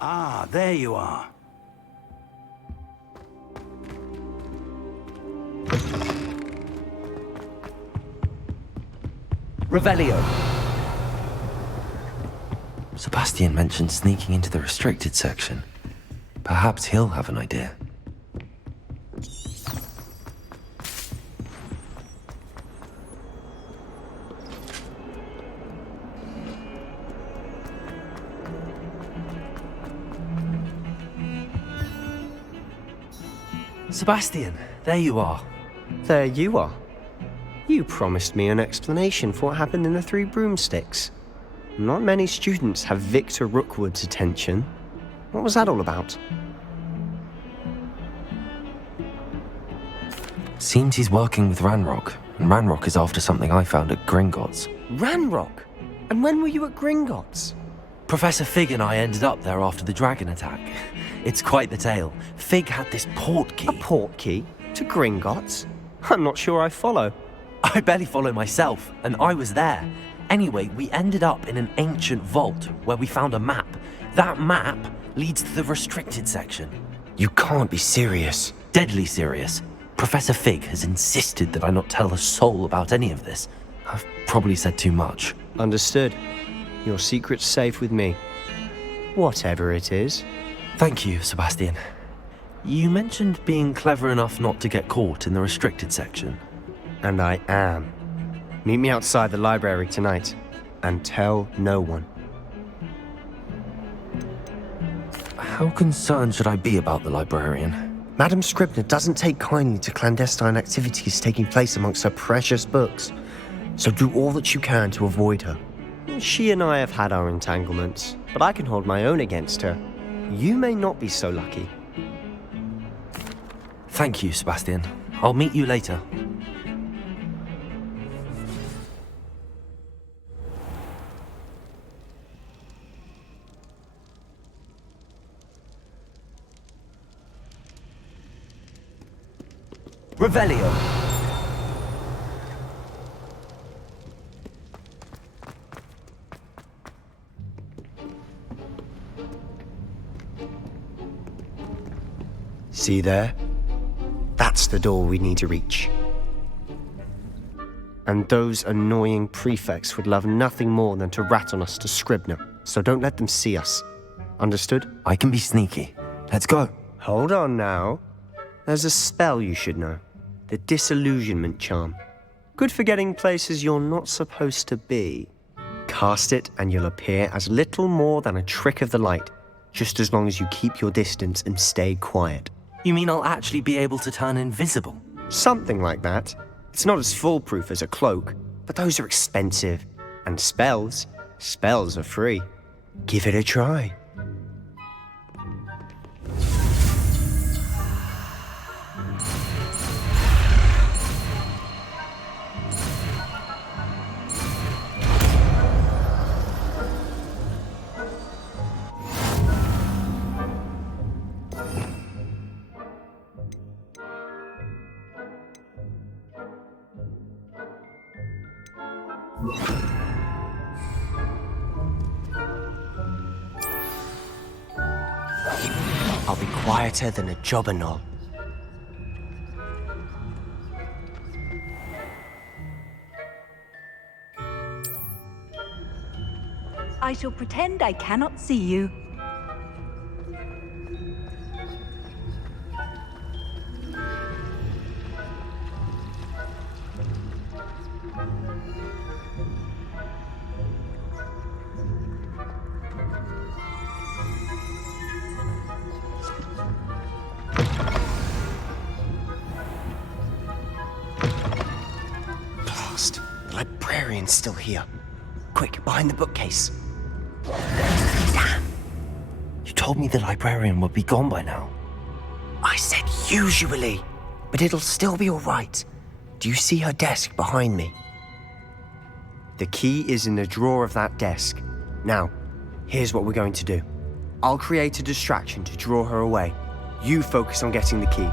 Ah, there you are. Revelio. Sebastian mentioned sneaking into the restricted section. Perhaps he'll have an idea. Sebastian, there you are. There you are. You promised me an explanation for what happened in the Three Broomsticks. Not many students have Victor Rookwood's attention. What was that all about? Seems he's working with Ranrock, and Ranrock is after something I found at Gringotts. Ranrock? And when were you at Gringotts? Professor Fig and I ended up there after the dragon attack. It's quite the tale. Fig had this port key. A port key? To Gringotts? I'm not sure I follow. I barely follow myself, and I was there. Anyway, we ended up in an ancient vault where we found a map. That map leads to the restricted section. You can't be serious. Deadly serious. Professor Fig has insisted that I not tell a soul about any of this. I've probably said too much. Understood. Your secret's safe with me. Whatever it is. Thank you, Sebastian. You mentioned being clever enough not to get caught in the restricted section. And I am. Meet me outside the library tonight. And tell no one. How concerned should I be about the librarian? Madam Scribner doesn't take kindly to clandestine activities taking place amongst her precious books. So do all that you can to avoid her. She and I have had our entanglements, but I can hold my own against her. You may not be so lucky. Thank you, Sebastian. I'll meet you later. Revelio. See there? That's the door we need to reach. And those annoying prefects would love nothing more than to rat on us to Scribner, so don't let them see us. Understood? I can be sneaky. Let's go. Hold on now. There's a spell you should know. The Disillusionment Charm. Good for getting places you're not supposed to be. Cast it and you'll appear as little more than a trick of the light, just as long as you keep your distance and stay quiet. You mean I'll actually be able to turn invisible? Something like that. It's not as foolproof as a cloak, but those are expensive. And spells are free. Give it a try. I'll be quieter than a jobberknoll. I shall pretend I cannot see you. Blast. The librarian's still here. Quick, behind the bookcase. Damn. You told me the librarian would be gone by now. I said usually, but it'll still be all right. Do you see her desk behind me? The key is in the drawer of that desk. Now, here's what we're going to do. I'll create a distraction to draw her away. You focus on getting the key.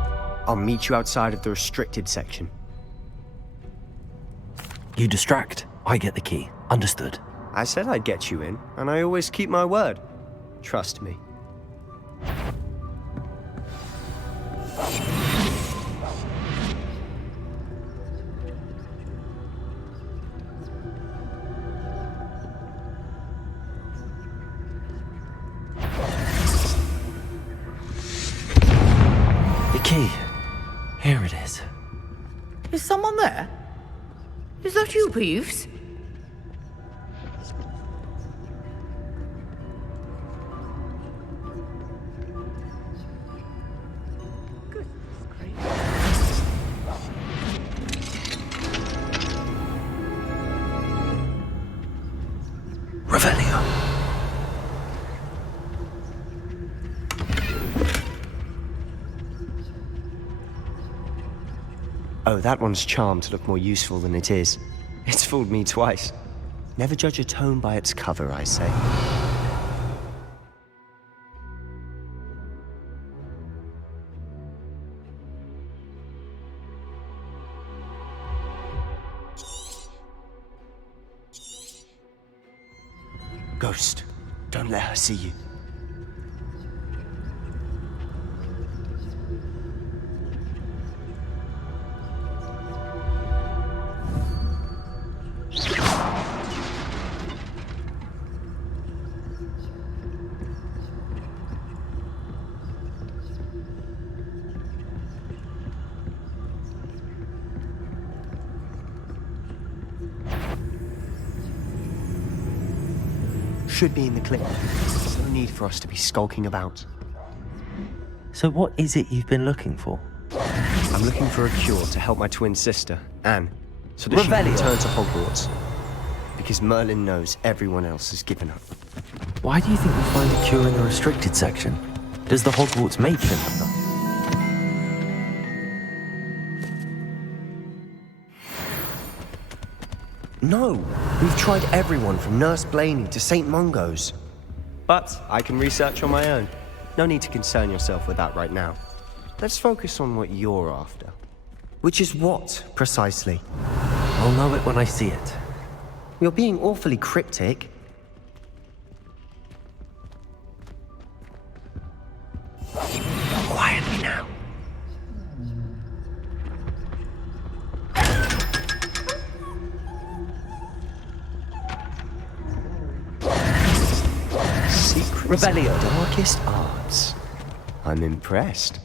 I'll meet you outside of the restricted section. You distract, I get the key. Understood. I said I'd get you in, and I always keep my word. Trust me. The key. Here it is. Is someone there? Is that you, Peeves? Revelio. Oh, that one's charmed to look more useful than it is. It's fooled me twice. Never judge a tome by its cover, I say. Ghost, don't let her see you. Should be in the clip. No need for us to be skulking about. So what is it you've been looking for? I'm looking for a cure to help my twin sister, Anne, so that she can Revelio. return to Hogwarts. Because Merlin knows everyone else has given up. Why do you think we find a cure in the restricted section? Does the Hogwarts matron have that? No, we've tried everyone from Nurse Blaney to St. Mungo's. But I can research on my own. No need to concern yourself with that right now. Let's focus on what you're after. Which is what, precisely? I'll know it when I see it. You're being awfully cryptic. Quietly now. Secrets of Revelio. darkest arts. I'm impressed.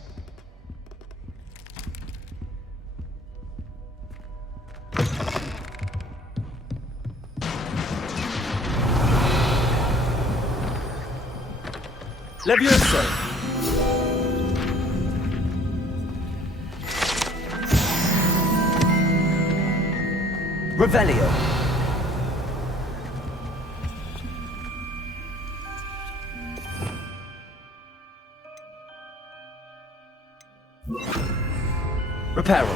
Levioso! Revelio! Reparo!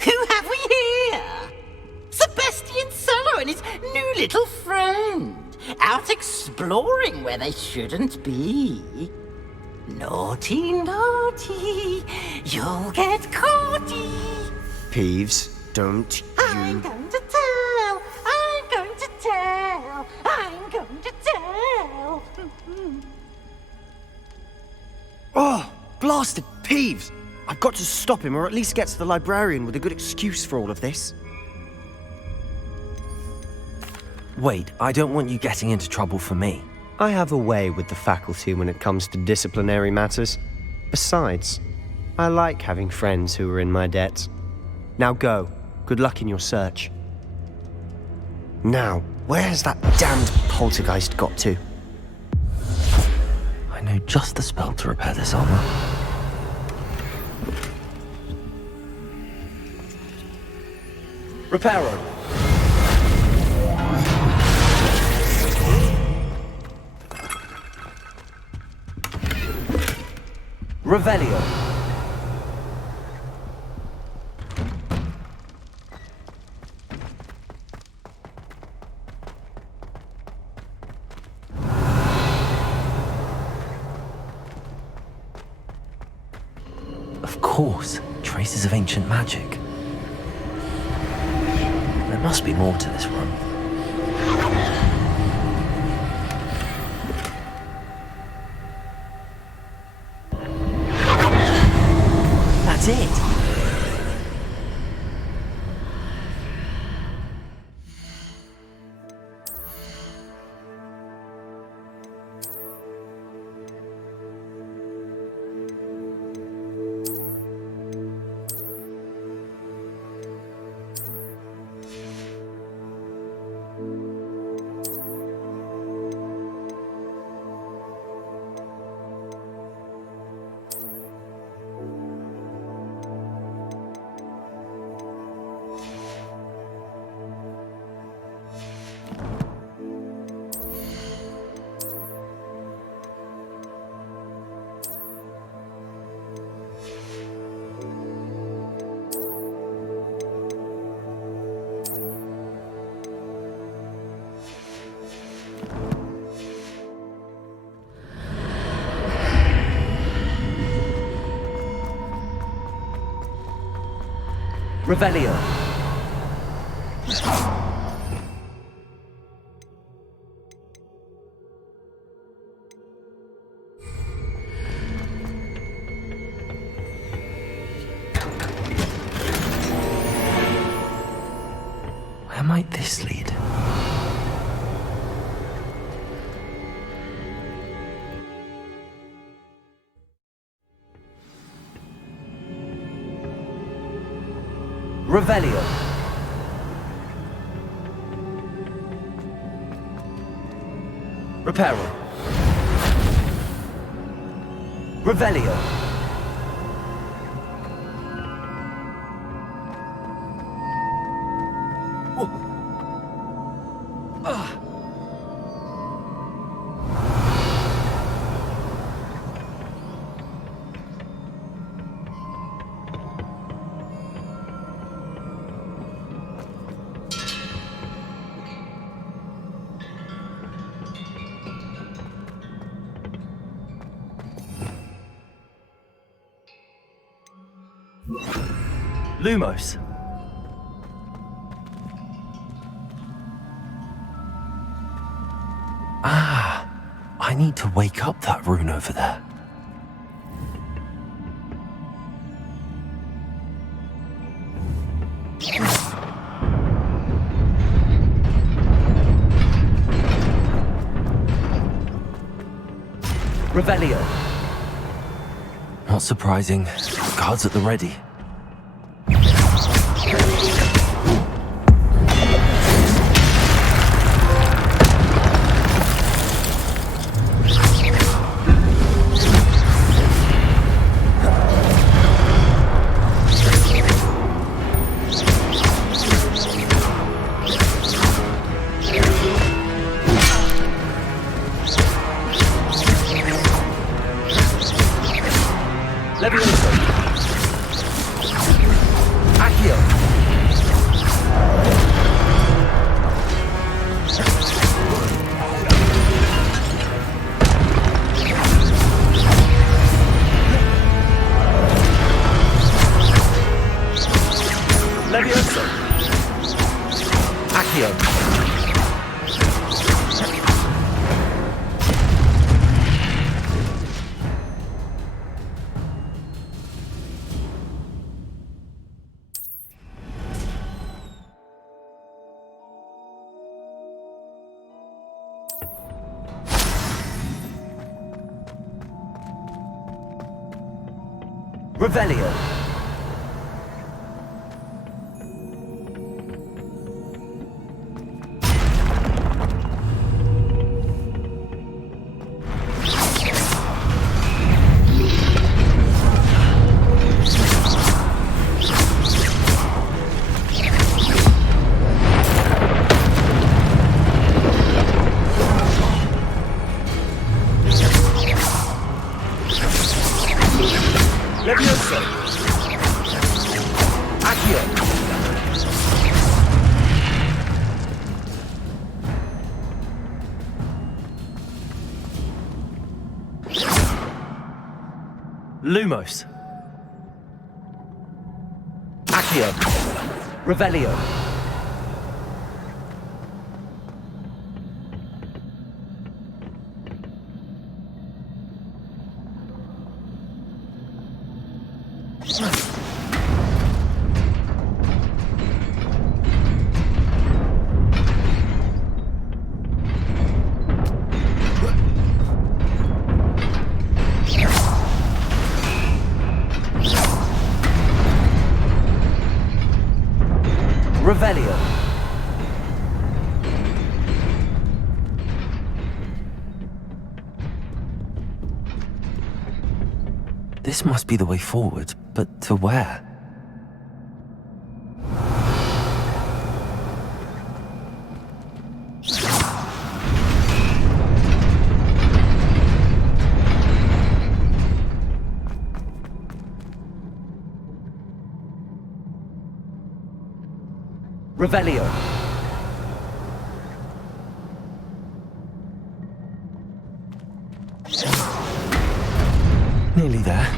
Who have we here? Sebastian Solo and his new little friend. Out exploring where they shouldn't be. Naughty, naughty, you'll get caughty. Peeves, don't I'm you... going to tell, I'm going to tell, I'm going to tell. Oh, blasted Peeves! I've got to stop him, or at least get to the librarian with a good excuse for all of this. Wait, I don't want you getting into trouble for me. I have a way with the faculty when it comes to disciplinary matters. Besides, I like having friends who are in my debt. Now go. Good luck in your search. Now, where has that damned poltergeist got to? I know just the spell to repair this armor. Reparo! Revelio! Of course, traces of ancient magic. There must be more to this room. Revelio. Where might this lead? Revelio. Reparo. Revelio. Lumos. Ah, I need to wake up that rune over there. Revelio. Not surprising. Guards at the ready. Levioso. Accio. Levioso. Accio. Revelio. Levioso. Accio. Lumos. Accio. Revelio. Revelio. This must be the way forward, but to where? Revelio. Nearly there.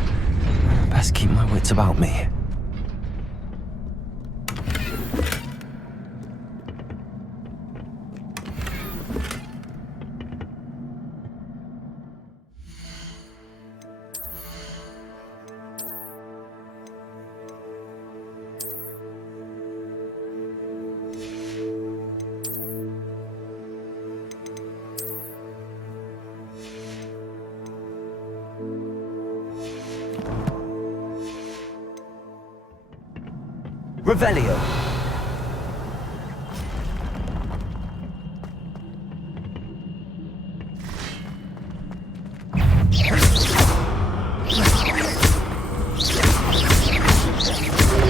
Best keep my wits about me. Revelio.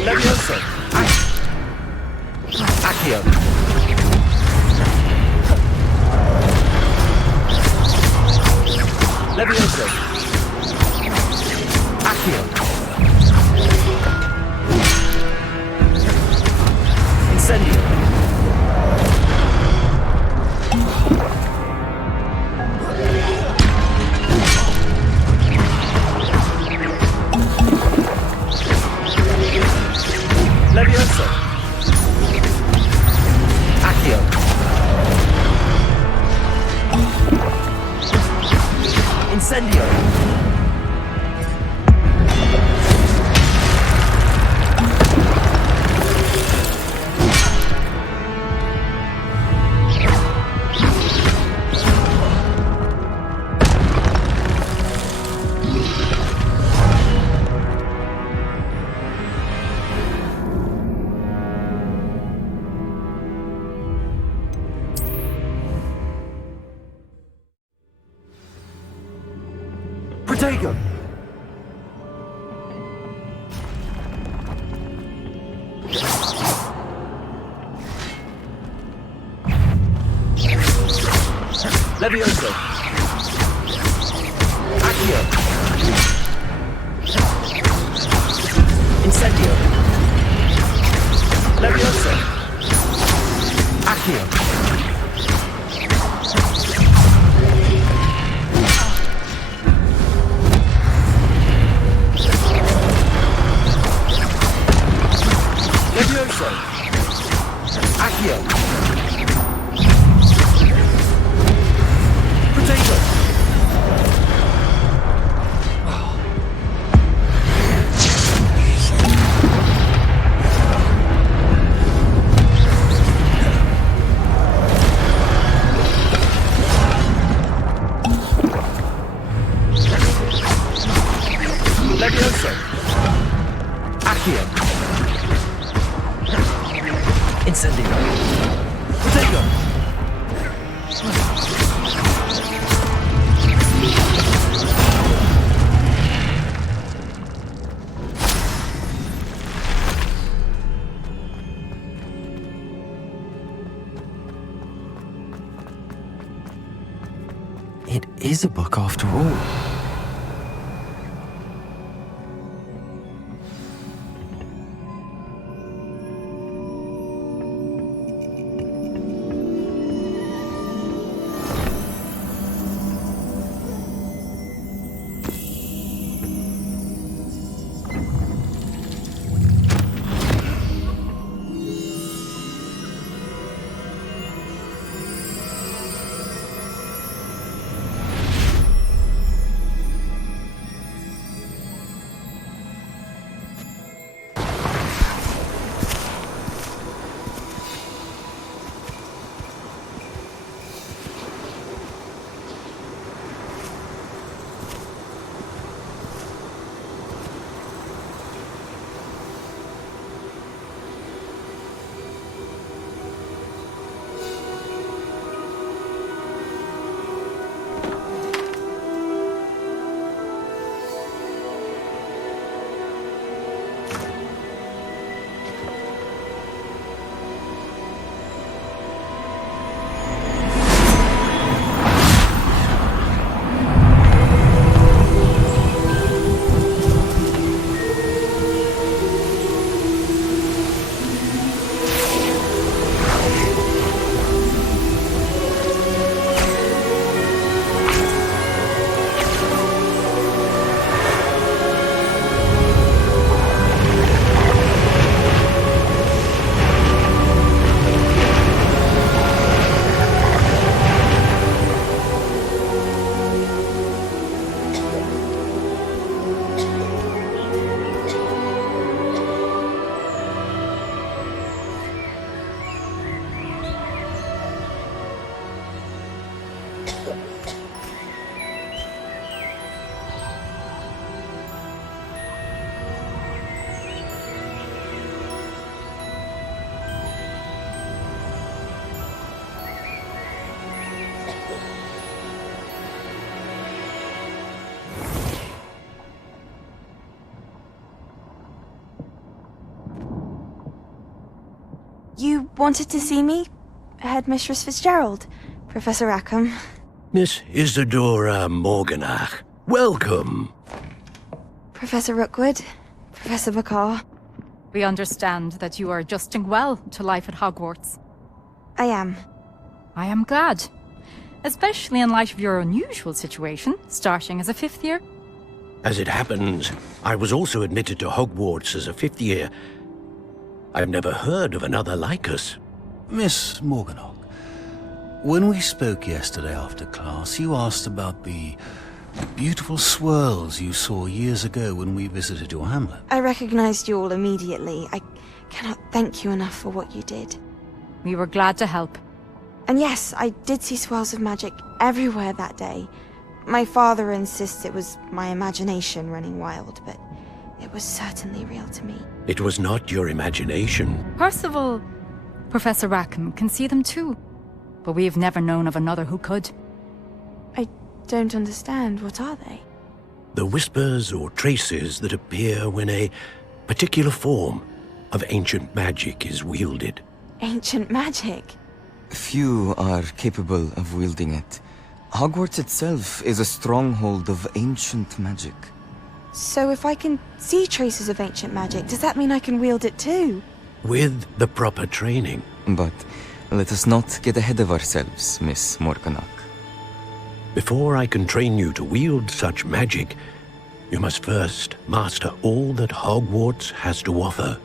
Levioso. Accio. Levioso. Accio. Incendio. Levioso. Accio. Incendio. Protego. Levioso. Accio. Incendio. Levioso. Accio. Levioso. Accio. Potato. Levioso. Accio. Incendio. Potato. It is a book after all. wanted to see me? Headmistress Fitzgerald, Professor Rackham. Miss Isadora Morganach, welcome. Professor Rookwood, Professor Bakar. We understand that you are adjusting well to life at Hogwarts. I am. I am glad. Especially in light of your unusual situation, starting as a 5th year. As it happens, I was also admitted to Hogwarts as a 5th year. I've never heard of another like us. Miss Morganach, when we spoke yesterday after class, you asked about the beautiful swirls you saw years ago when we visited your hamlet. I recognized you all immediately. I cannot thank you enough for what you did. We were glad to help. And yes, I did see swirls of magic everywhere that day. My father insists it was my imagination running wild, but it was certainly real to me. It was not your imagination. Percival, Professor Rackham can see them too. But we have never known of another who could. I don't understand. What are they? The whispers or traces that appear when a particular form of ancient magic is wielded. Ancient magic? Few are capable of wielding it. Hogwarts itself is a stronghold of ancient magic. So if I can see traces of ancient magic, does that mean I can wield it too? With the proper training. But let us not get ahead of ourselves, Miss Morganach. Before I can train you to wield such magic, you must first master all that Hogwarts has to offer.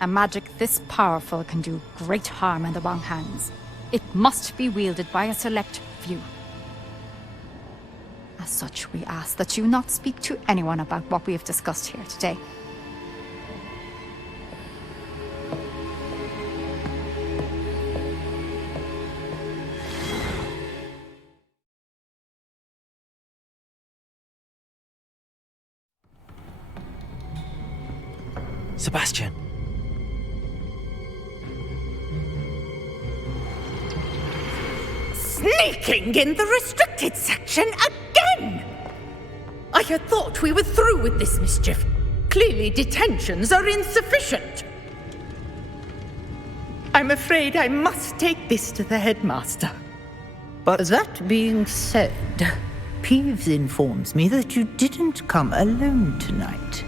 A magic this powerful can do great harm in the wrong hands. It must be wielded by a select few. As such, we ask that you not speak to anyone about what we have discussed here today. Sebastian. Sneaking in the restricted section again! I had thought we were through with this mischief. Clearly detentions are insufficient. I'm afraid I must take this to the headmaster. But that being said, Peeves informs me that you didn't come alone tonight.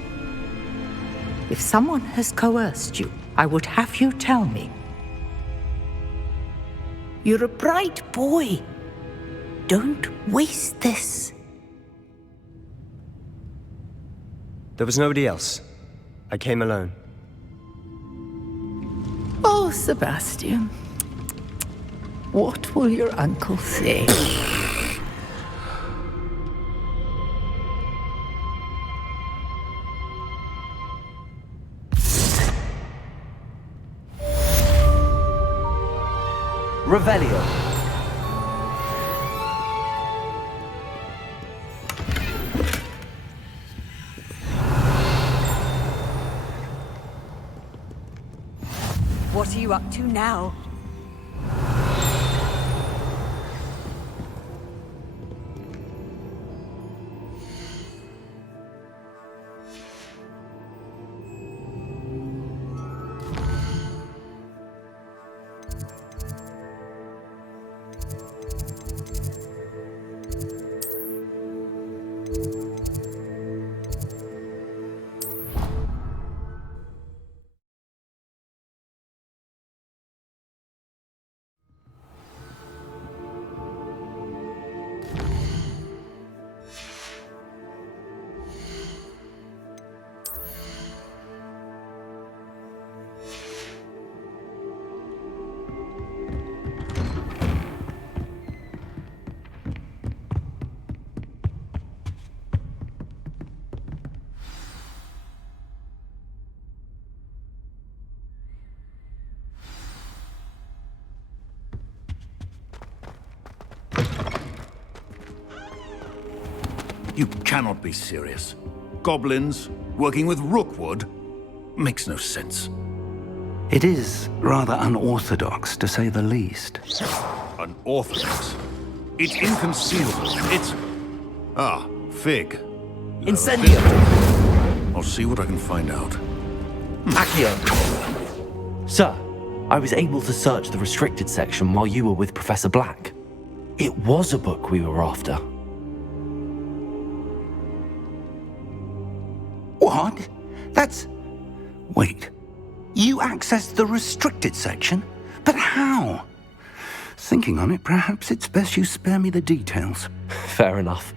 If someone has coerced you, I would have you tell me. You're a bright boy. Don't waste this. There was nobody else. I came alone. Oh, Sebastian. What will your uncle say? Revelio. What are you up to now? You cannot be serious. Goblins working with Rookwood makes no sense. It is rather unorthodox, to say the least. Unorthodox? It's inconceivable. It's... Ah, Fig. Incendio. I'll see what I can find out. Accio. Sir, I was able to search the restricted section while you were with Professor Black. It was a book we were after. What? That's... Wait. You accessed the restricted section? But how? Thinking on it, perhaps it's best you spare me the details. Fair enough.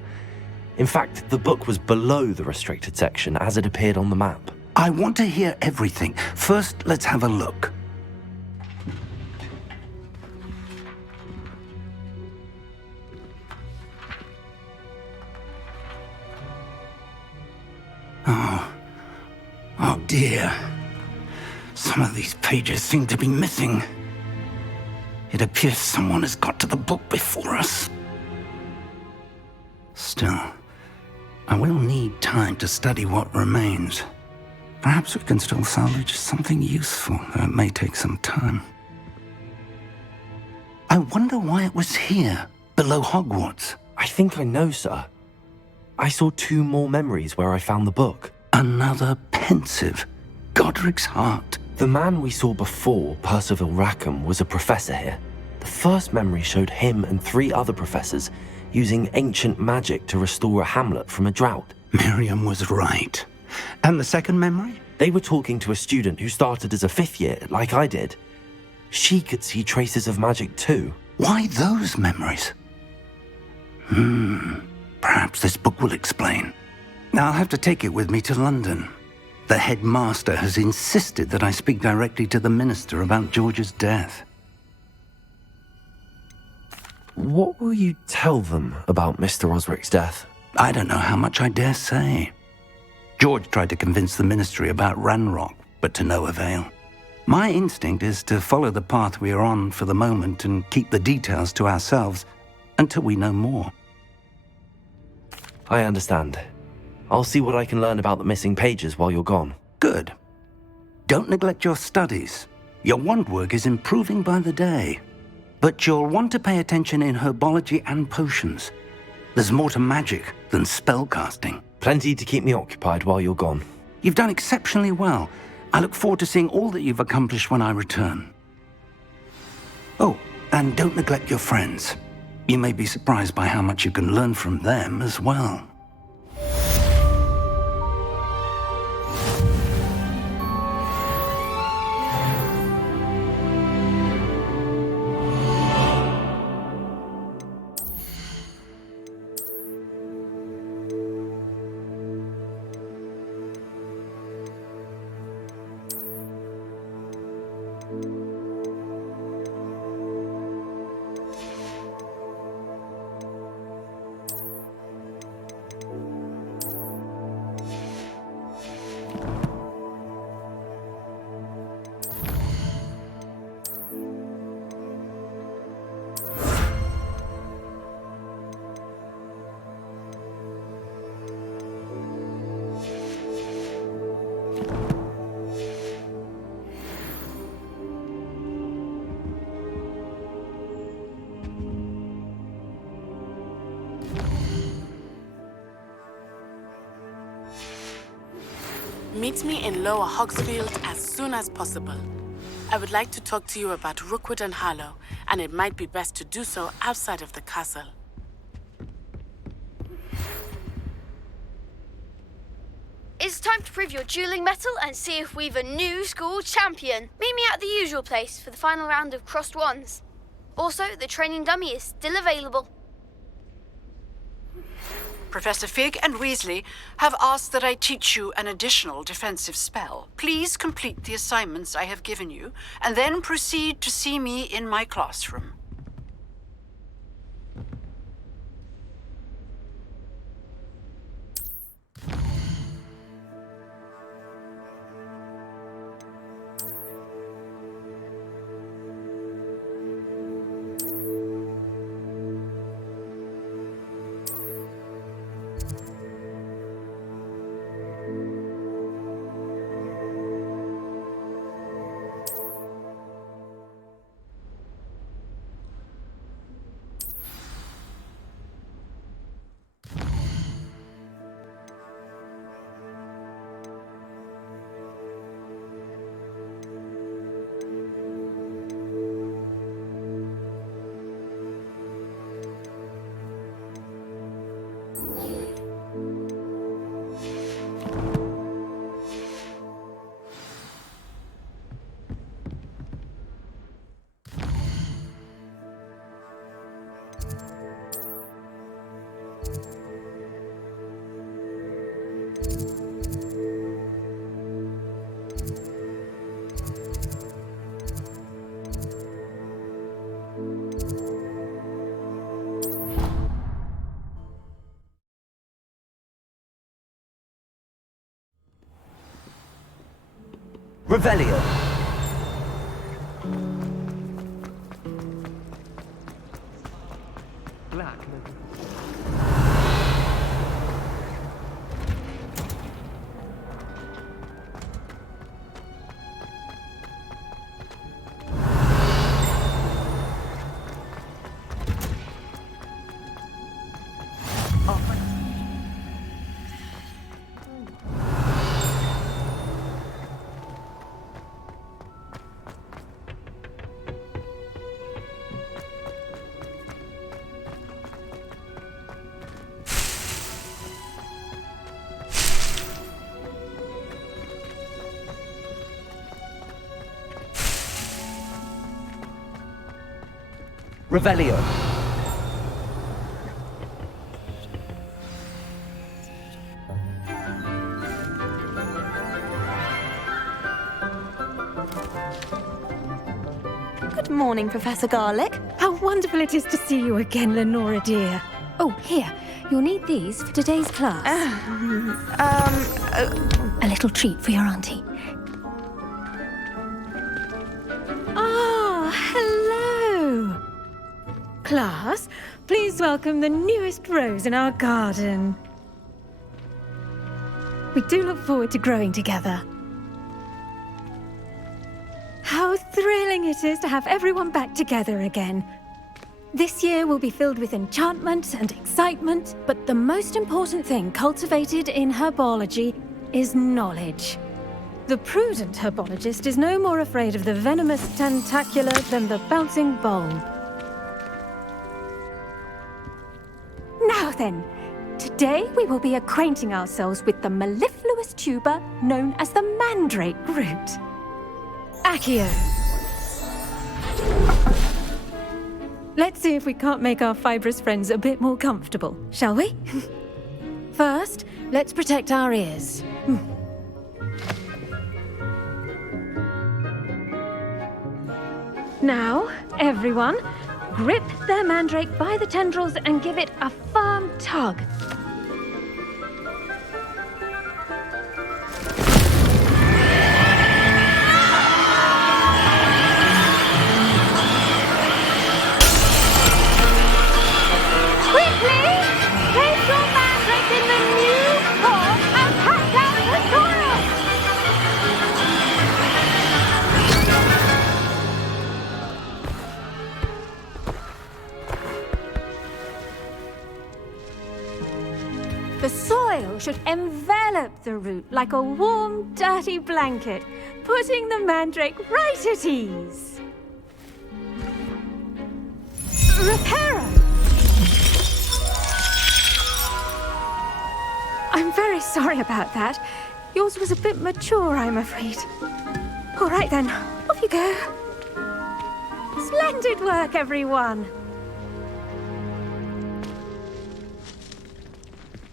In fact, the book was below the restricted section as it appeared on the map. I want to hear everything. First, let's have a look. Oh dear. Some of these pages seem to be missing. It appears someone has got to the book before us. Still, I will need time to study what remains. Perhaps we can still salvage something useful, though it may take some time. I wonder why it was here, below Hogwarts. I think I know, sir. I saw 2 more memories where I found the book. Another pensive. Godric's heart. The man we saw before, Percival Rackham, was a professor here. The first memory showed him and 3 other professors using ancient magic to restore a hamlet from a drought. Miriam was right. And the second memory? They were talking to a student who started as a 5th year, like I did. She could see traces of magic too. Why those memories? Perhaps this book will explain. Now I'll have to take it with me to London. The headmaster has insisted that I speak directly to the minister about George's death. What will you tell them about Mr. Osric's death? I don't know how much I dare say. George tried to convince the ministry about Ranrock, but to no avail. My instinct is to follow the path we are on for the moment and keep the details to ourselves until we know more. I understand. I'll see what I can learn about the missing pages while you're gone. Good. Don't neglect your studies. Your wand work is improving by the day. But you'll want to pay attention in herbology and potions. There's more to magic than spellcasting. Plenty to keep me occupied while you're gone. You've done exceptionally well. I look forward to seeing all that you've accomplished when I return. Oh, and don't neglect your friends. You may be surprised by how much you can learn from them as well. Meet me in Lower Hogsfield as soon as possible. I would like to talk to you about Rookwood and Harlow, and it might be best to do so outside of the castle. It's time to prove your dueling mettle and see if we've a new school champion. Meet me at the usual place for the final round of crossed wands. Also, the training dummy is still available. Professor Fig and Weasley have asked that I teach you an additional defensive spell. Please complete the assignments I have given you, and then proceed to see me in my classroom. Revelio. Revelio. Good morning, Professor Garlick. How wonderful it is to see you again, Lenora dear. Oh, here. You'll need these for today's class. A little treat for your auntie. Ah, hello. Class, please welcome the newest rose in our garden. We do look forward to growing together. How thrilling it is to have everyone back together again. This year will be filled with enchantment and excitement, but the most important thing cultivated in herbology is knowledge. The prudent herbologist is no more afraid of the venomous tentacula than the bouncing bulb. Now then, today we will be acquainting ourselves with the mellifluous tuber known as the mandrake root. Accio. Let's see if we can't make our fibrous friends a bit more comfortable, shall we? First, let's protect our ears. Now, everyone, grip their mandrake by the tendrils and give it a firm tug. Quickly! Place your mandrake in the new pot and pack down the soil! The soil should envelop the root like a warm, dirty blanket, putting the mandrake right at ease. Reparo! I'm very sorry about that. Yours was a bit mature, I'm afraid. All right then, off you go. Splendid work, everyone.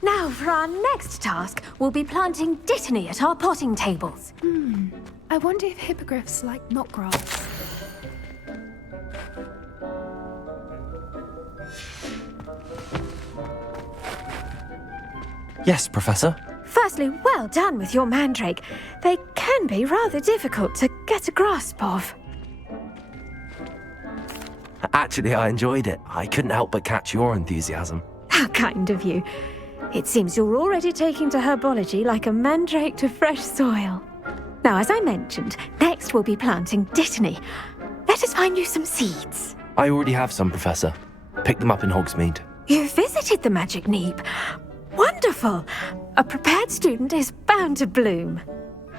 Now, for our next task, we'll be planting dittany at our potting tables. I wonder if hippogriffs like knot grass. Yes, Professor. Firstly, well done with your mandrake. They can be rather difficult to get a grasp of. Actually, I enjoyed it. I couldn't help but catch your enthusiasm. How kind of you. It seems you're already taking to herbology like a mandrake to fresh soil. Now, as I mentioned, next we'll be planting dittany. Let us find you some seeds. I already have some, Professor. Picked them up in Hogsmeade. You visited the Magic Neep. Wonderful! A prepared student is bound to bloom.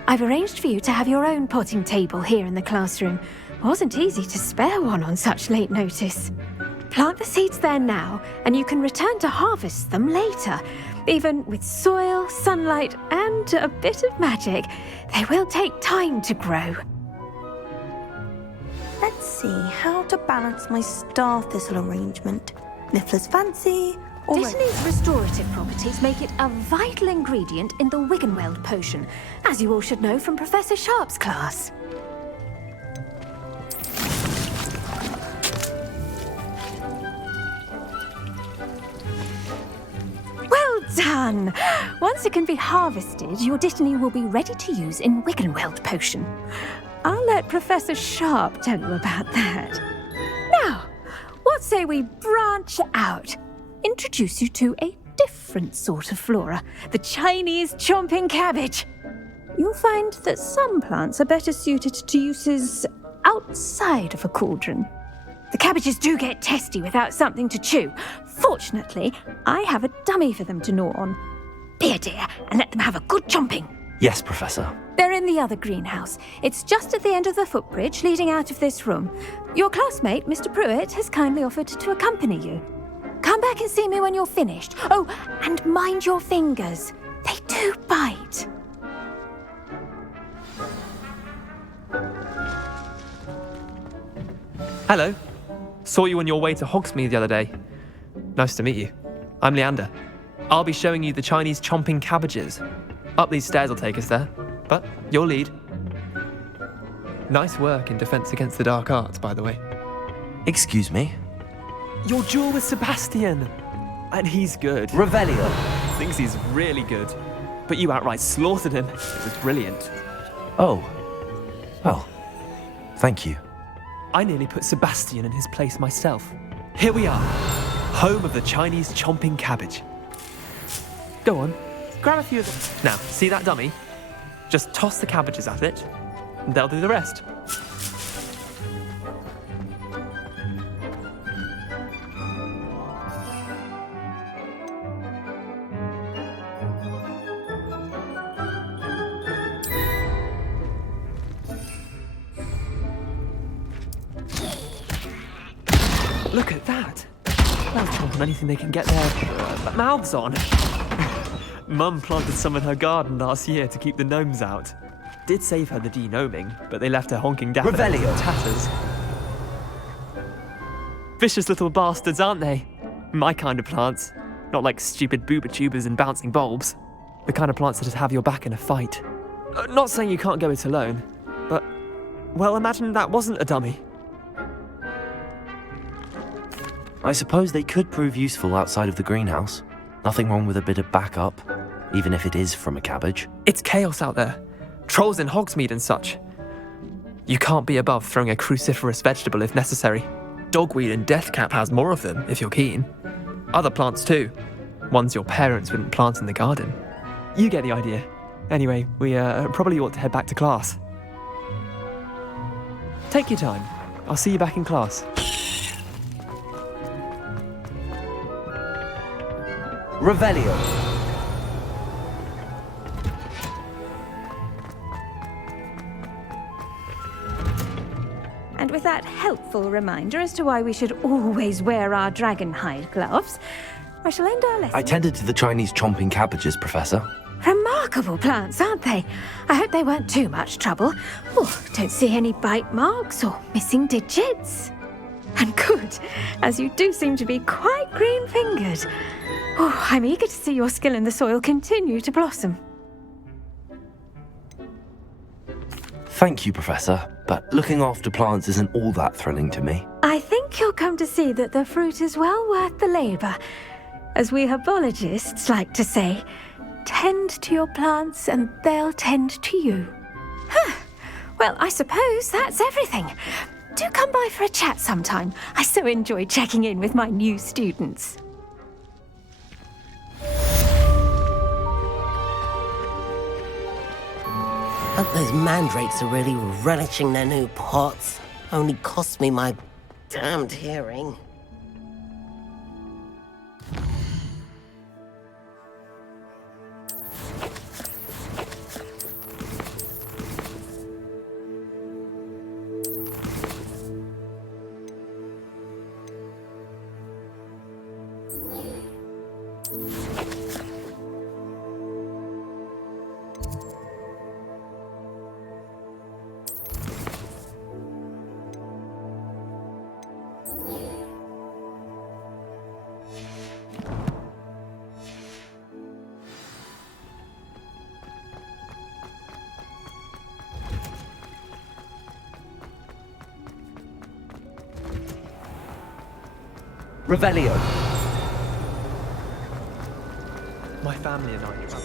I've arranged for you to have your own potting table here in the classroom. Wasn't easy to spare one on such late notice. Plant the seeds there now, and you can return to harvest them later. Even with soil, sunlight, and a bit of magic, they will take time to grow. Let's see how to balance my star thistle arrangement. Niffler's fancy. Dittany's restorative properties make it a vital ingredient in the Wiggenweld potion, as you all should know from Professor Sharp's class. Well done. Once it can be harvested, your Dittany will be ready to use in Wiggenweld potion. I'll let Professor Sharp tell you about that. Now, what say we branch out? Introduce you to a different sort of flora, the Chinese chomping cabbage. You'll find that some plants are better suited to uses outside of a cauldron. The cabbages do get testy without something to chew. Fortunately, I have a dummy for them to gnaw on. Be a dear and let them have a good chomping. Yes, Professor. They're in the other greenhouse. It's just at the end of the footbridge leading out of this room. Your classmate, Mr. Pruitt, has kindly offered to accompany you. Come back and see me when you're finished. Oh, and mind your fingers. They do bite. Hello. Saw you on your way to Hogsmeade the other day. Nice to meet you. I'm Leander. I'll be showing you the Chinese chomping cabbages. Up these stairs will take us there, but you'll lead. Nice work in Defense Against the Dark Arts, by the way. Excuse me? Your duel with Sebastian! And he's good. Revelio! Thinks he's really good. But you outright slaughtered him. It was brilliant. Oh. Well, thank you. I nearly put Sebastian in his place myself. Here we are, home of the Chinese chomping cabbage. Go on, grab a few of them. Now, see that dummy? Just toss the cabbages at it, and they'll do the rest. Look at that! They'll chomp on anything they can get their mouths on. Mum planted some in her garden last year to keep the gnomes out. Did save her the de-gnoming, but they left her honking daffodils in tatters. Vicious little bastards, aren't they? My kind of plants. Not like stupid booba tubers and bouncing bulbs. The kind of plants that just have your back in a fight. Not saying you can't go it alone, but, well, imagine that wasn't a dummy. I suppose they could prove useful outside of the greenhouse. Nothing wrong with a bit of backup, even if it is from a cabbage. It's chaos out there. Trolls in Hogsmeade and such. You can't be above throwing a cruciferous vegetable if necessary. Dogweed and deathcap has more of them, if you're keen. Other plants too. Ones your parents wouldn't plant in the garden. You get the idea. Anyway, we probably ought to head back to class. Take your time. I'll see you back in class. Revelio. And with that helpful reminder as to why we should always wear our dragon hide gloves, I shall end our lesson. I tended to the Chinese chomping cabbages, Professor. Remarkable plants, aren't they? I hope they weren't too much trouble. Oh, don't see any bite marks or missing digits. And good, as you do seem to be quite green-fingered. Oh, I'm eager to see your skill in the soil continue to blossom. Thank you, Professor, but looking after plants isn't all that thrilling to me. I think you'll come to see that the fruit is well worth the labour. As we herbologists like to say, tend to your plants and they'll tend to you. Well, I suppose that's everything. Do come by for a chat sometime. I so enjoy checking in with my new students. Hope those mandrakes are really relishing their new pots. Only cost me my damned hearing. Revelio. My family and I travel.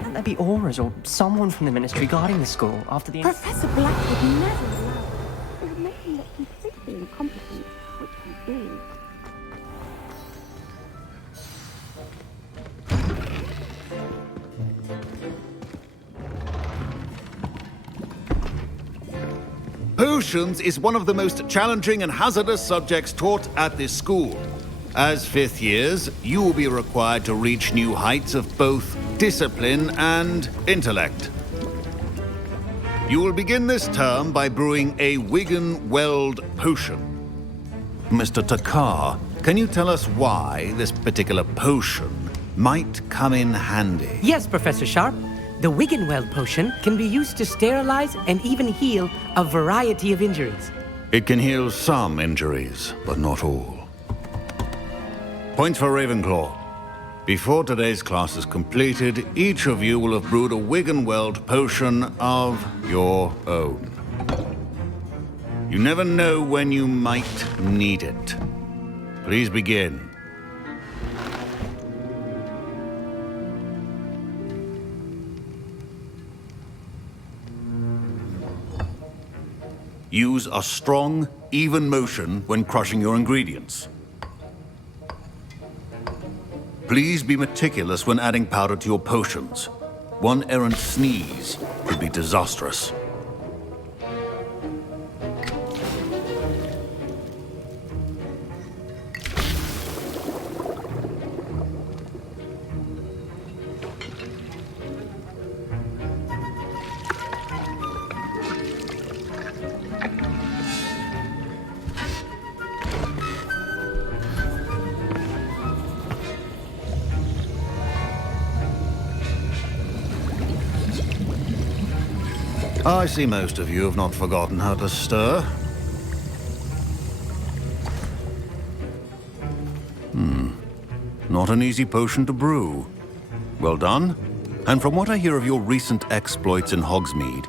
Can't there be auras or someone from the ministry guarding the school after the... Professor Black would never allow it. It would make him look completely incompetent, which he is. Potions is one of the most challenging and hazardous subjects taught at this school. As fifth years, you will be required to reach new heights of both discipline and intellect. You will begin this term by brewing a Wigan-Weld potion. Mr. Takar, can you tell us why this particular potion might come in handy? Yes, Professor Sharp. The Wigan-Weld potion can be used to sterilize and even heal a variety of injuries. It can heal some injuries, but not all. Points for Ravenclaw. Before today's class is completed, each of you will have brewed a Wigan-Weld potion of your own. You never know when you might need it. Please begin. Use a strong, even motion when crushing your ingredients. Please be meticulous when adding powder to your potions. One errant sneeze could be disastrous. I see most of you have not forgotten how to stir. Not an easy potion to brew. Well done. And from what I hear of your recent exploits in Hogsmeade,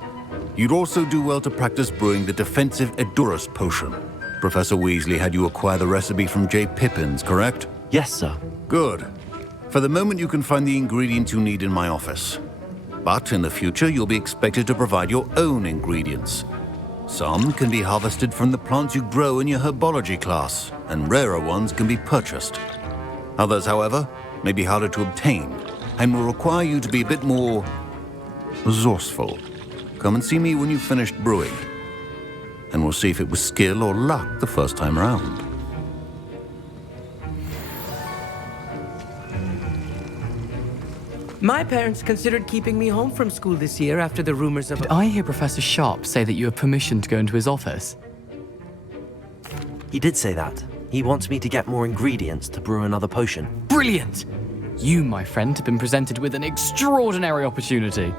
you'd also do well to practice brewing the defensive Edurus potion. Professor Weasley had you acquire the recipe from J. Pippins, correct? Yes, sir. Good. For the moment, you can find the ingredients you need in my office. But in the future, you'll be expected to provide your own ingredients. Some can be harvested from the plants you grow in your Herbology class, and rarer ones can be purchased. Others, however, may be harder to obtain, and will require you to be a bit more resourceful. Come and see me when you've finished brewing, and we'll see if it was skill or luck the first time around. My parents considered keeping me home from school this year after the rumors of... Did I hear Professor Sharp say that you have permission to go into his office? He did say that. He wants me to get more ingredients to brew another potion. Brilliant! You, my friend, have been presented with an extraordinary opportunity.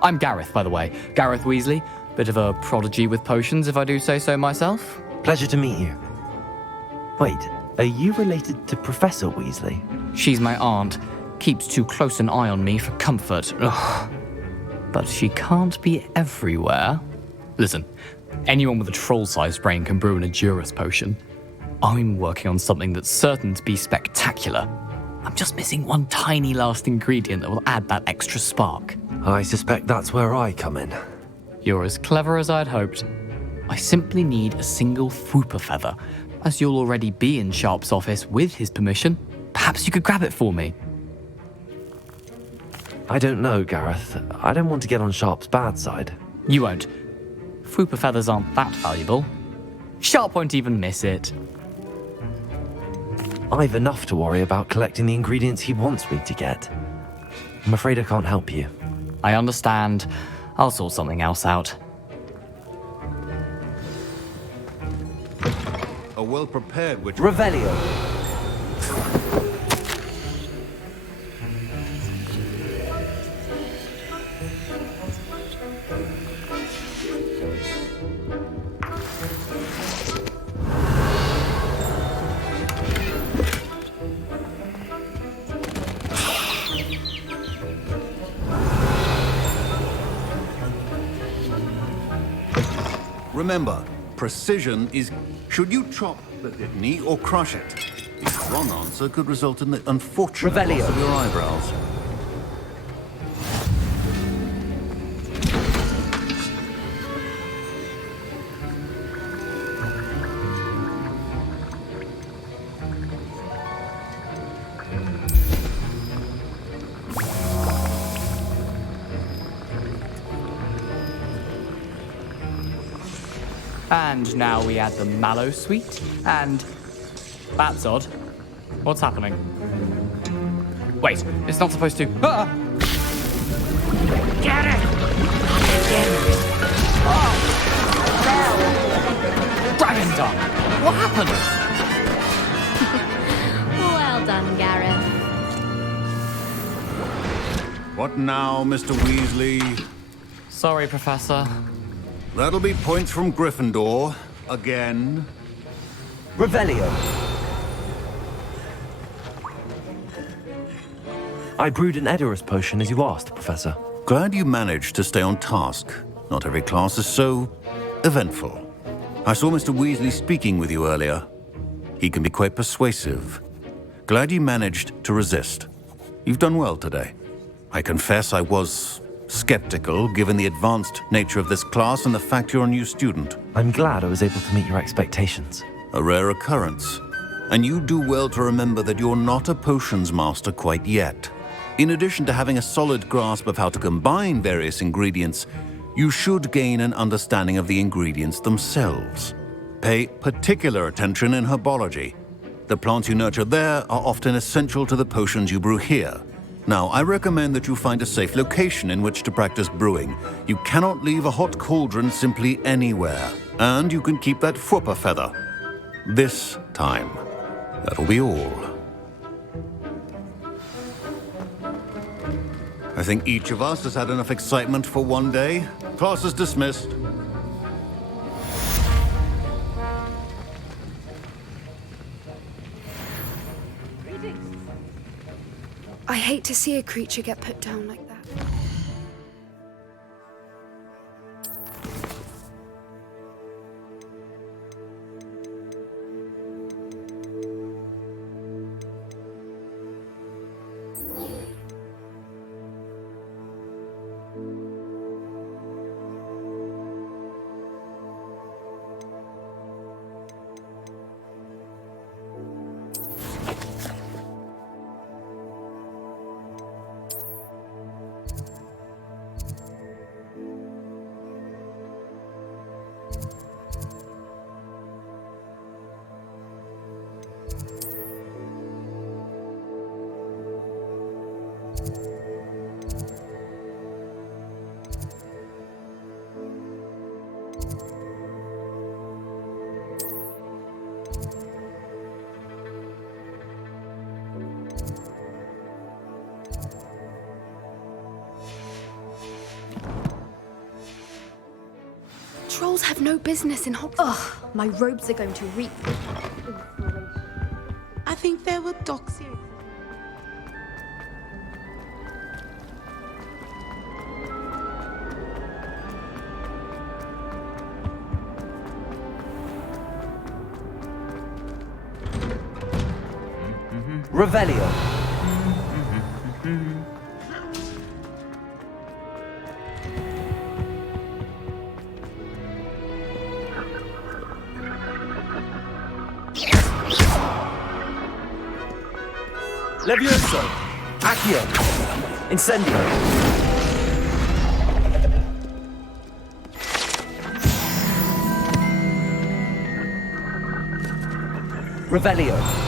I'm Gareth, by the way. Gareth Weasley. Bit of a prodigy with potions, if I do say so myself. Pleasure to meet you. Wait, are you related to Professor Weasley? She's my aunt. Keeps too close an eye on me for comfort. Ugh. But she can't be everywhere. Listen, anyone with a troll-sized brain can brew an Edurus potion. I'm working on something that's certain to be spectacular. I'm just missing one tiny last ingredient that will add that extra spark. I suspect that's where I come in. You're as clever as I'd hoped. I simply need a single Fwooper feather. As you'll already be in Sharp's office with his permission, perhaps you could grab it for me. I don't know, Gareth. I don't want to get on Sharp's bad side. You won't. Fwooper feathers aren't that valuable. Sharp won't even miss it. I've enough to worry about collecting the ingredients he wants me to get. I'm afraid I can't help you. I understand. I'll sort something else out. A well-prepared witch... Revelio! Remember, precision is... Should you chop the kidney or crush it? The wrong answer could result in the unfortunate loss of your eyebrows. And now we add the mallow sweet, and... That's odd. What's happening? Wait, it's not supposed to... Ah! Get it! Dragon Dung! What happened? Well done, Gareth. What now, Mr. Weasley? Sorry, Professor. That'll be points from Gryffindor. Again. Revelio. I brewed an Edorus potion as you asked, Professor. Glad you managed to stay on task. Not every class is so eventful. I saw Mr. Weasley speaking with you earlier. He can be quite persuasive. Glad you managed to resist. You've done well today. I confess I was skeptical, given the advanced nature of this class and the fact you're a new student. I'm glad I was able to meet your expectations. A rare occurrence. And you do well to remember that you're not a potions master quite yet. In addition to having a solid grasp of how to combine various ingredients, you should gain an understanding of the ingredients themselves. Pay particular attention in herbology. The plants you nurture there are often essential to the potions you brew here. Now, I recommend that you find a safe location in which to practice brewing. You cannot leave a hot cauldron simply anywhere. And you can keep that Fwooper feather. This time. That'll be all. I think each of us has had enough excitement for one day. Class is dismissed. I hate to see a creature get put down like that. Trolls have no business in Hogwarts. Ugh, my robes are going to reek. I think they were doxy. Revelio. Levioso. Accio. Incendio. Revelio.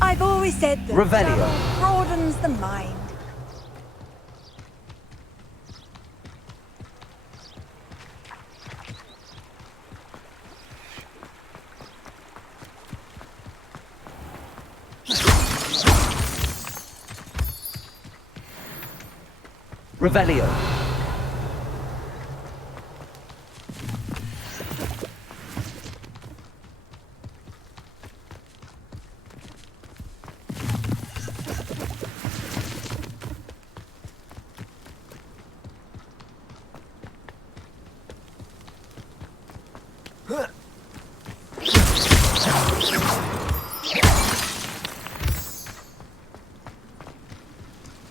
I've always said that Revelio. travel broadens the mind. Revelio.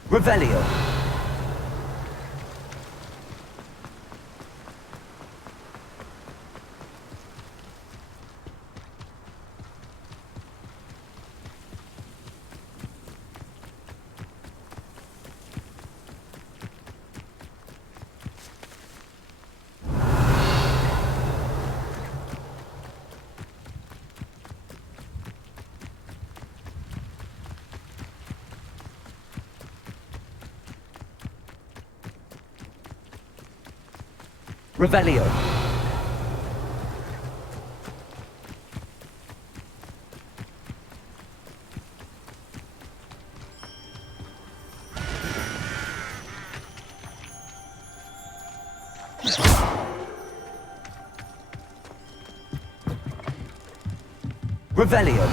Revelio. Revelio. Revelio.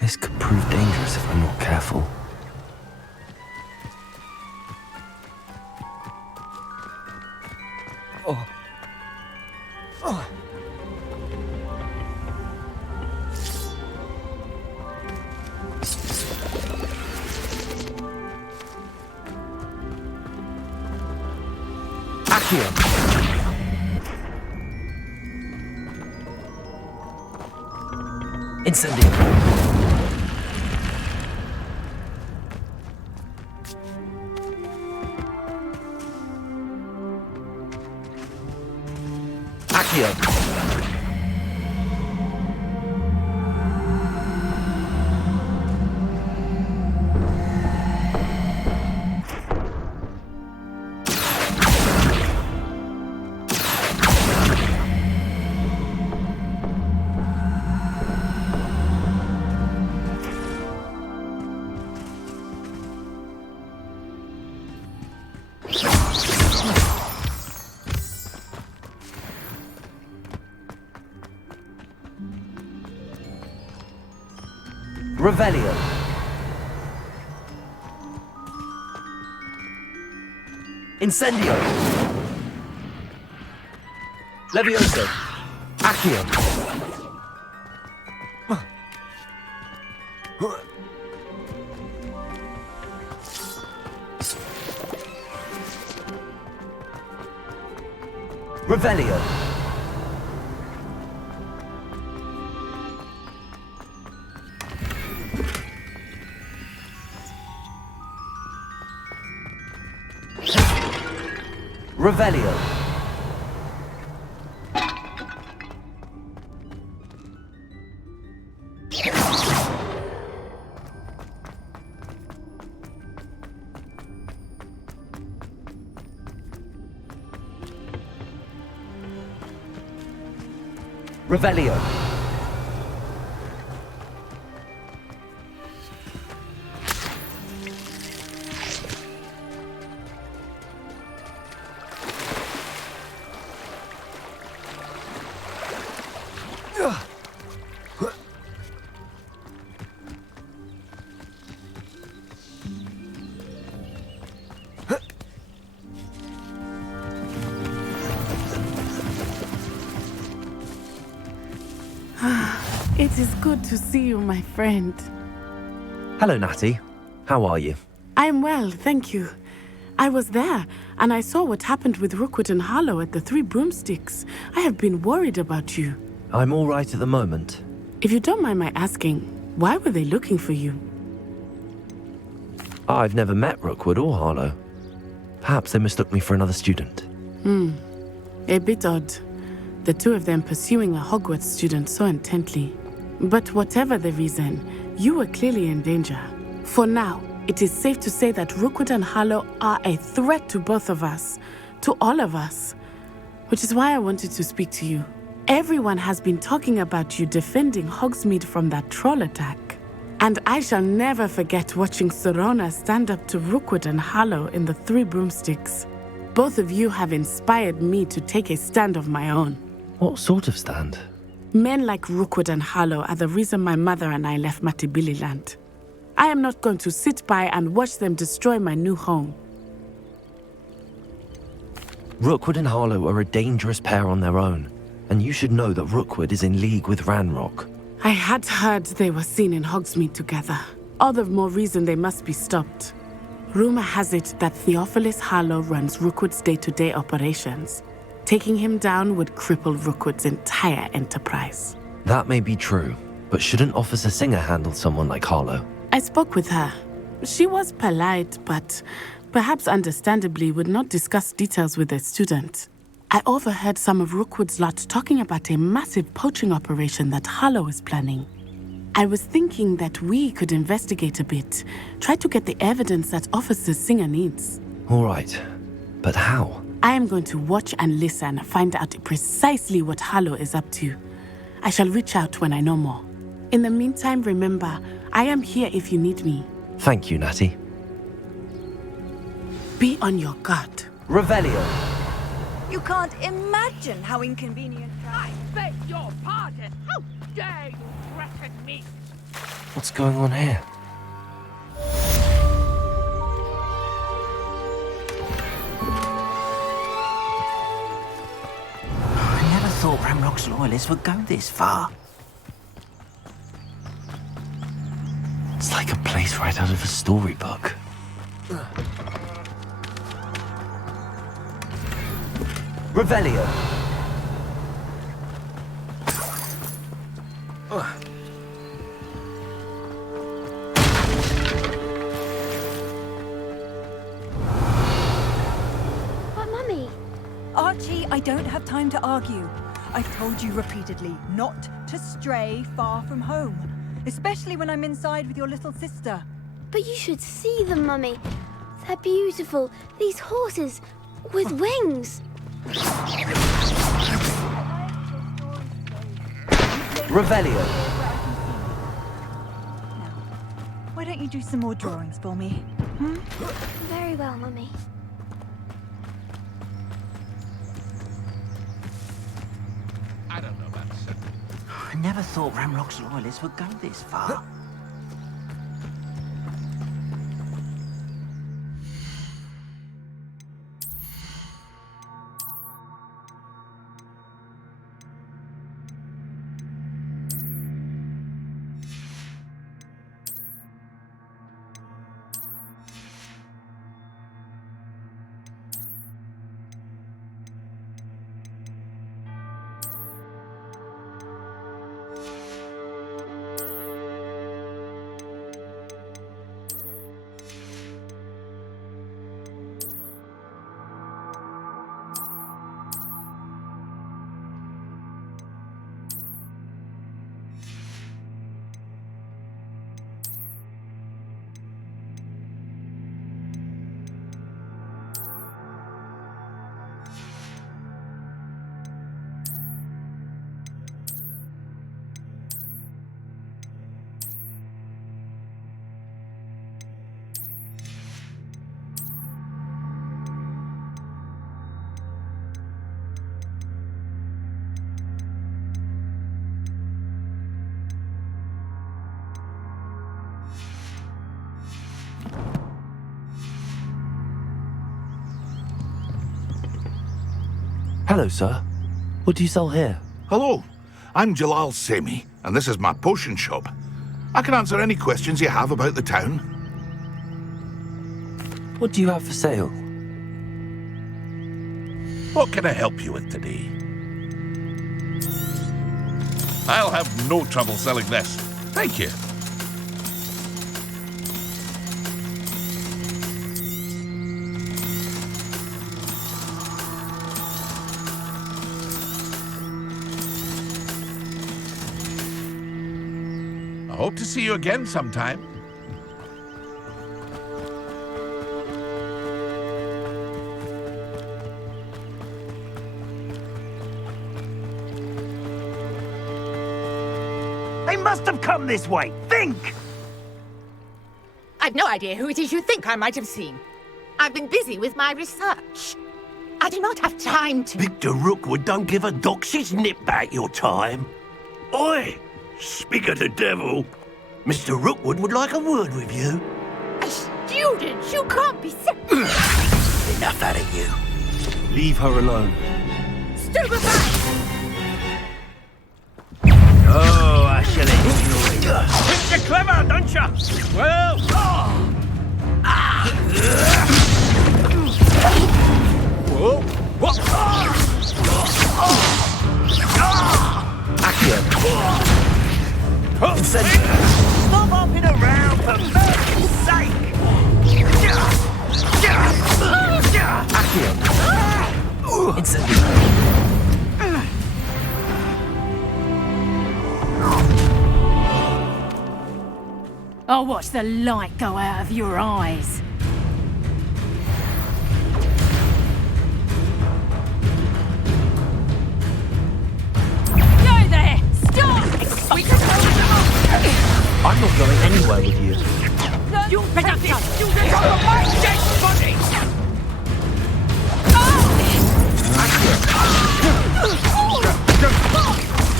This could prove dangerous if I'm not careful. Oh. Oh. Accio. Incendio. Accio. Revelio. Incendio. Levioso. Accio. Revelio. Revelio. Revelio. It is good to see you, my friend. Hello, Natty. How are you? I'm well, thank you. I was there, and I saw what happened with Rookwood and Harlow at the Three Broomsticks. I have been worried about you. I'm all right at the moment. If you don't mind my asking, why were they looking for you? I've never met Rookwood or Harlow. Perhaps they mistook me for another student. A bit odd. The two of them pursuing a Hogwarts student so intently. But whatever the reason, you were clearly in danger. For now, it is safe to say that Rookwood and Harlow are a threat to both of us, to all of us, which is why I wanted to speak to you. Everyone has been talking about you defending Hogsmeade from that troll attack. And I shall never forget watching Sorona stand up to Rookwood and Harlow in the Three Broomsticks. Both of you have inspired me to take a stand of my own. What sort of stand? Men like Rookwood and Harlow are the reason my mother and I left Matibililand. I am not going to sit by and watch them destroy my new home. Rookwood and Harlow are a dangerous pair on their own, and you should know that Rookwood is in league with Ranrock. I had heard they were seen in Hogsmeade together. All the more reason they must be stopped. Rumor has it that Theophilus Harlow runs Rookwood's day-to-day operations. Taking him down would cripple Rookwood's entire enterprise. That may be true, but shouldn't Officer Singer handle someone like Harlow? I spoke with her. She was polite, but perhaps understandably would not discuss details with a student. I overheard some of Rookwood's lot talking about a massive poaching operation that Harlow is planning. I was thinking that we could investigate a bit, try to get the evidence that Officer Singer needs. All right, but how? I am going to watch and listen, find out precisely what Harlow is up to. I shall reach out when I know more. In the meantime, remember, I am here if you need me. Thank you, Natty. Be on your guard. Revelio. You can't imagine how inconvenient. I beg your pardon. How dare you threaten me? What's going on here? I never thought Ranrock's loyalists would go this far. It's like a place right out of a storybook. Revelio. But Mummy... Archie, I don't have time to argue. I've told you repeatedly not to stray far from home, especially when I'm inside with your little sister. But you should see them, Mummy. They're beautiful. These horses with wings. Revelio. Why don't you do some more drawings for me? Hmm? Very well, Mummy. I don't know about that. I never thought Ranrock's loyalists would go this far. Hello, sir. What do you sell here? Hello, I'm Jalal Semi, and this is my potion shop. I can answer any questions you have about the town. What do you have for sale? What can I help you with today? I'll have no trouble selling this. Thank you. I hope to see you again sometime. They must have come this way. Think! I've no idea who it is you think I might have seen. I've been busy with my research. I do not have time to... Victor Rookwood don't give a doxy's nip back your time. Oi! Speak of the devil. Mr. Rookwood would like a word with you. A student? You can't be sick. Enough out of you. Leave her alone. Stupefy! Oh, I shall enjoy you. Think you're clever, don't you? Well... Whoa! What? Accio. Stop hopping around, for mercy's sake! Accio. Incendio. I'll watch the light go out of your eyes. Go there! Stop! We can I'm not going anywhere with you. You better go! You get on my dead body!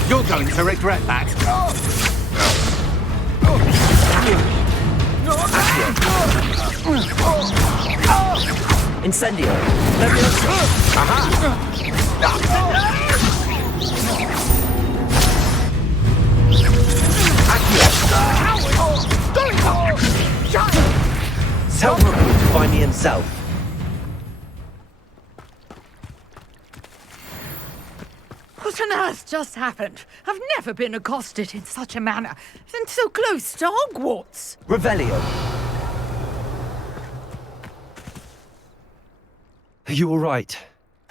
You're going to regret that. Incendio. Levioso. Aha. Tell Rookwood to find me himself. What on earth just happened? I've never been accosted in such a manner, and so close to Hogwarts. Revelio. Are you all right?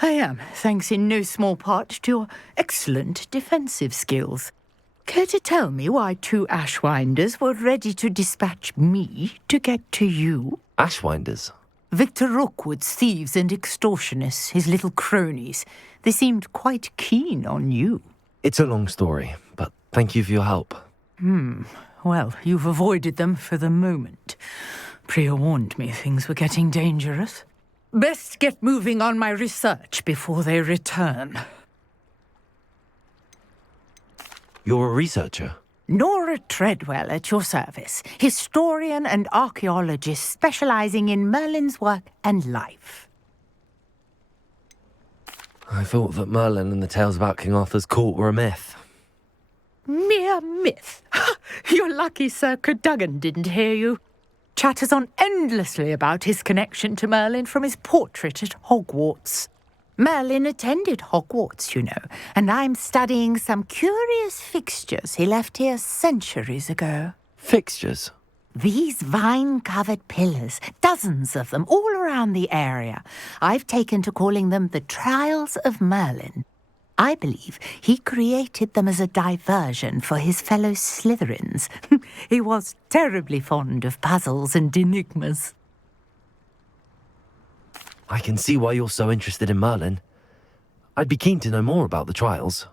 I am, thanks in no small part to your excellent defensive skills. Care to tell me why two Ashwinders were ready to dispatch me to get to you? Ashwinders? Victor Rookwood's thieves and extortionists, his little cronies. They seemed quite keen on you. It's a long story, but thank you for your help. Well, you've avoided them for the moment. Priya warned me things were getting dangerous. Best get moving on my research before they return. You're a researcher? Nora Treadwell at your service, historian and archaeologist specializing in Merlin's work and life. I thought that Merlin and the tales about King Arthur's court were a myth. Mere myth. You're lucky Sir Cadogan didn't hear you. Chatters on endlessly about his connection to Merlin from his portrait at Hogwarts. Merlin attended Hogwarts, you know, and I'm studying some curious fixtures he left here centuries ago. Fixtures? These vine-covered pillars, dozens of them, all around the area. I've taken to calling them the Trials of Merlin. I believe he created them as a diversion for his fellow Slytherins. He was terribly fond of puzzles and enigmas. I can see why you're so interested in Merlin. I'd be keen to know more about the trials.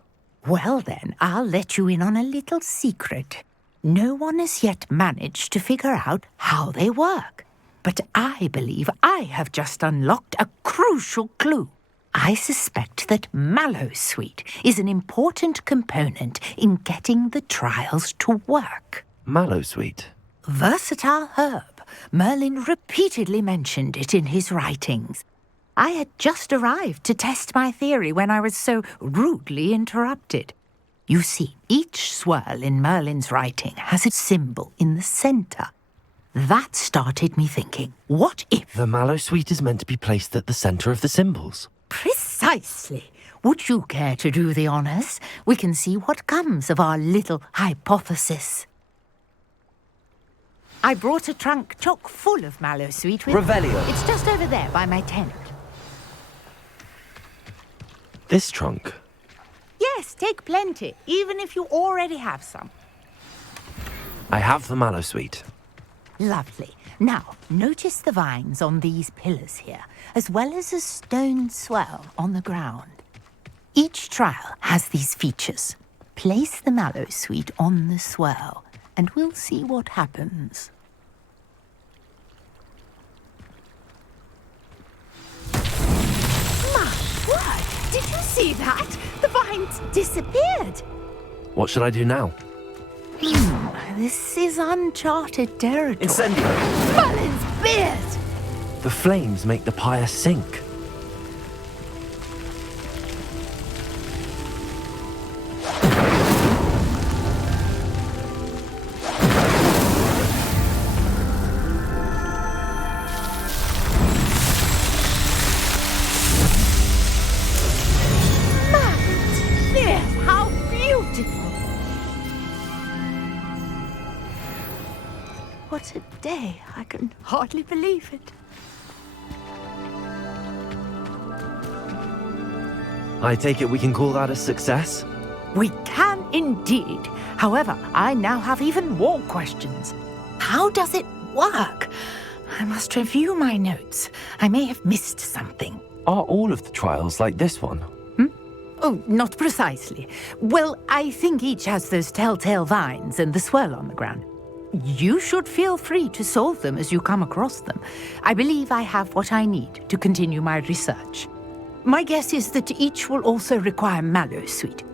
Well then, I'll let you in on a little secret. No one has yet managed to figure out how they work. But I believe I have just unlocked a crucial clue. I suspect that Mallowsweet is an important component in getting the trials to work. Mallowsweet? Versatile herb. Merlin repeatedly mentioned it in his writings. I had just arrived to test my theory when I was so rudely interrupted. You see, each swirl in Merlin's writing has a symbol in the centre. That started me thinking, what if... The Mallowsweet is meant to be placed at the centre of the symbols. Precisely. Would you care to do the honours? We can see what comes of our little hypothesis. I brought a trunk chock full of Mallowsweet with... Revelio. It's just over there by my tent. This trunk? Yes, take plenty, even if you already have some. I have the Mallowsweet. Lovely. Now, notice the vines on these pillars here, as well as a stone swell on the ground. Each trial has these features. Place the mallow sweet on the swirl, and we'll see what happens. My word! Did you see that? The vines disappeared. What should I do now? This is uncharted territory. Incendio! Merlin's beard! The flames make the pyre sink. How beautiful! What a day. I can hardly believe it. I take it we can call that a success? We can indeed. However, I now have even more questions. How does it work? I must review my notes. I may have missed something. Are all of the trials like this one? Oh, not precisely. Well, I think each has those telltale vines and the swirl on the ground. You should feel free to solve them as you come across them. I believe I have what I need to continue my research. My guess is that each will also require mallow sweet,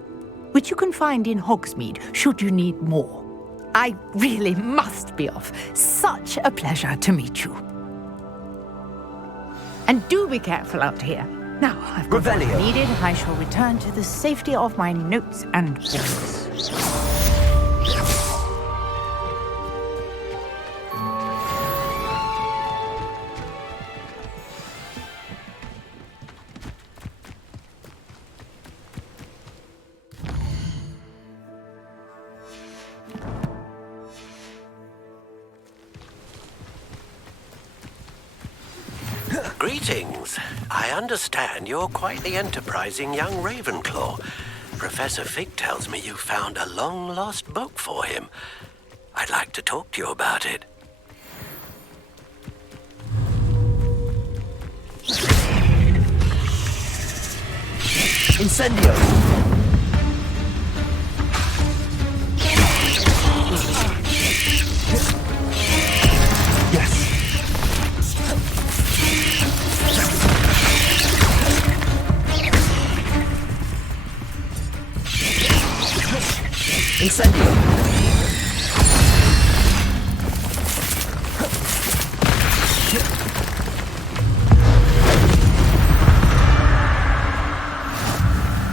which you can find in Hogsmeade should you need more. I really must be off. Such a pleasure to meet you. And do be careful out here. Now, I've got what I needed. I shall return to the safety of my notes and books. Greetings. I understand you're quite the enterprising young Ravenclaw. Professor Fig tells me you found a long-lost book for him. I'd like to talk to you about it. Incendio! Incendio!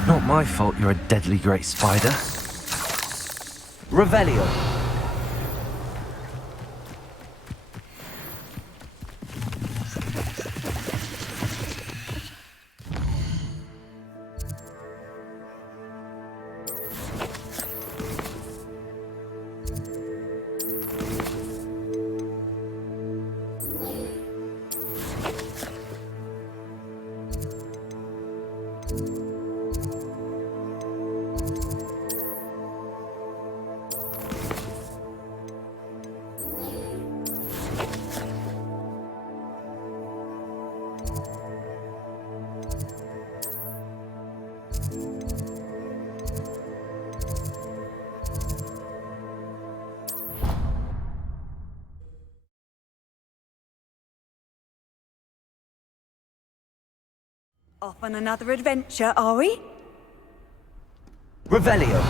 Not my fault you're a deadly great spider. Revelio! Off on another adventure, are we? Revelio!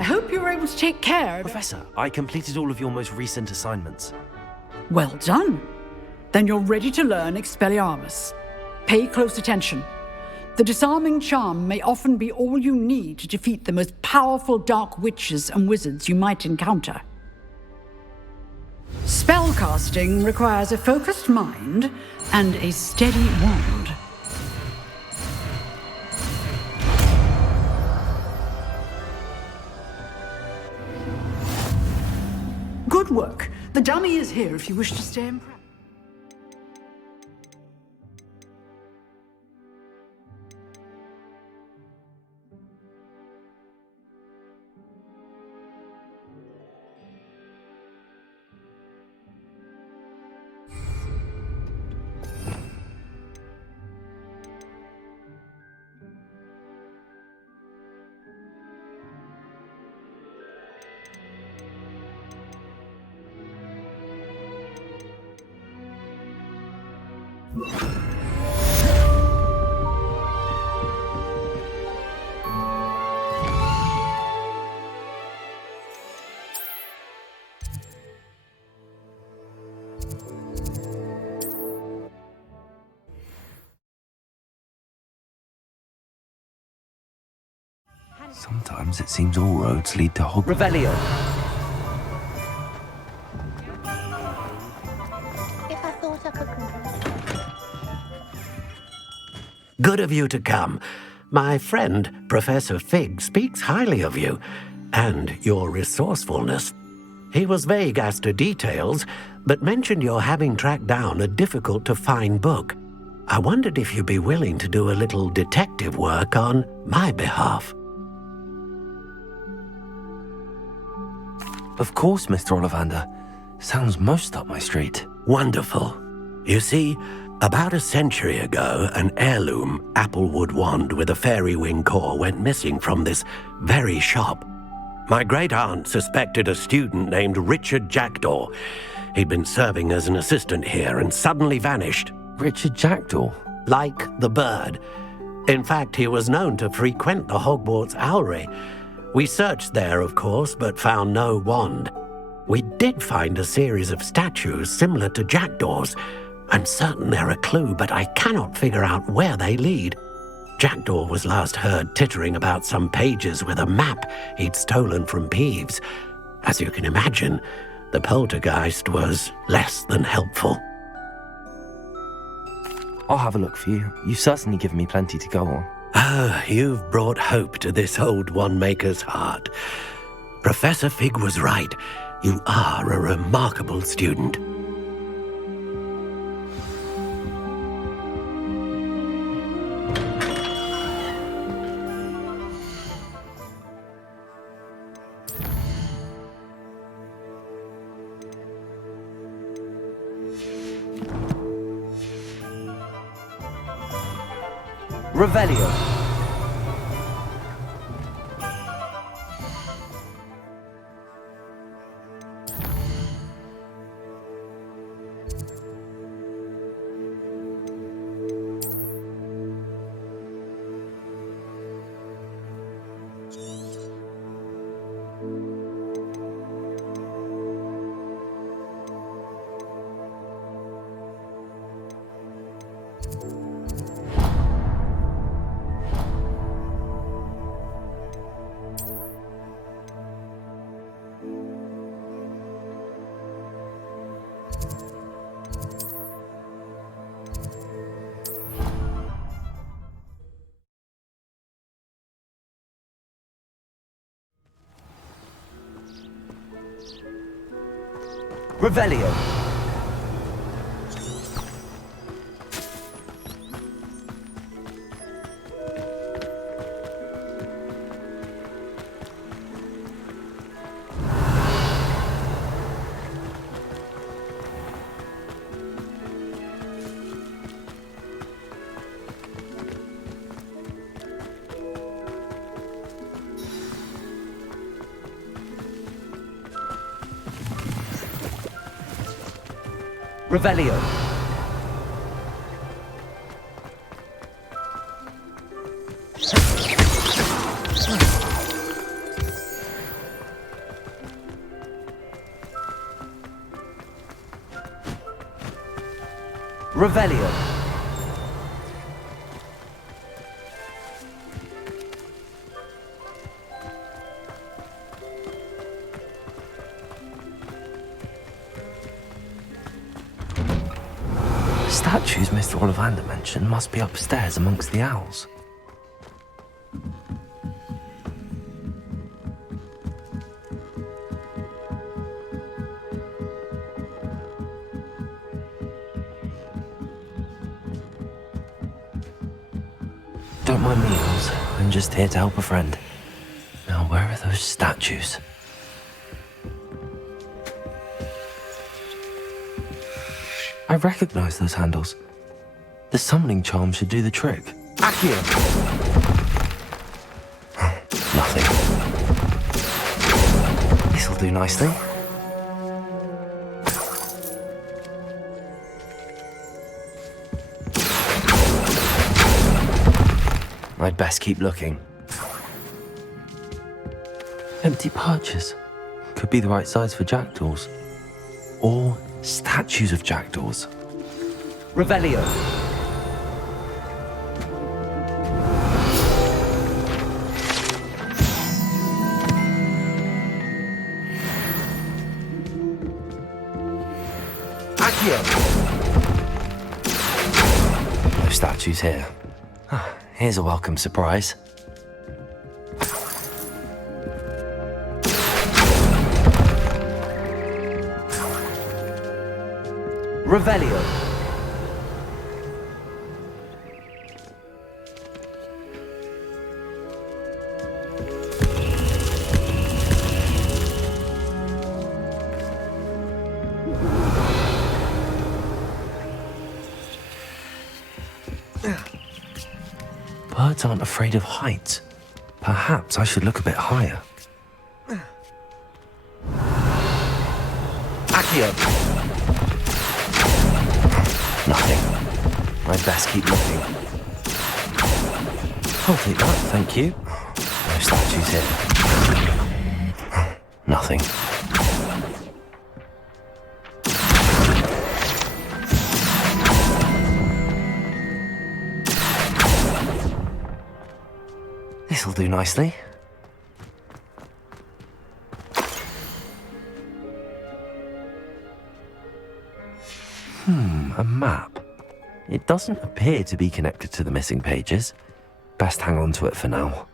I hope you were able to take care. Professor, I completed all of your most recent assignments. Well done. Then you're ready to learn Expelliarmus. Pay close attention. The disarming charm may often be all you need to defeat the most powerful dark witches and wizards you might encounter. Spellcasting requires a focused mind and a steady wand. Good work. The dummy is here if you wish to stay in practice. Sometimes it seems all roads lead to Hogwarts. Revelio. If I thought I could Good of you to come. My friend, Professor Fig, speaks highly of you and your resourcefulness. He was vague as to details, but mentioned your having tracked down a difficult-to-find book. I wondered if you'd be willing to do a little detective work on my behalf. Of course, Mr. Ollivander. Sounds most up my street. Wonderful. You see, about a century ago, an heirloom applewood wand with a fairy wing core went missing from this very shop. My great-aunt suspected a student named Richard Jackdaw. He'd been serving as an assistant here and suddenly vanished. Richard Jackdaw? Like the bird. In fact, he was known to frequent the Hogwarts Owlery. We searched there, of course, but found no wand. We did find a series of statues similar to Jackdaw's. I'm certain they're a clue, but I cannot figure out where they lead. Jackdaw was last heard tittering about some pages with a map he'd stolen from Peeves. As you can imagine, the poltergeist was less than helpful. I'll have a look for you. You've certainly given me plenty to go on. Ah, you've brought hope to this old wand-maker's heart. Professor Fig was right. You are a remarkable student. Revelio. Revelio. Revelio. Revelio. statues Mr. Ollivander mentioned must be upstairs amongst the owls. Don't mind me, owls. I'm just here to help a friend. Now, where are those statues? I recognize those handles. The summoning charm should do the trick. Accio! Nothing. This'll do nicely. I'd best keep looking. Empty perches. Could be the right size for jackdaws. Or statues of jackdaws. Revelio. Accio! No statues here. Here's a welcome surprise. Revelio. Birds aren't afraid of heights. Perhaps I should look a bit higher. Accio. Nothing. I'd best keep looking. I'll take that, thank you. No statues here. Nothing. This'll do nicely. A map. It doesn't appear to be connected to the missing pages. Best hang on to it for now.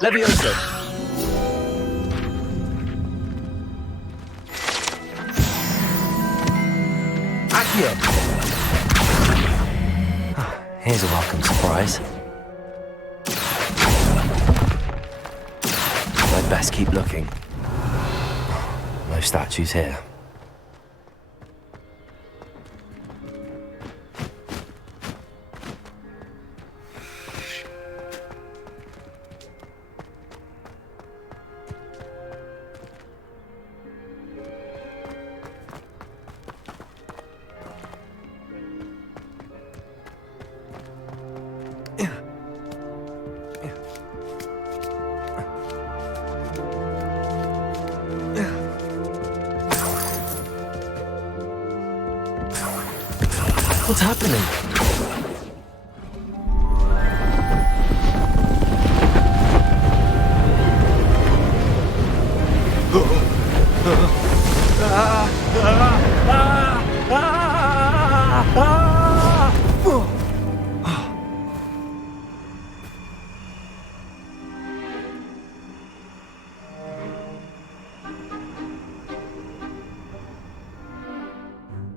Levioso. Accio. Here's a welcome surprise. I'd best keep looking. No statues here. What's happening?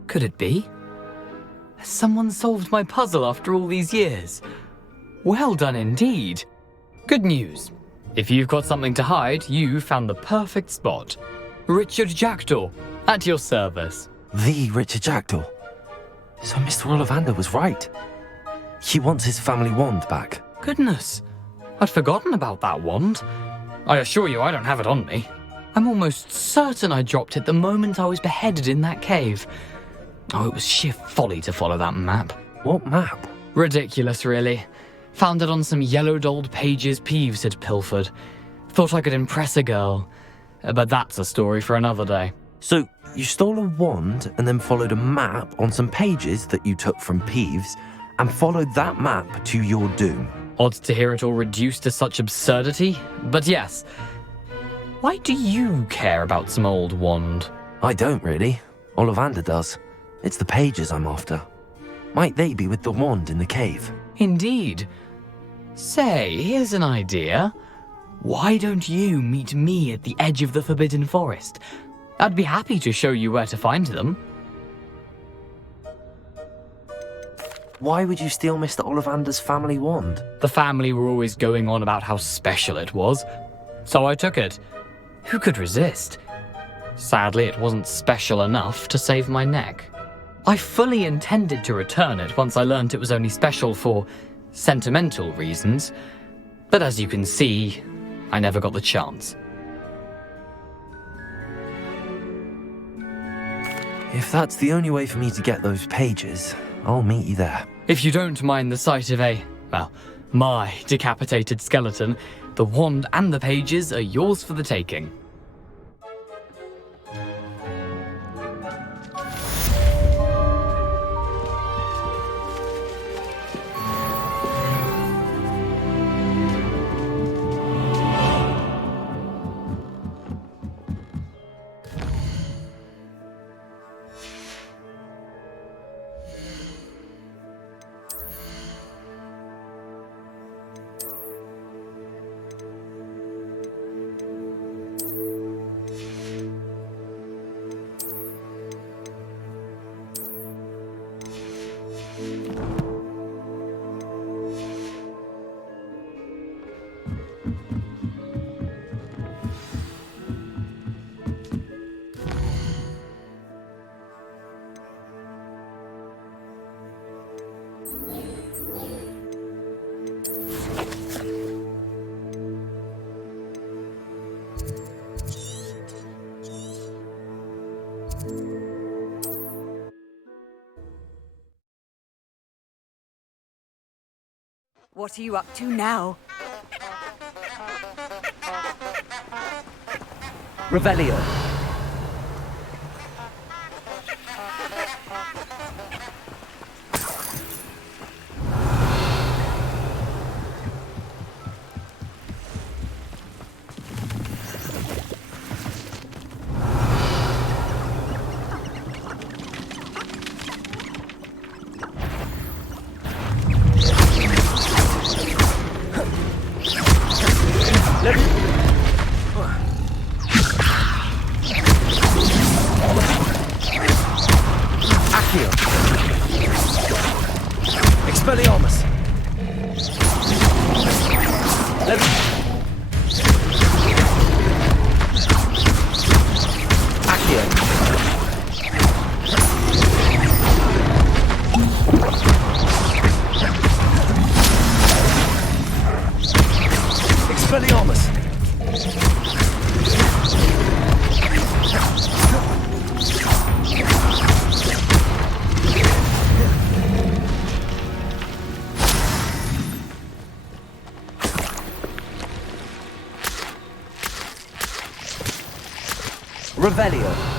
Could it be? Has someone solved my puzzle after all these years? Well done indeed. Good news. If you've got something to hide, you found the perfect spot. Richard Jackdaw, at your service. The Richard Jackdaw. So Mr. Ollivander was right. He wants his family wand back. Goodness, I'd forgotten about that wand. I assure you I don't have it on me. I'm almost certain I dropped it the moment I was beheaded in that cave. Oh, it was sheer folly to follow that map. What map? Ridiculous, really. Found it on some yellowed old pages Peeves had pilfered. Thought I could impress a girl. But that's a story for another day. So, you stole a wand and then followed a map on some pages that you took from Peeves and followed that map to your doom. Odd to hear it all reduced to such absurdity, but yes. Why do you care about some old wand? I don't really. Ollivander does. It's the pages I'm after. Might they be with the wand in the cave? Indeed. Say, here's an idea. Why don't you meet me at the edge of the Forbidden Forest? I'd be happy to show you where to find them. Why would you steal Mr. Ollivander's family wand? The family were always going on about how special it was, so I took it. Who could resist? Sadly, it wasn't special enough to save my neck. I fully intended to return it once I learned it was only special for sentimental reasons, but as you can see, I never got the chance. If that's the only way for me to get those pages, I'll meet you there. If you don't mind the sight of my decapitated skeleton, the wand and the pages are yours for the taking. What are you up to now? Revelio. Revelio.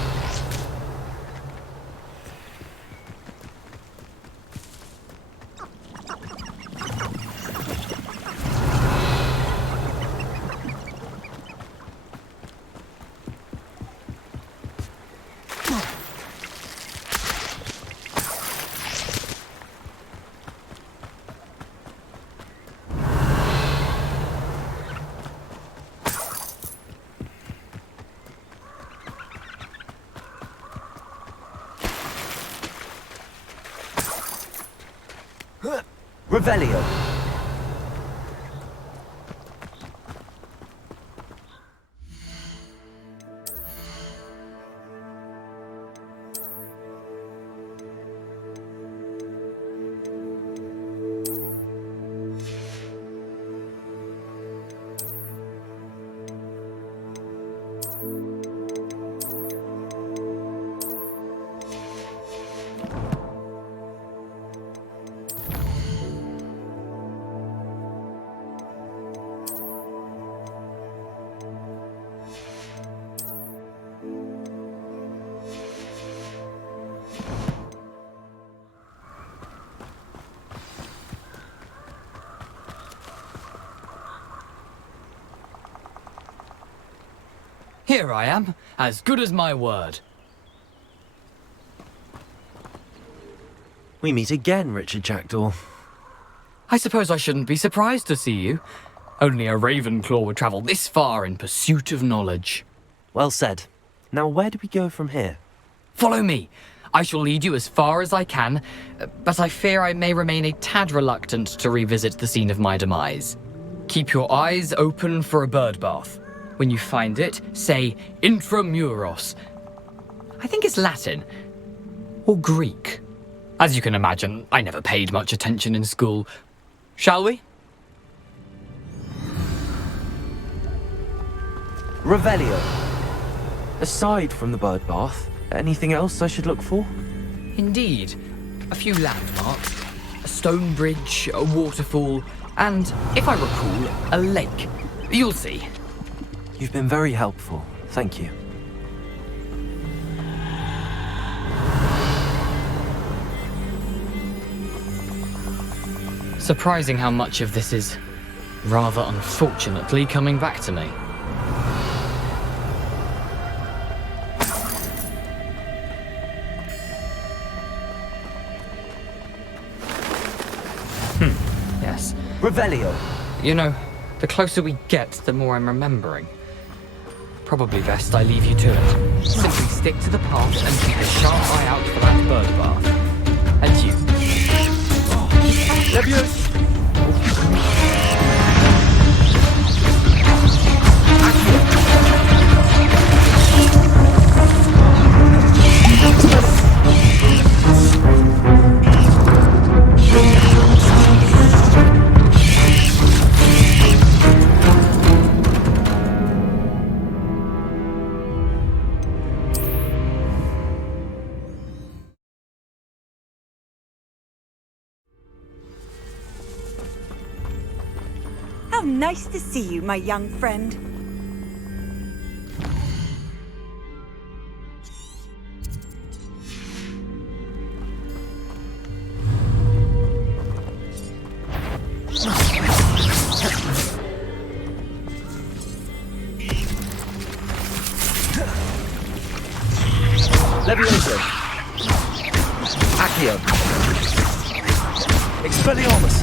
Revelio. Here I am, as good as my word. We meet again, Richard Jackdaw. I suppose I shouldn't be surprised to see you. Only a Ravenclaw would travel this far in pursuit of knowledge. Well said. Now where do we go from here? Follow me. I shall lead you as far as I can, but I fear I may remain a tad reluctant to revisit the scene of my demise. Keep your eyes open for a bird bath. When you find it, say intramuros. I think it's Latin. Or Greek. As you can imagine, I never paid much attention in school. Shall we? Revelio. Aside from the bird bath, anything else I should look for? Indeed. A few landmarks, a stone bridge, a waterfall, and, if I recall, a lake. You'll see. You've been very helpful. Thank you. Surprising how much of this is, rather unfortunately, coming back to me. Yes. Revelio. You know, the closer we get, the more I'm remembering. Probably best I leave you to it. Simply stick to the path and keep a sharp eye out for that bird bath. And you. Leviosa! How nice to see you, my young friend. Leviosa. Accio. Expelliarmus.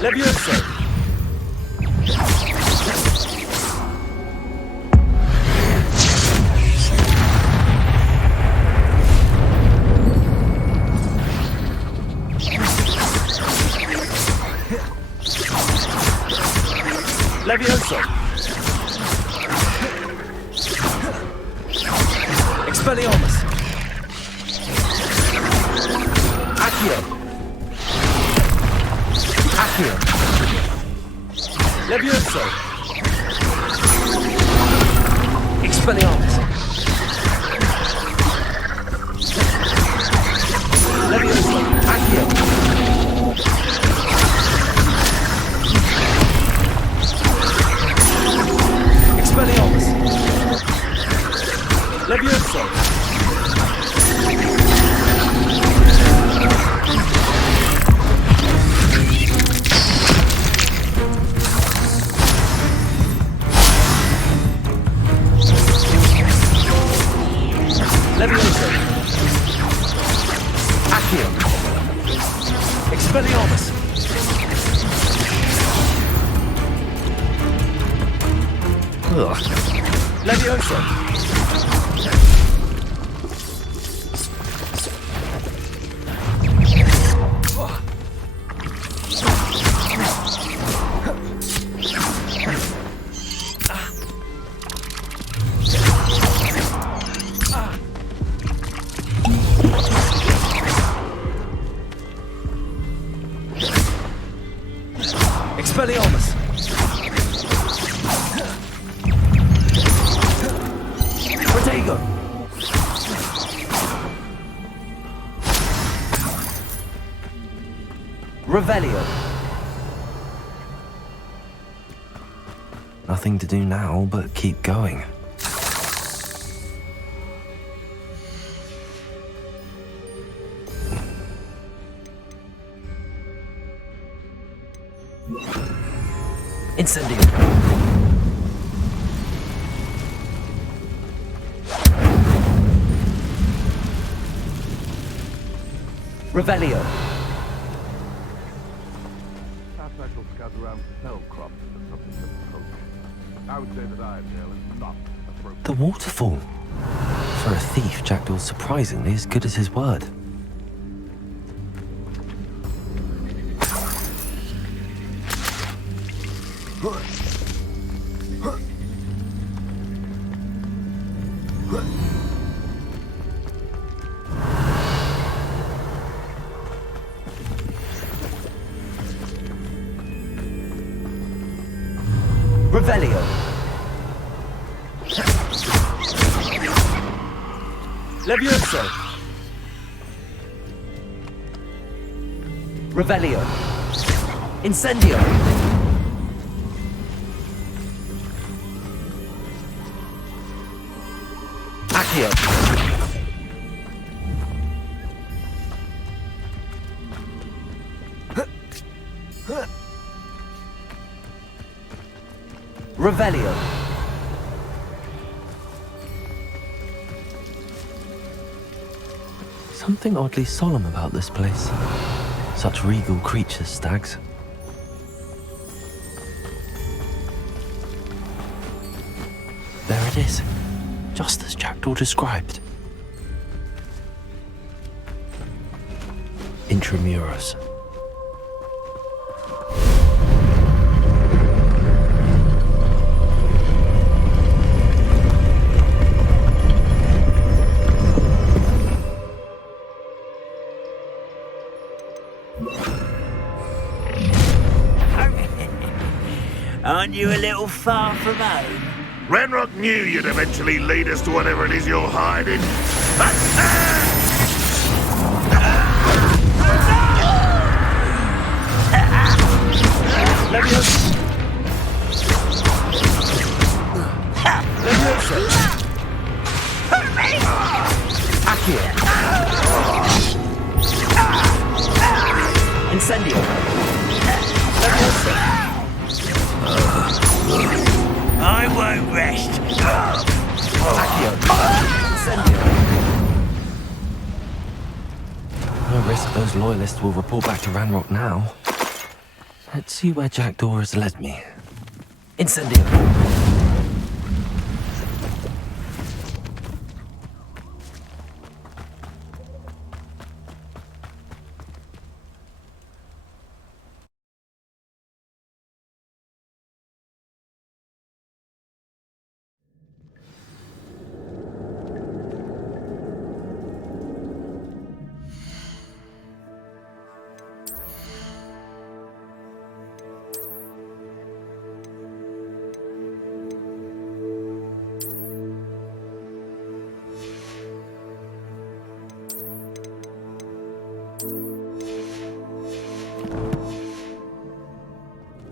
Leviosa. Leviosa. Expelliarmus. Accio. Accio. Leviosa. Expelliarmus. Leviosa. Accio. Expelliarmus. Leviosa. Leviosa. Accio. Expelliarmus. Leviosa. Expelliarmus. Protego. Revelio. Nothing to do now but keep going. Revelio. Perhaps I shall scout around Undercroft for something to poke. I would say that Iredale is not appropriate. The waterfall. For a thief, Jackdaw's surprisingly as good as his word. Revelio. Levioso. Revelio. Incendio. Accio. Revelio. Something oddly solemn about this place. Such regal creatures, stags. There it is, just as Jackdaw described. Intramuros. Aren't you a little far from home? Renrock knew you'd eventually lead us to whatever it is you're hiding. Levioso. Accio. Incendio. Levioso. I won't rest. Accio. Incendio. No risk those loyalists will report back to Ranrock now. Let's see where Jackdaw has led me. Incendio.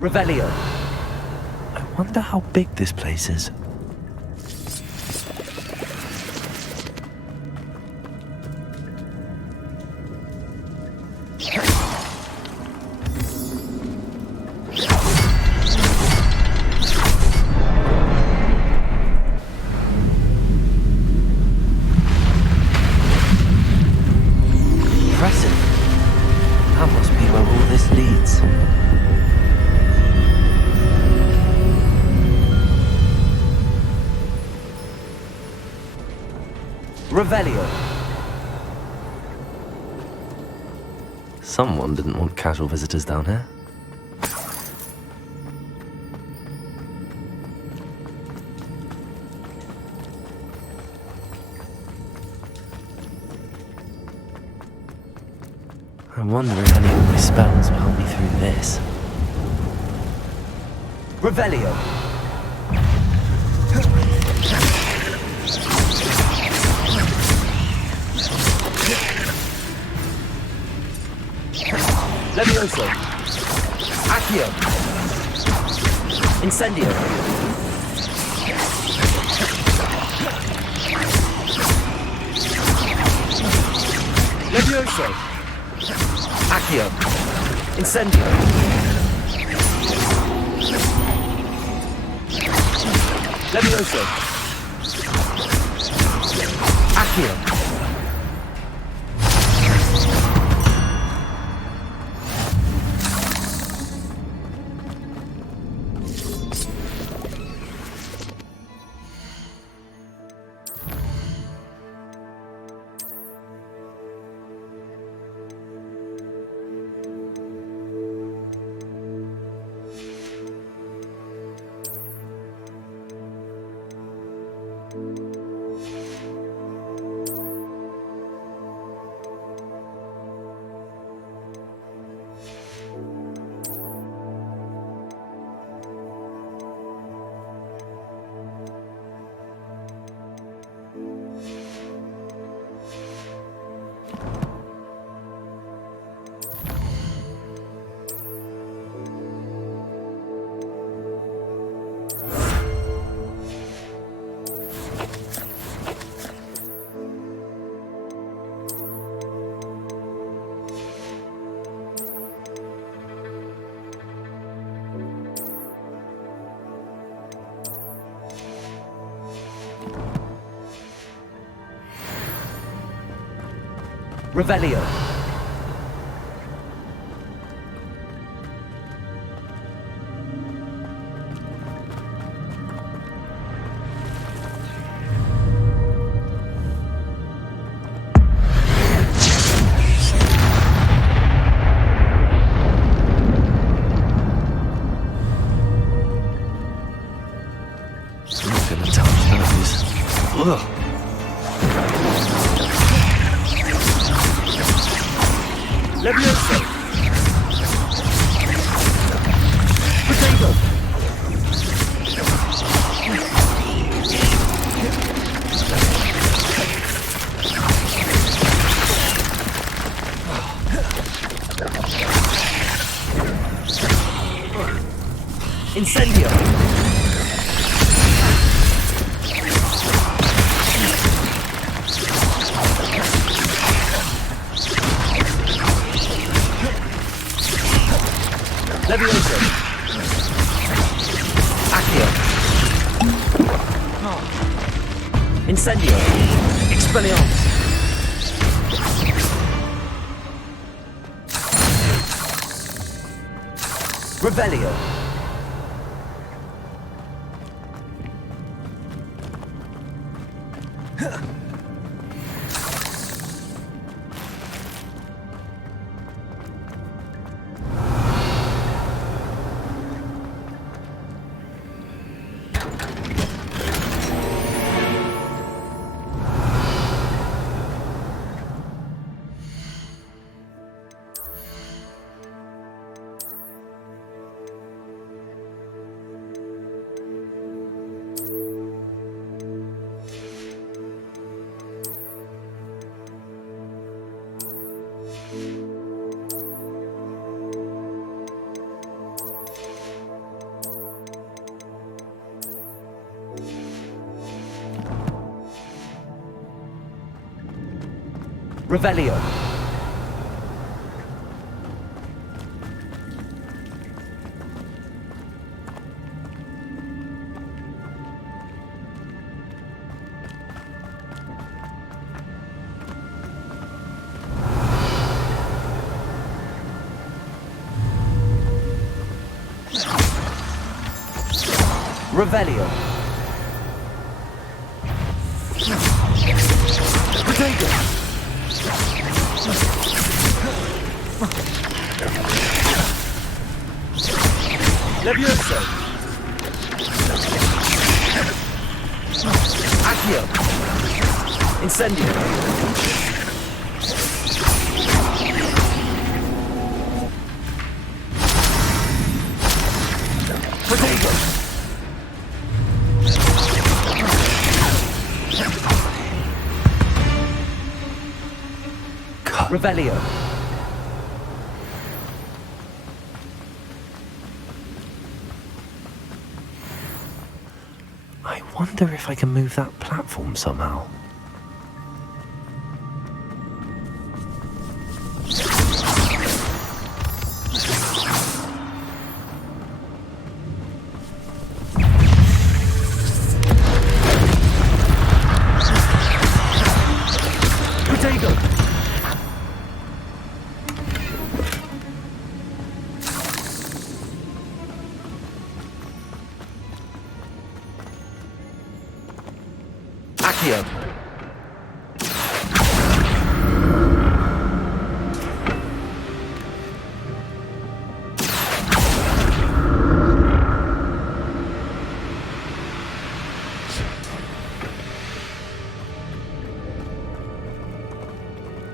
Revelio. I wonder how big this place is. Impressive. That must be where all this leads. Revelio. Someone didn't want casual visitors down here. I'm wondering if any of my spells will help me through this. Revelio. Levioso. Accio. Incendio. Levioso. Accio. Incendio. Levioso. Accio. Revelio. Levioso! Potato! Incendio! Levioso! Accio! Incendio! Expelliarmus! Revelio! Revelio. Revelio. Potato. Levioso! Accio! Incendio! Potato! Revelio! I wonder if I can move that platform somehow. Potato! Accio!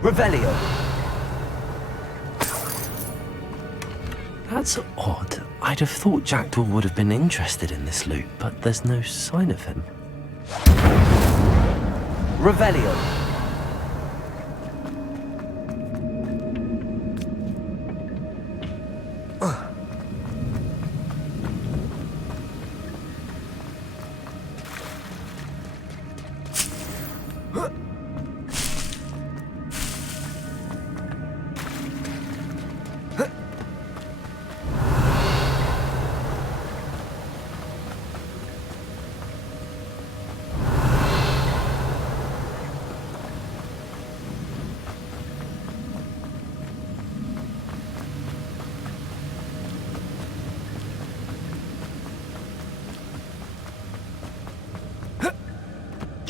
Revelio! That's odd. I'd have thought Jackdaw would have been interested in this loot, but there's no sign of him. Revelio!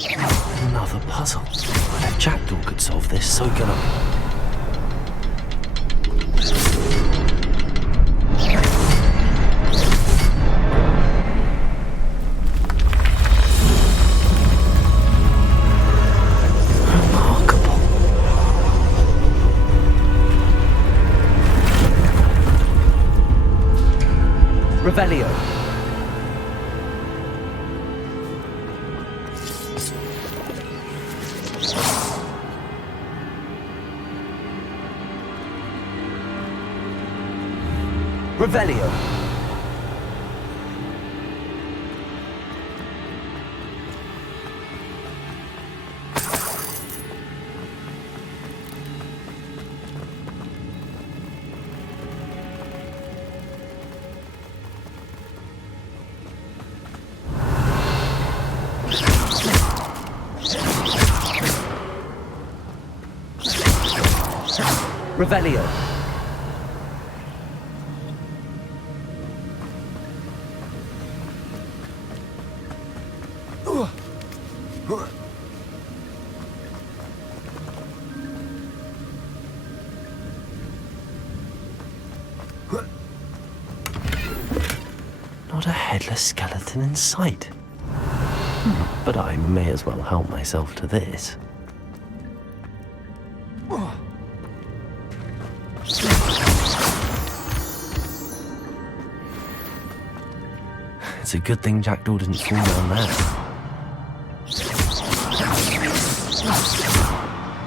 Another puzzle. If Jackdaw could solve this, so can I. Revelio. Revelio. Revelio. Not a headless skeleton in sight. But I may as well help myself to this. It's a good thing Jackdaw didn't fall down there.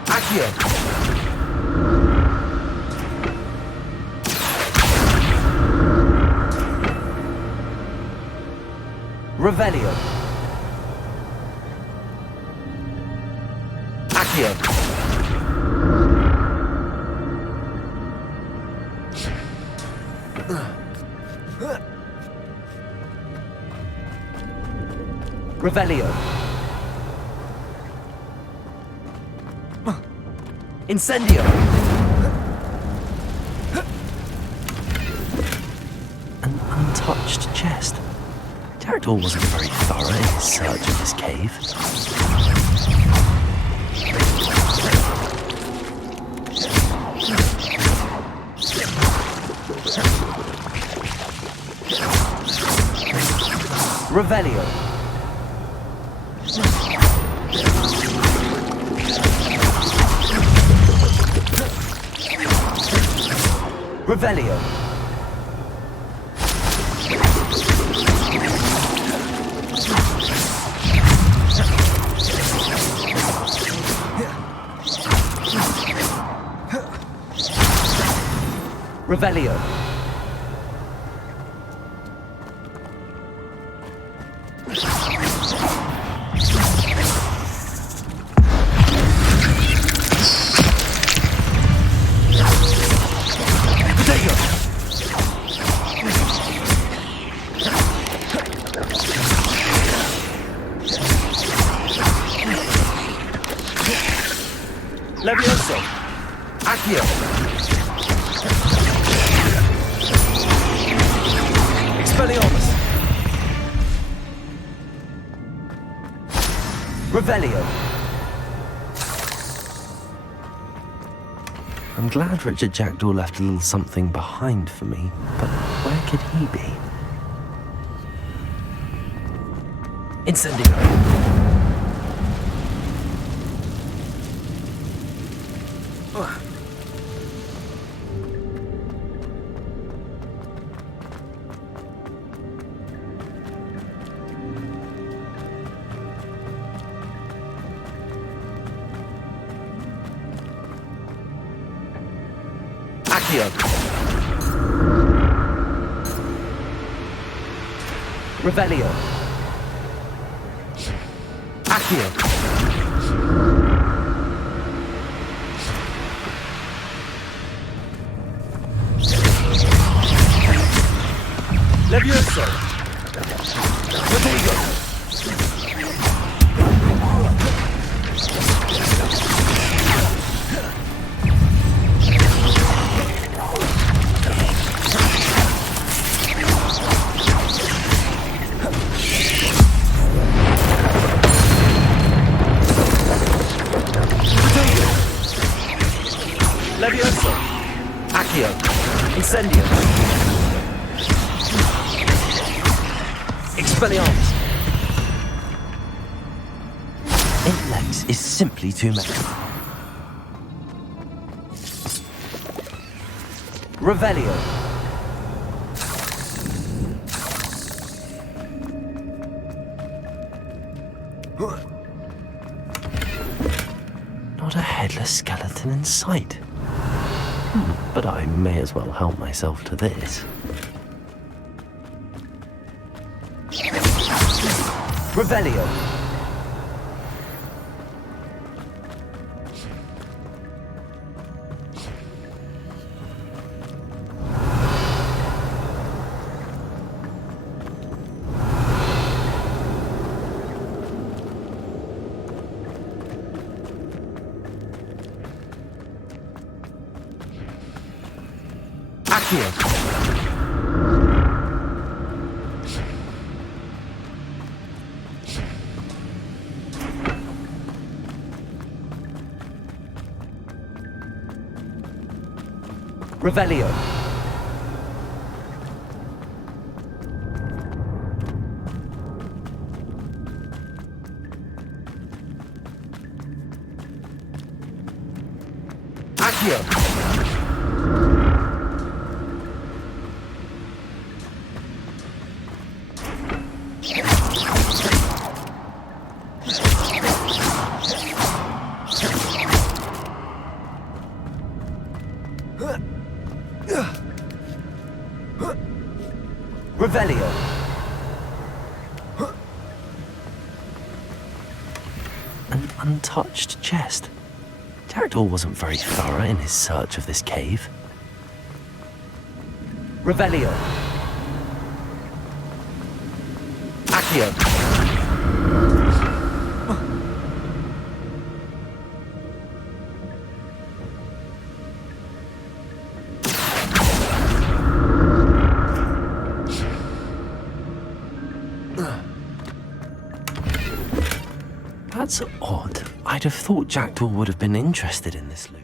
Accio. Revelio. Accio. Revelio. Incendio. An untouched chest. Jackdaw wasn't very thorough in his search of this cave. Revelio. Revelio. Revelio. Levioso. Accio. Expelliarmus. Revelio. I'm glad Richard Jackdaw left a little something behind for me, but where could he be? Incendio. Accio. Revelio. Accio. Levioso. Protego. Accio! Incendio! Expelliarmus! Intlex is simply too many. Revelio! Not a headless skeleton in sight. But I may as well help myself to this. Revelio! Revelio. Accio. Revelio. An untouched chest. Jackdaw wasn't very thorough in his search of this cave. Revelio. Accio. That's odd. I'd have thought Jackdaw would have been interested in this loot.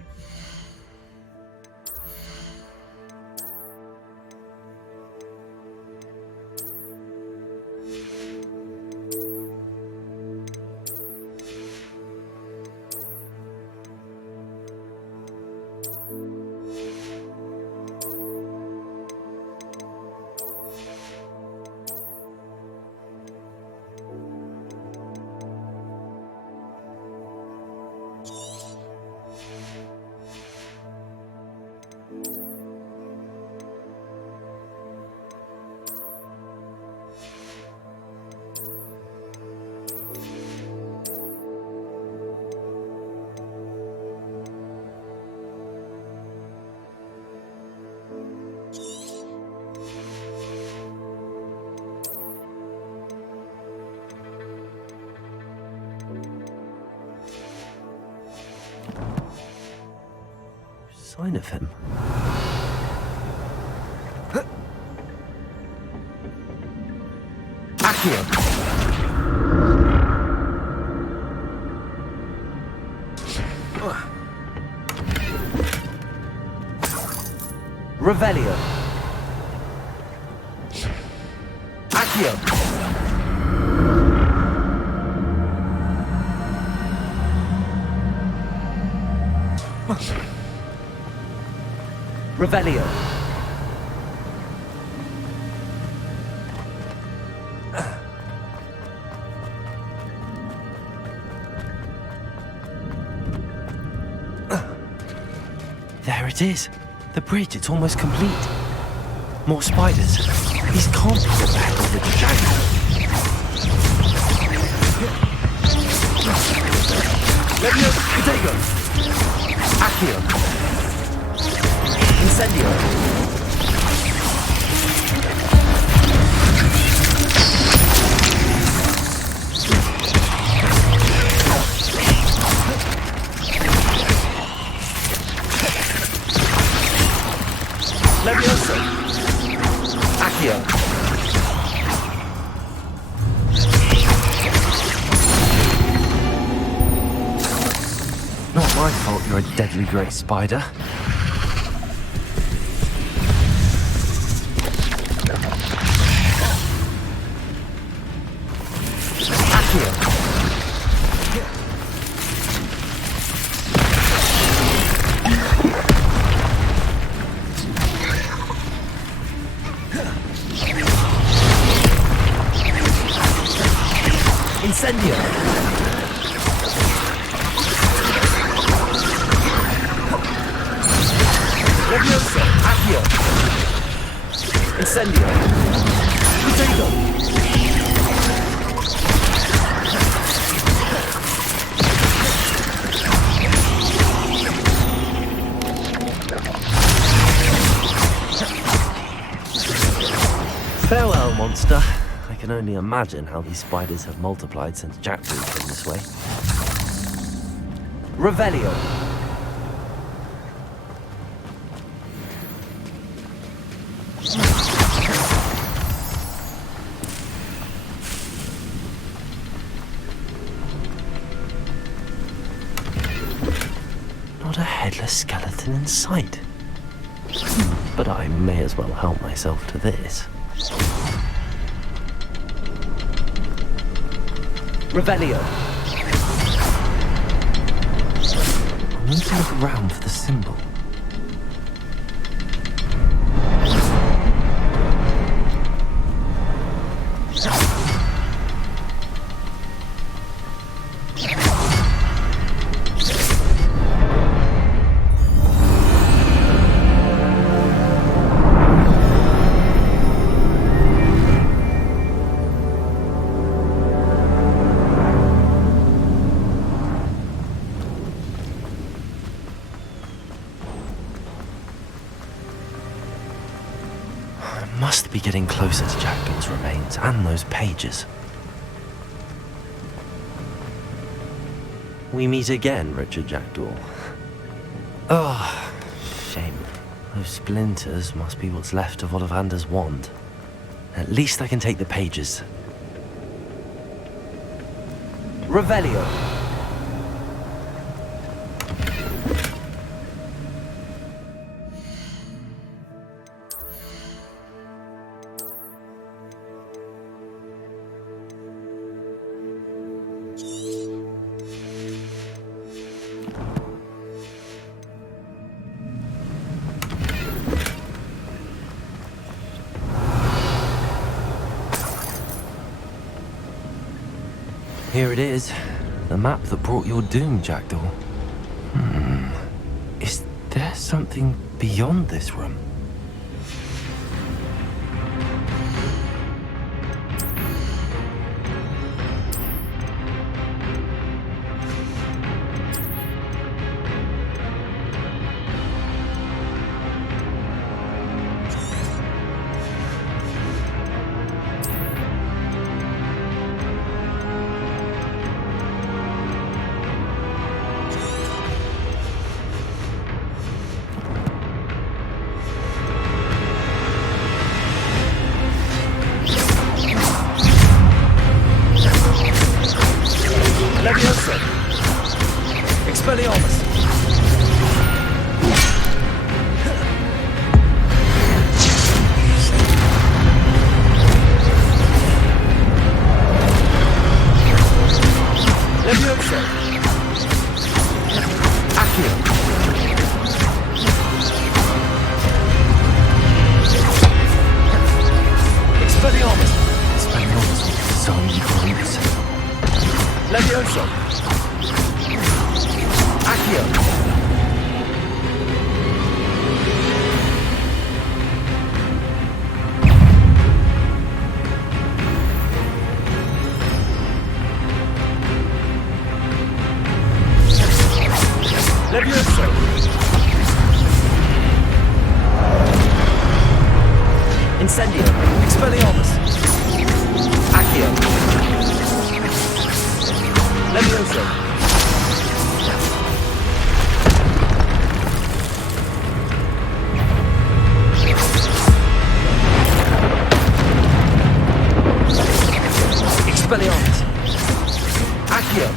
Sign of him. Accio. Revelio. Accio. Revelio. There it is. The bridge, it's almost complete. More spiders. These can't be the battle with the Jackdaw. Levio, Protego. Accio. Incendio. Levioso. Accio. Not my fault you're a deadly great spider. Incendio! Levioso! Accio! Incendio! Potato! Farewell, monster. I can only imagine how these spiders have multiplied since Jackdaw came this way. Revelio. Not a headless skeleton in sight. But I may as well help myself to this. Revelio. I need to look around for the symbol. Must be getting closer to Jackdaw's remains and those pages. We meet again, Richard Jackdaw. Oh, shame. Those splinters must be what's left of Ollivander's wand. At least I can take the pages. Revelio. Here it is, the map that brought your doom, Jackdaw. Is there something beyond this room? Levioso! Expelliarmus! Levioso! Accio! Expelliarmus! Expelliarmus with some groups. Levioso! Accio! Levioso! Incendio! Expelliarmus! Accio! Levioso! Expelliarmus! Accio!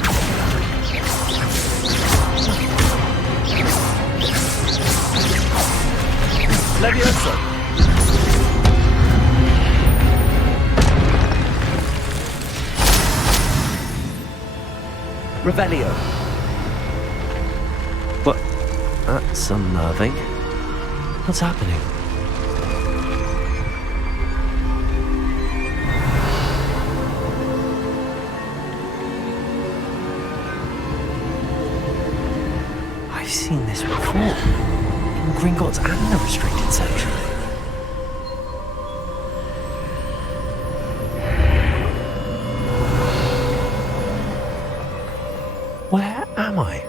Levioso! Revelio. But that's unnerving. What's happening? I've seen this before. In Gringotts and the restricted section. Where am I?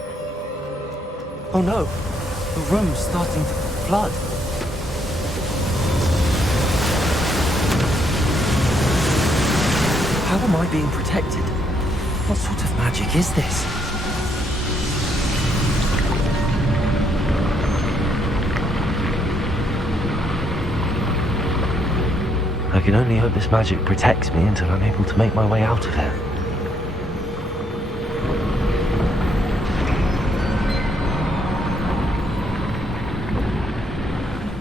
Oh no, the room's starting to flood. How am I being protected? What sort of magic is this? I can only hope this magic protects me until I'm able to make my way out of here.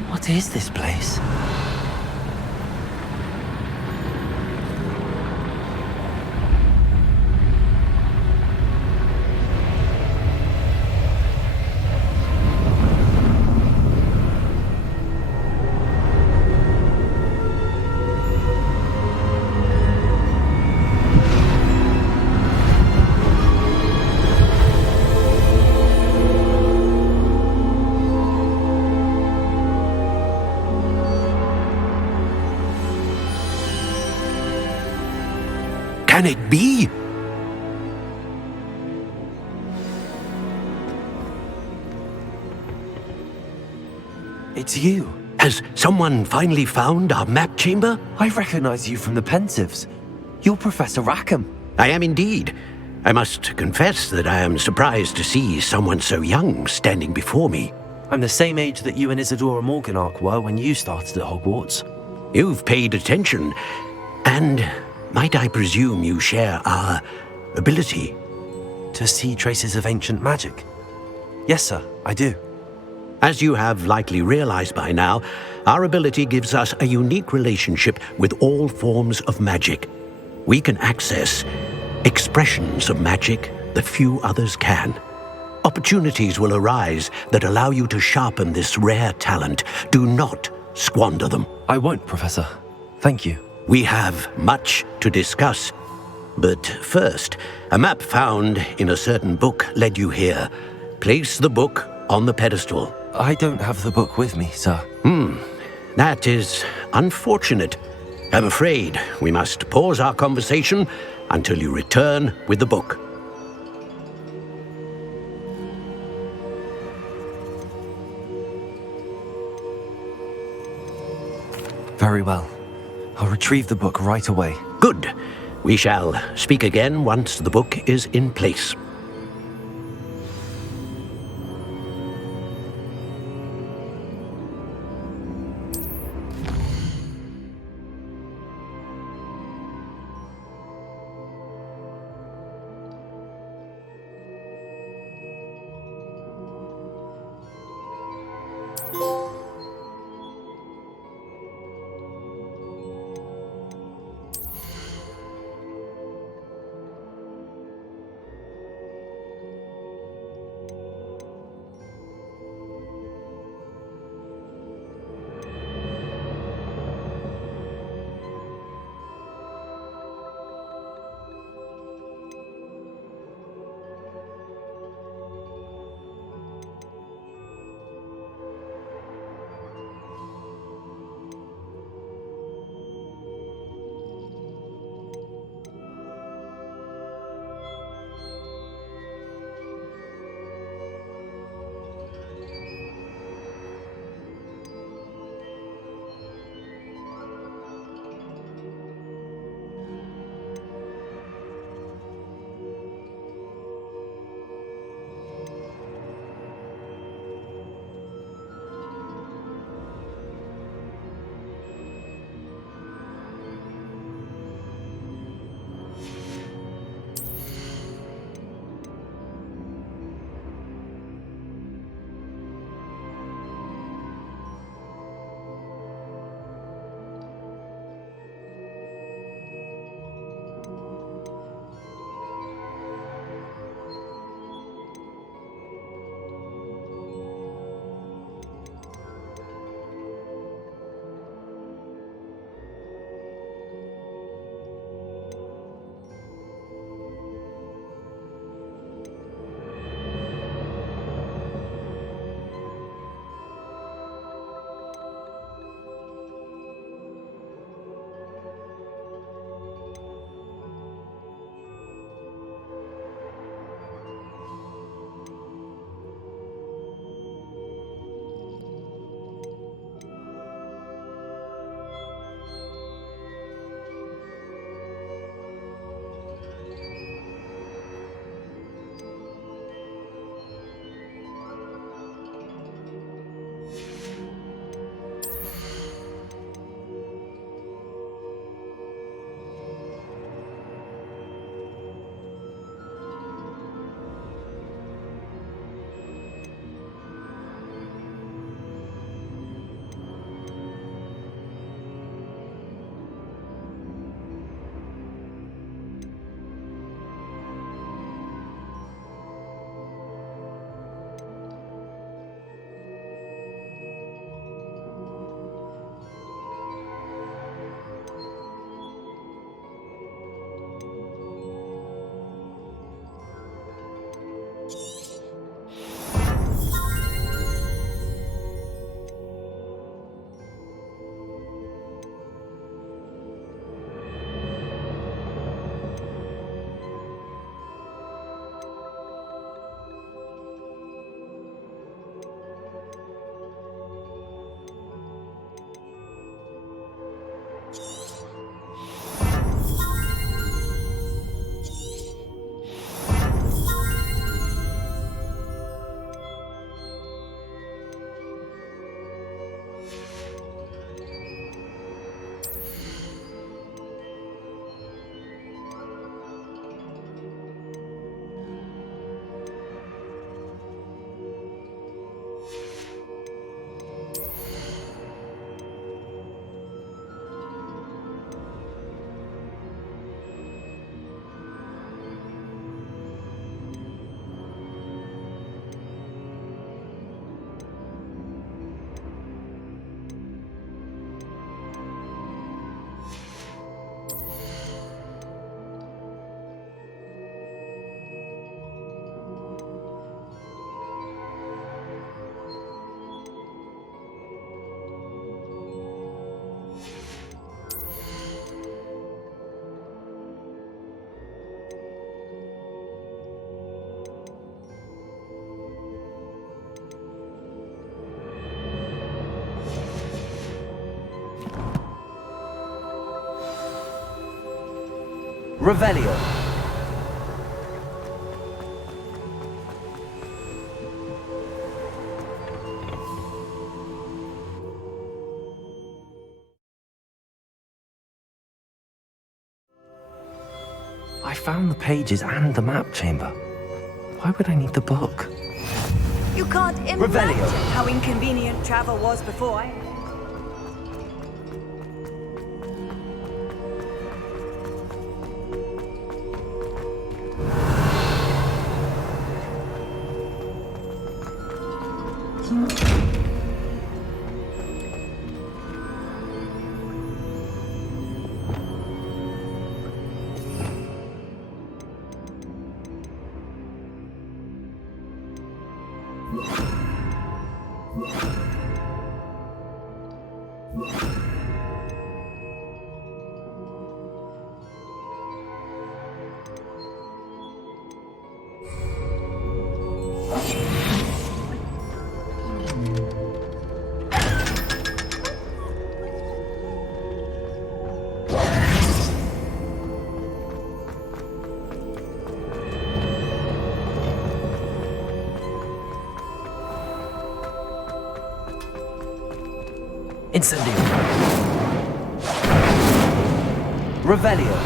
What is this place? Can it be? It's you. Has someone finally found our map chamber? I recognize you from the Pensives. You're Professor Rackham. I am indeed. I must confess that I am surprised to see someone so young standing before me. I'm the same age that you and Isadora Morganach were when you started at Hogwarts. You've paid attention, and might I presume you share our ability? To see traces of ancient magic? Yes, sir, I do. As you have likely realized by now, our ability gives us a unique relationship with all forms of magic. We can access expressions of magic that few others can. Opportunities will arise that allow you to sharpen this rare talent. Do not squander them. I won't, Professor. Thank you. We have much to discuss. But first, a map found in a certain book led you here. Place the book on the pedestal. I don't have the book with me, sir. That is unfortunate. I'm afraid we must pause our conversation until you return with the book. Very well. I'll retrieve the book right away. Good. We shall speak again once the book is in place. Revelio. I found the pages and the map chamber. Why would I need the book? You can't imagine how inconvenient travel was before I... Incendio. Revelio.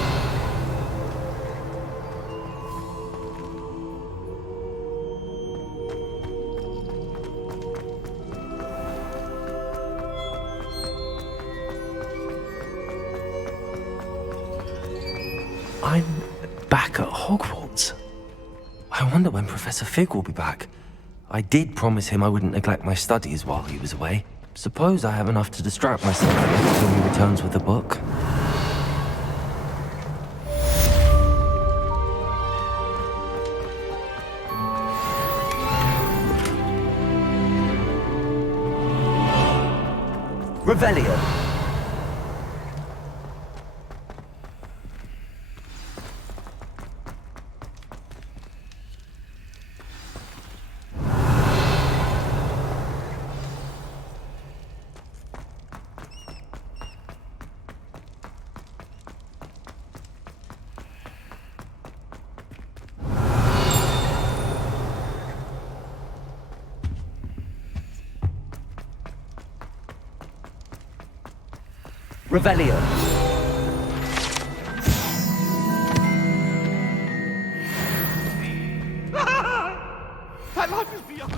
I'm back at Hogwarts. I wonder when Professor Fig will be back. I did promise him I wouldn't neglect my studies while he was away. Suppose I have enough to distract myself until he returns with the book. Revelio. Revelio. My life is beyond.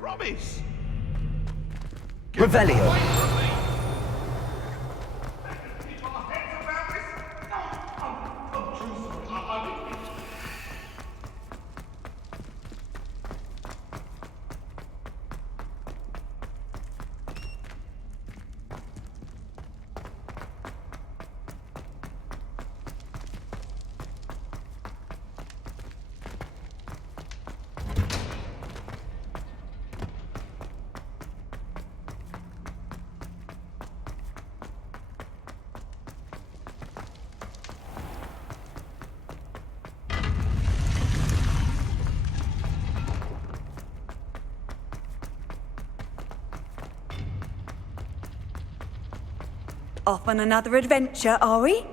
Promise. Revelio. Off on another adventure, are we?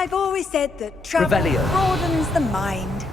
I've always said that travel Revelio. broadens the mind.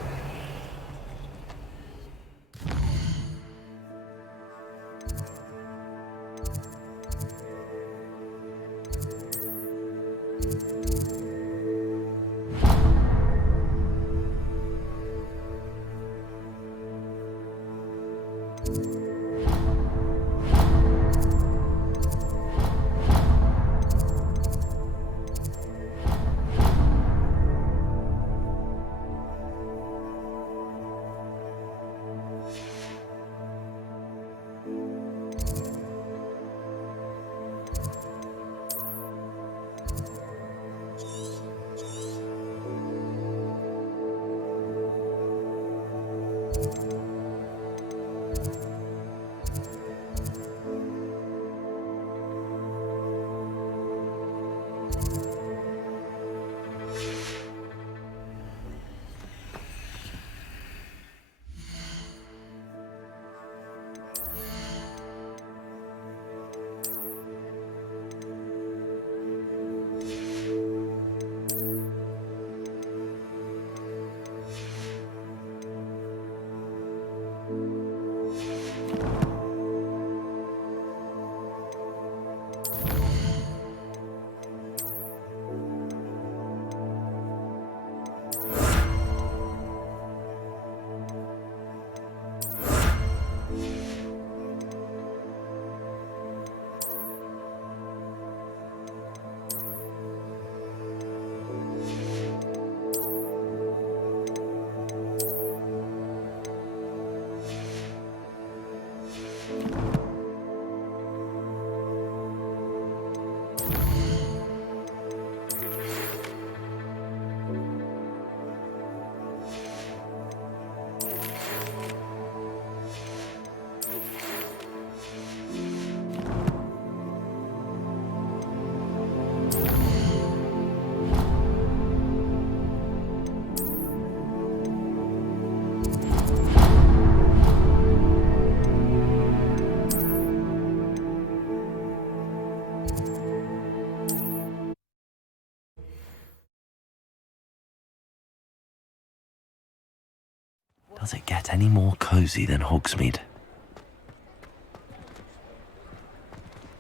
Does it get any more cozy than Hogsmeade?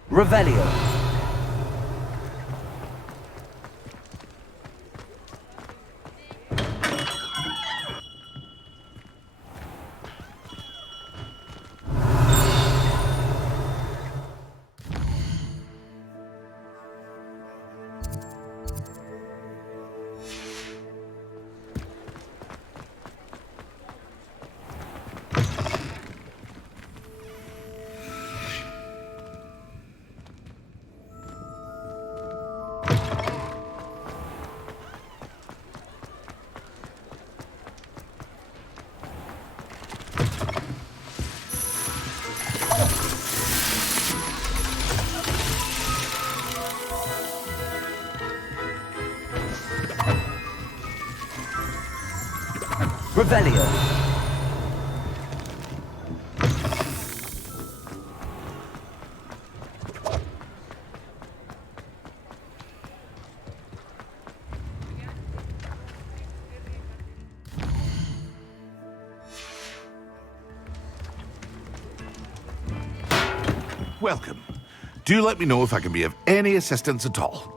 Revelio. Revelio. Welcome. Do let me know if I can be of any assistance at all.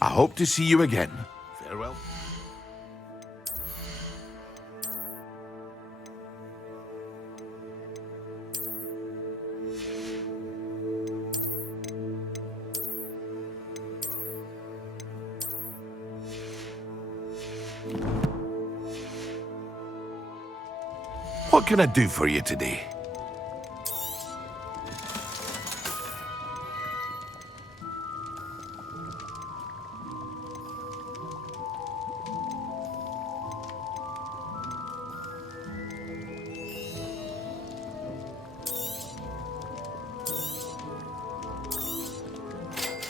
I hope to see you again. Farewell. What can I do for you today?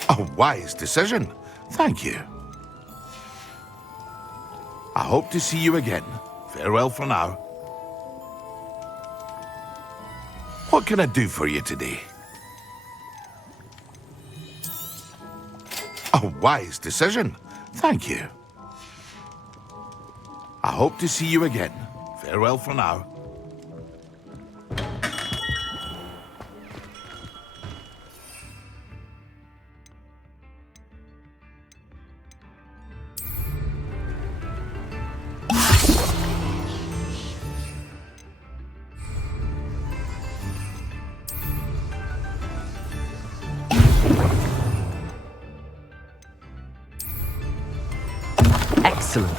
A wise decision. Thank you. I hope to see you again. Farewell for now. What can I do for you today? A wise decision. Thank you. I hope to see you again. Farewell for now. Excellent.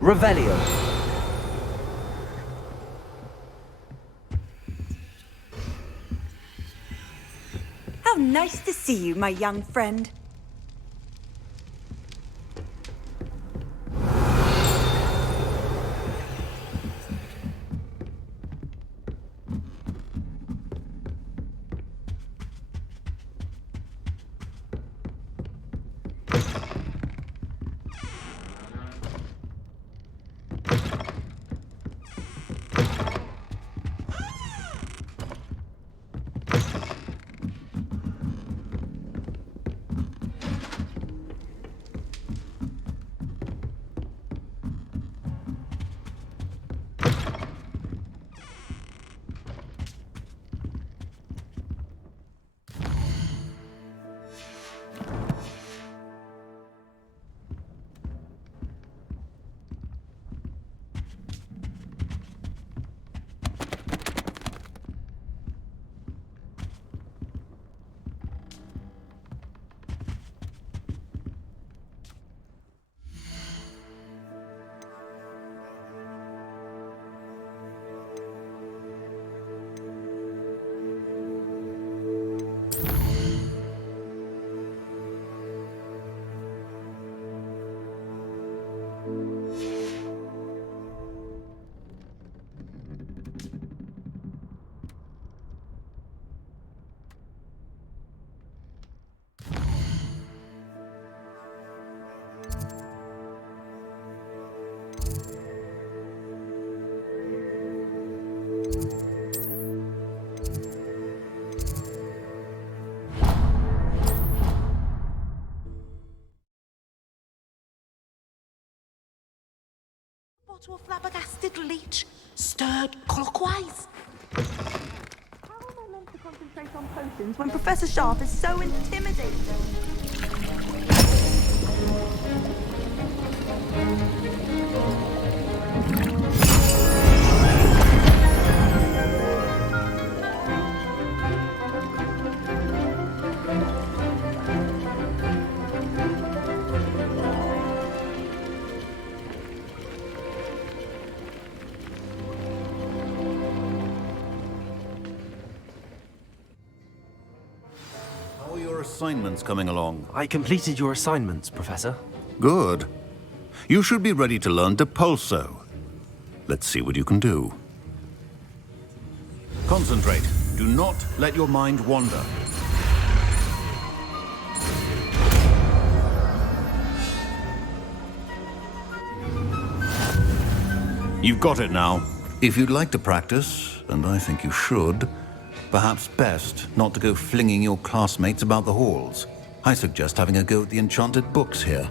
Revelio. How nice to see you, my young friend. To a flabbergasted leech, stirred clockwise. How am I meant to concentrate on potions when Professor Sharp is so intimidating? assignments coming along? I completed your assignments, Professor. Good. You should be ready to learn Depulso. Let's see what you can do. Concentrate. Do not let your mind wander. You've got it now. If you'd like to practice, and I think you should, perhaps best not to go flinging your classmates about the halls. I suggest having a go at the enchanted books here.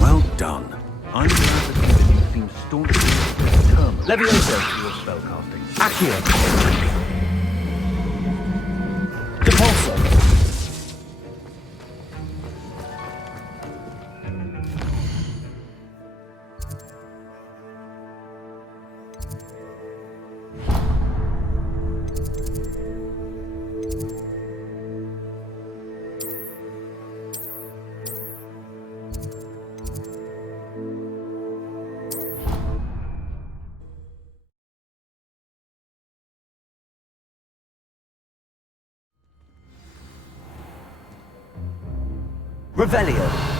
Well done. I'm glad to see that you seem staunchly determined. Levioso to your spellcasting. Accio. Depulso. Revelio.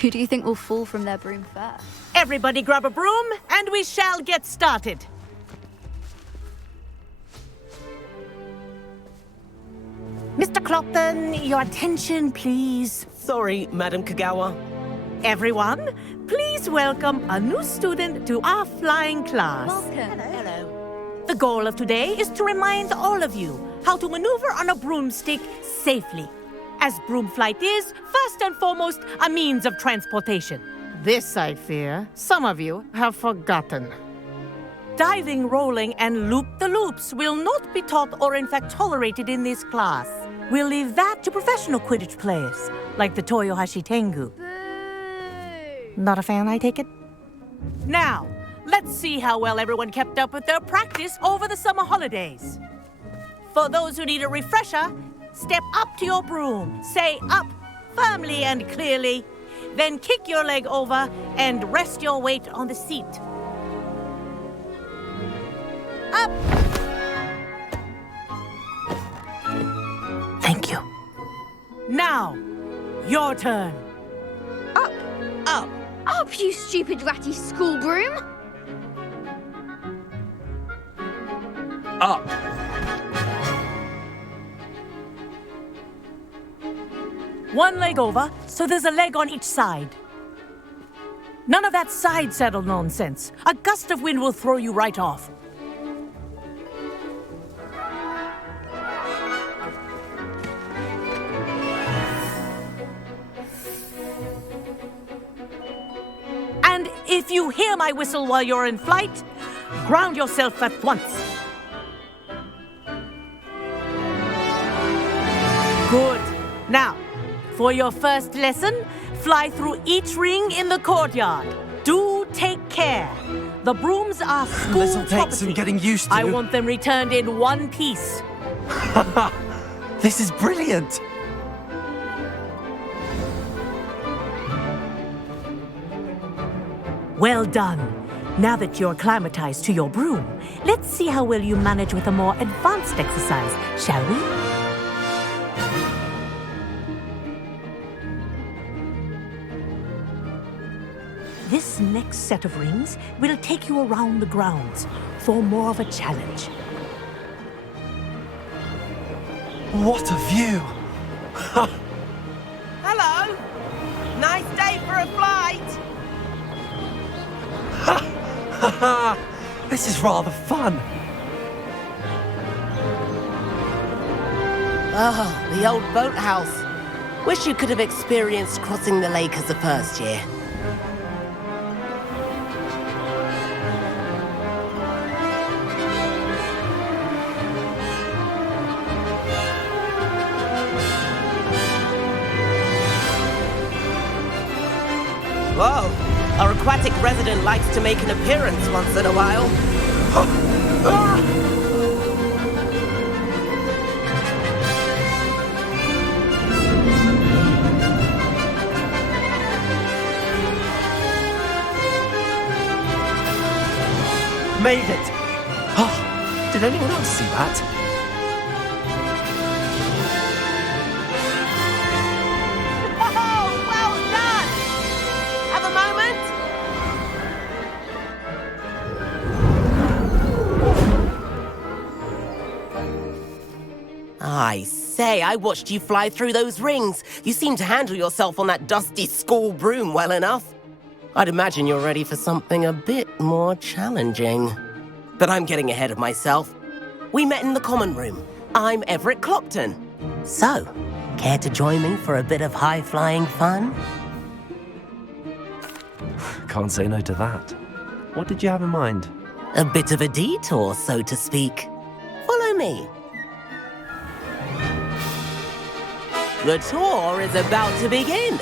Who do you think will fall from their broom first? Everybody grab a broom, and we shall get started. Mr. Clopton, your attention, please. Sorry, Madam Kagawa. Everyone, please welcome a new student to our flying class. Welcome. Hello. The goal of today is to remind all of you how to maneuver on a broomstick safely, as broom flight is, first and foremost, a means of transportation. This, I fear, some of you have forgotten. Diving, rolling, and loop-the-loops will not be taught or in fact tolerated in this class. We'll leave that to professional Quidditch players, like the Toyohashi Tengu. Not a fan, I take it? Now, let's see how well everyone kept up with their practice over the summer holidays. For those who need a refresher, step up to your broom, say up firmly and clearly, then kick your leg over and rest your weight on the seat. Up! Thank you. Now, your turn. Up! Up! Up, you stupid ratty school broom! Up. One leg over, so there's a leg on each side. None of that side saddle nonsense. A gust of wind will throw you right off. And if you hear my whistle while you're in flight, ground yourself at once. Good. Now, for your first lesson, fly through each ring in the courtyard. Do take care. The brooms are school This'll take property. some getting used to. I want them returned in one piece. This is brilliant. Well done. Now that you're acclimatized to your broom, let's see how well you manage with a more advanced exercise, shall we? This next set of rings will take you around the grounds for more of a challenge. What a view! Hello! Nice day for a flight! This is rather fun. Oh, the old boathouse. Wish you could have experienced crossing the lake as a first year. Whoa! Our aquatic resident likes to make an appearance once in a while. Made it! Oh, did anyone else see that? Oh, well done! Have a moment? I say, I watched you fly through those rings. You seem to handle yourself on that dusty school broom well enough. I'd imagine you're ready for something a bit more challenging. But I'm getting ahead of myself. We met in the common room. I'm Everett Clopton. So, care to join me for a bit of high-flying fun? Can't say no to that. What did you have in mind? A bit of a detour, so to speak. Follow me. The tour is about to begin.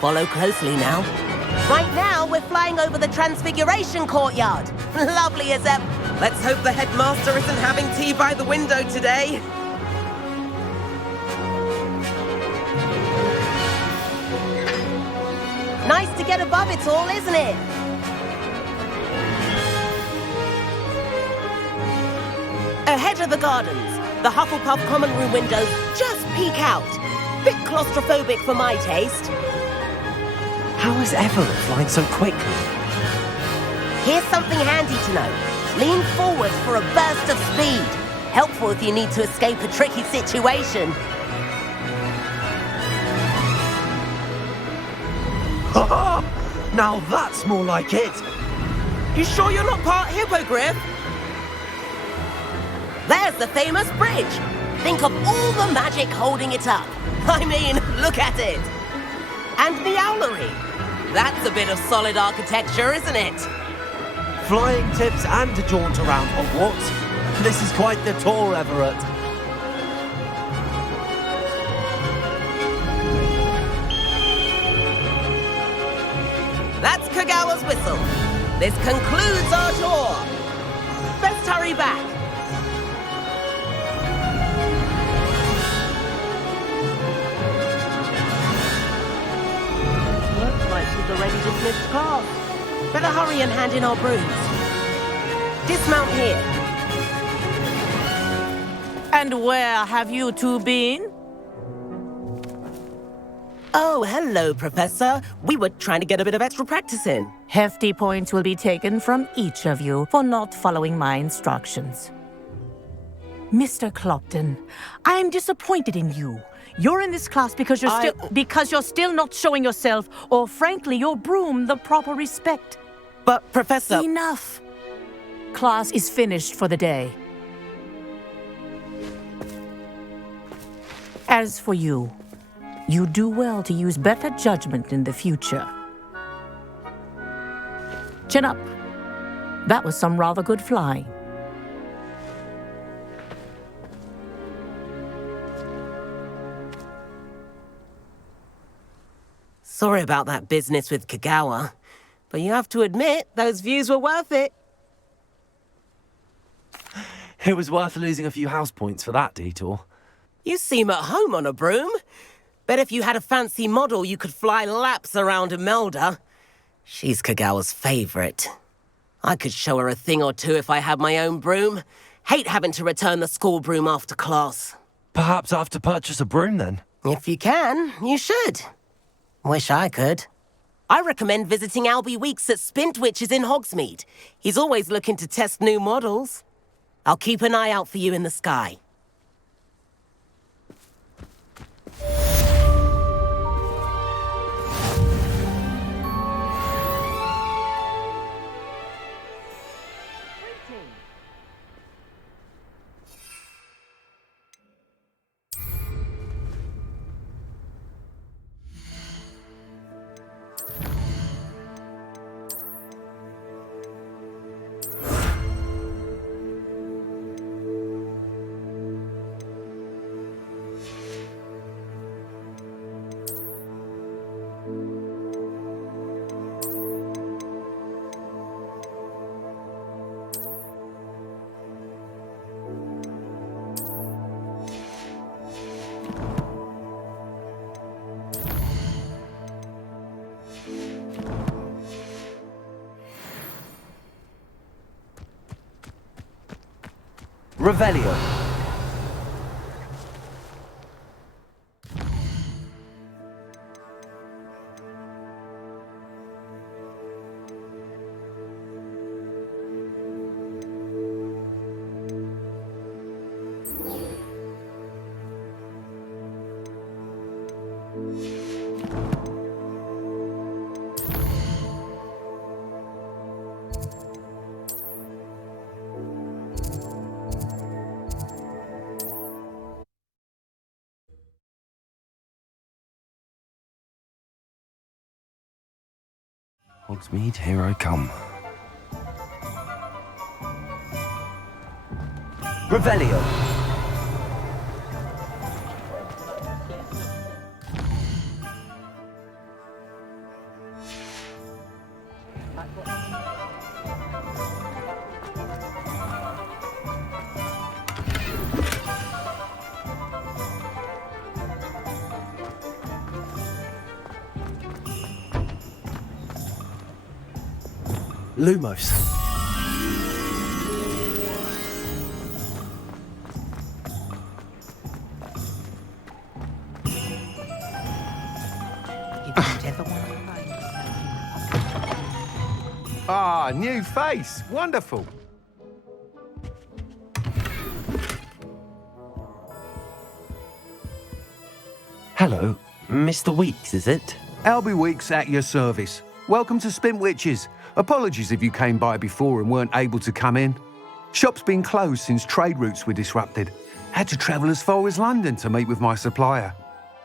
Follow closely now. Right now, we're flying over the Transfiguration Courtyard. Lovely as ever. Let's hope the headmaster isn't having tea by the window today. Nice to get above it all, isn't it? Ahead of the gardens, the Hufflepuff common room windows just peek out. Bit claustrophobic for my taste. How is Everett flying so quickly? Here's something handy to know. Lean forward for a burst of speed. Helpful if you need to escape a tricky situation. Now that's more like it. You sure you're not part hippogriff? There's the famous bridge. Think of all the magic holding it up. I mean, look at it. And the owlery. That's a bit of solid architecture, isn't it? Flying tips and a jaunt around Hogwarts. This is quite the tour, Everett. That's Kagawa's whistle. This concludes our tour. Best hurry back. Looks like she's already dismissed class. Better hurry and hand in our brooms. Dismount here. And where have you two been? Oh, hello, Professor. We were trying to get a bit of extra practice in. Hefty points will be taken from each of you for not following my instructions. Mr. Clopton, I'm disappointed in you. You're in this class because you're still not showing yourself, or frankly, your broom the proper respect. But, Professor... Enough. Class is finished for the day. As for you, you do well to use better judgment in the future. Chin up. That was some rather good flying. Sorry about that business with Kagawa, but you have to admit, those views were worth it. It was worth losing a few house points for that detour. You seem at home on a broom. Bet if you had a fancy model, you could fly laps around Imelda. She's Kagawa's favourite. I could show her a thing or two if I had my own broom. Hate having to return the school broom after class. Perhaps I have to purchase a broom then? If you can, you should. Wish I could. I recommend visiting Albie Weeks at Spintwitches in Hogsmeade. He's always looking to test new models. I'll keep an eye out for you in the sky. Revelio. Hogsmeade, here I come. Revelio. Lumos. Ah, new face. Wonderful. Hello, Mr. Weeks, is it? Albie Weeks at your service. Welcome to Spintwitches. Apologies if you came by before and weren't able to come in. Shop's been closed since trade routes were disrupted. Had to travel as far as London to meet with my supplier.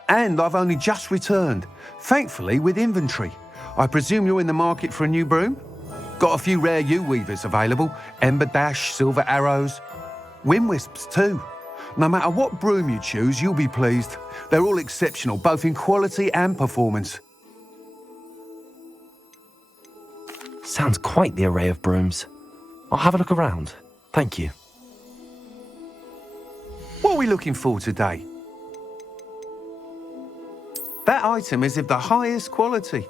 And I've only just returned, thankfully with inventory. I presume you're in the market for a new broom? Got a few rare U-weavers available, Ember Dash, Silver Arrows, Wind Wisps too. No matter what broom you choose, you'll be pleased. They're all exceptional, both in quality and performance. Sounds quite the array of brooms. I'll have a look around. Thank you. What are we looking for today? That item is of the highest quality.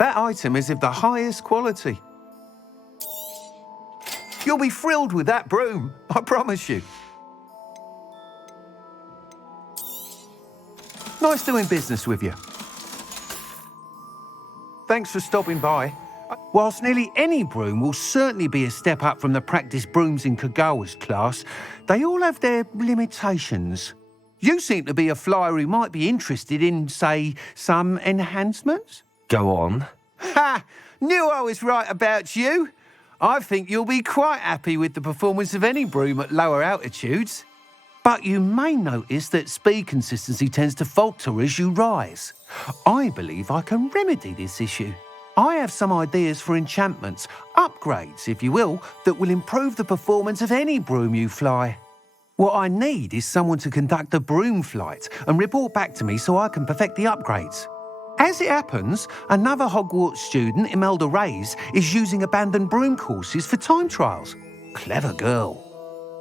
That item is of the highest quality. You'll be thrilled with that broom, I promise you. Nice doing business with you. Thanks for stopping by. Whilst nearly any broom will certainly be a step up from the practice brooms in Kagawa's class, they all have their limitations. You seem to be a flyer who might be interested in, say, some enhancements? Go on. Ha! Knew I was right about you. I think you'll be quite happy with the performance of any broom at lower altitudes. But you may notice that speed consistency tends to falter as you rise. I believe I can remedy this issue. I have some ideas for enchantments, upgrades, if you will, that will improve the performance of any broom you fly. What I need is someone to conduct a broom flight and report back to me so I can perfect the upgrades. As it happens, another Hogwarts student, Imelda Reyes, is using abandoned broom courses for time trials. Clever girl.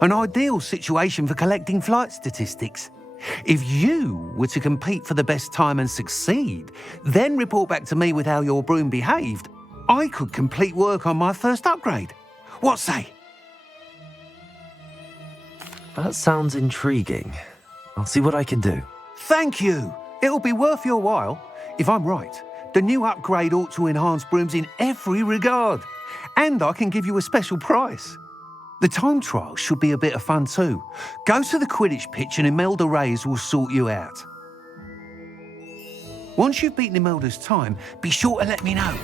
An ideal situation for collecting flight statistics. If you were to compete for the best time and succeed, then report back to me with how your broom behaved, I could complete work on my first upgrade. What say? That sounds intriguing. I'll see what I can do. Thank you. It'll be worth your while. If I'm right, the new upgrade ought to enhance brooms in every regard. And I can give you a special price. The time trial should be a bit of fun too. Go to the Quidditch pitch and Imelda Reyes will sort you out. Once you've beaten Imelda's time, be sure to let me know.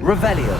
Revelio.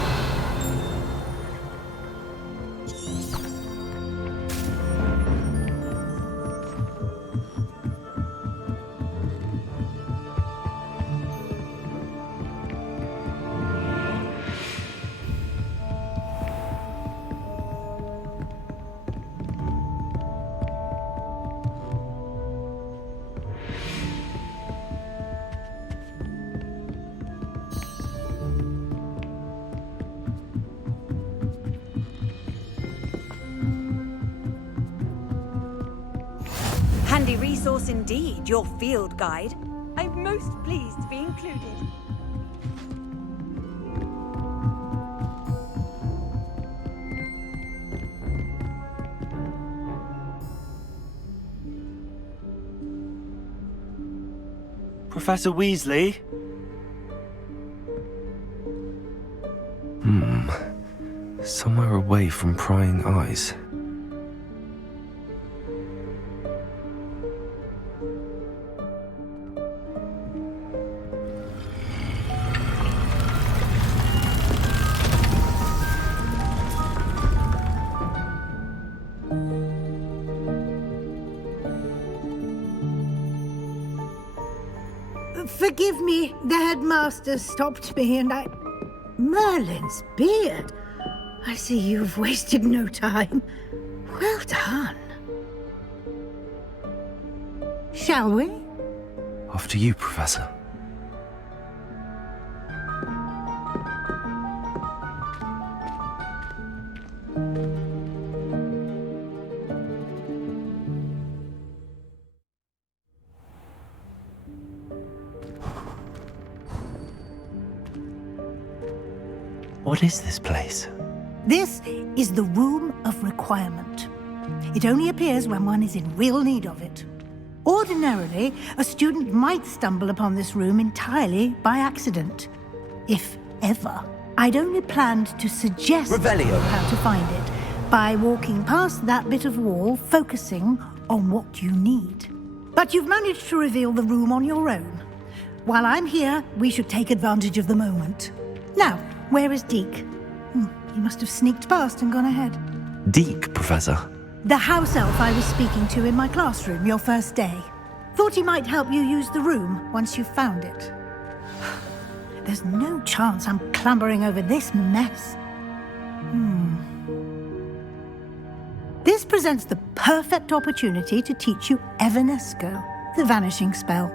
Handy resource indeed, your field guide. I'm most pleased to be included. Professor Weasley? Somewhere away from prying eyes. Forgive me, the headmaster stopped me and I... Merlin's beard. I see you've wasted no time. Well done. Shall we? After you, Professor. What is this place? This is the Room of Requirement. It only appears when one is in real need of it. Ordinarily, a student might stumble upon this room entirely by accident. If ever. I'd only planned to suggest Revelio. how to find it by walking past that bit of wall, focusing on what you need. But you've managed to reveal the room on your own. While I'm here, we should take advantage of the moment. Now, where is Deke? He must have sneaked past and gone ahead. Deke, Professor. The house elf I was speaking to in my classroom your first day. Thought he might help you use the room once you've found it. There's no chance I'm clambering over this mess. This presents the perfect opportunity to teach you Evanesco, the vanishing spell.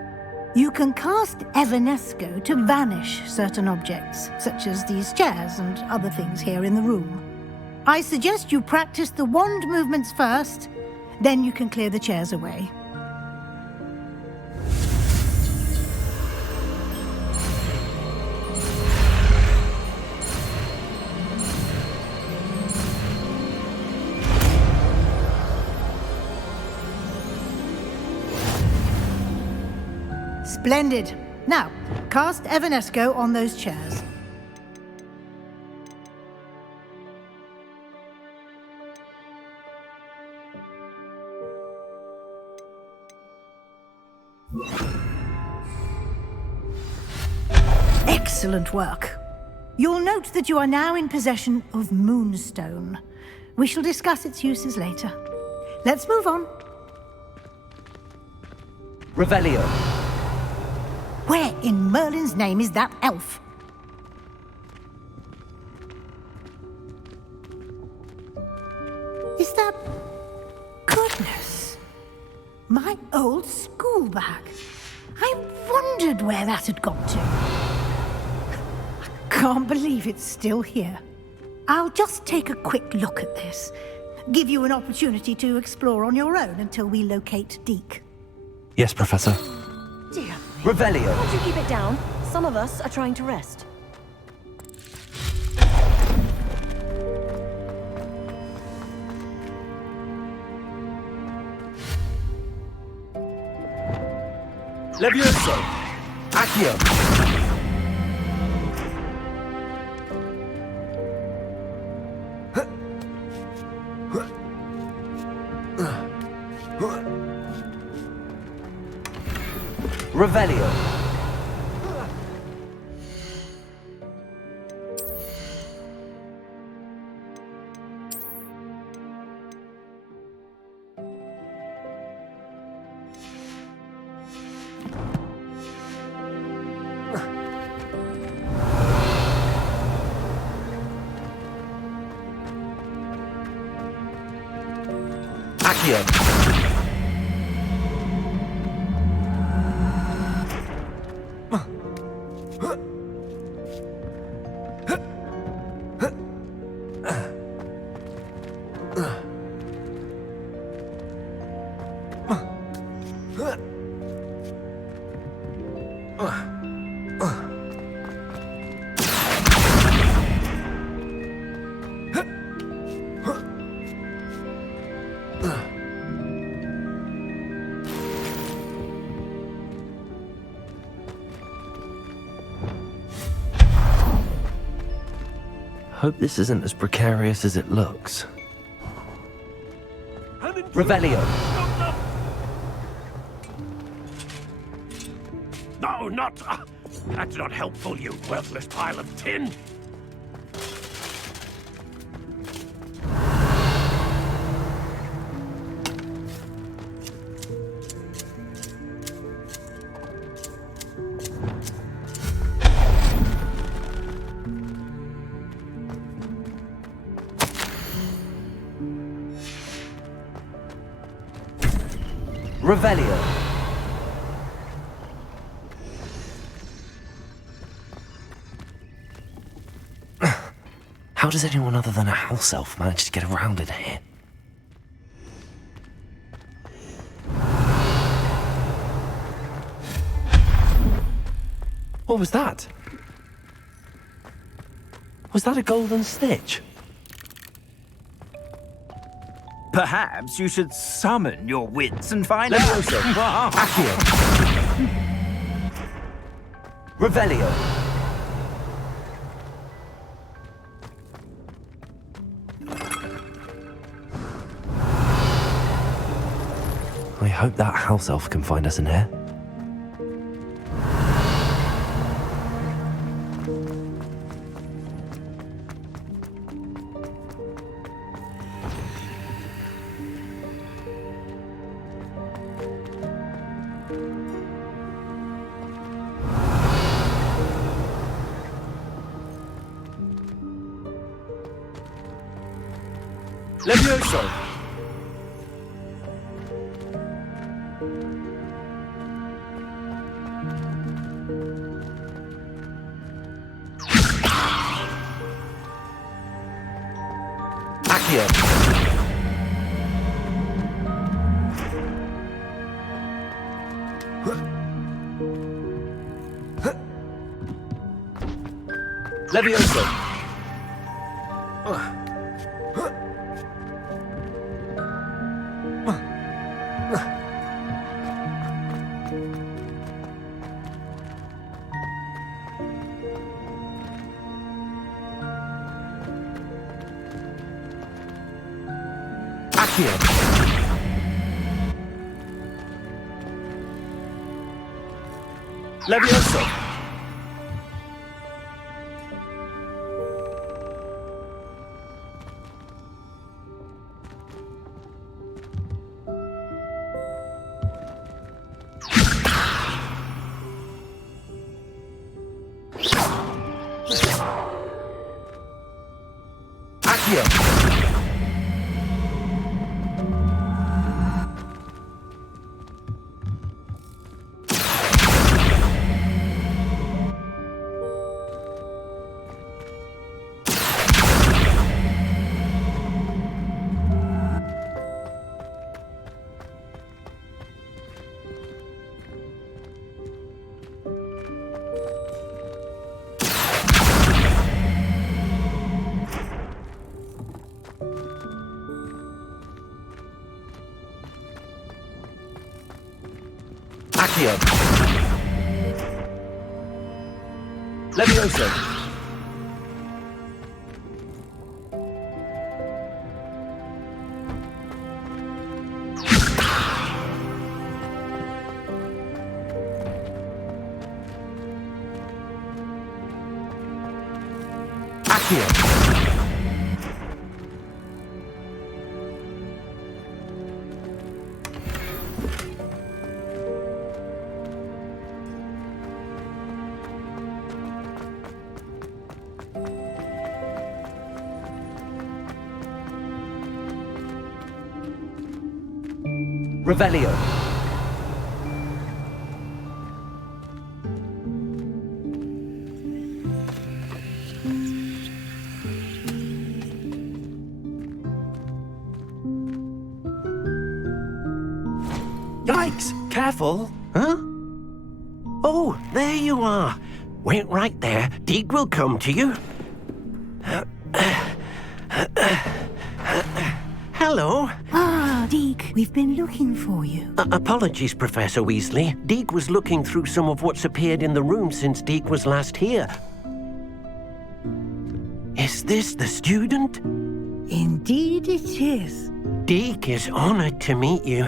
You can cast Evanesco to vanish certain objects, such as these chairs and other things here in the room. I suggest you practice the wand movements first, Then you can clear the chairs away. Splendid. Now, cast Evanesco on those chairs. Excellent work. You'll note that you are now in possession of Moonstone. We shall discuss its uses later. Let's move on. Revelio. Where in Merlin's name is that elf? Is that... Goodness. My old school bag. I wondered where that had got to. I can't believe it's still here. I'll just take a quick look at this. Give you an opportunity to explore on your own until we locate Deke. Yes, Professor. Dear. Revelio. Can't you keep it down? Some of us are trying to rest. Levioso. Accio. Revelio. Accio. Hope this isn't as precarious as it looks. Revelio. No, not... that's not helpful, you worthless pile of tin. Revelio. How does anyone other than a house elf manage to get around in here? What was that? Was that a golden snitch? Perhaps you should summon your wits and find Levioso. out. Accio. Revelio. I hope that house elf can find us in here. Levioso. Accio. Levioso. Accio. Levioso. Accio. Levioso. Accio. Revelio. Yikes! Careful! Huh? Oh, there you are. Wait right there. Deke will come to you. Hello. Ah, Deke, we've been looking for you. Apologies, Professor Weasley. Deke was looking through some of what's appeared in the room since Deke was last here. Is this the student? Indeed it is. Deke is honored to meet you.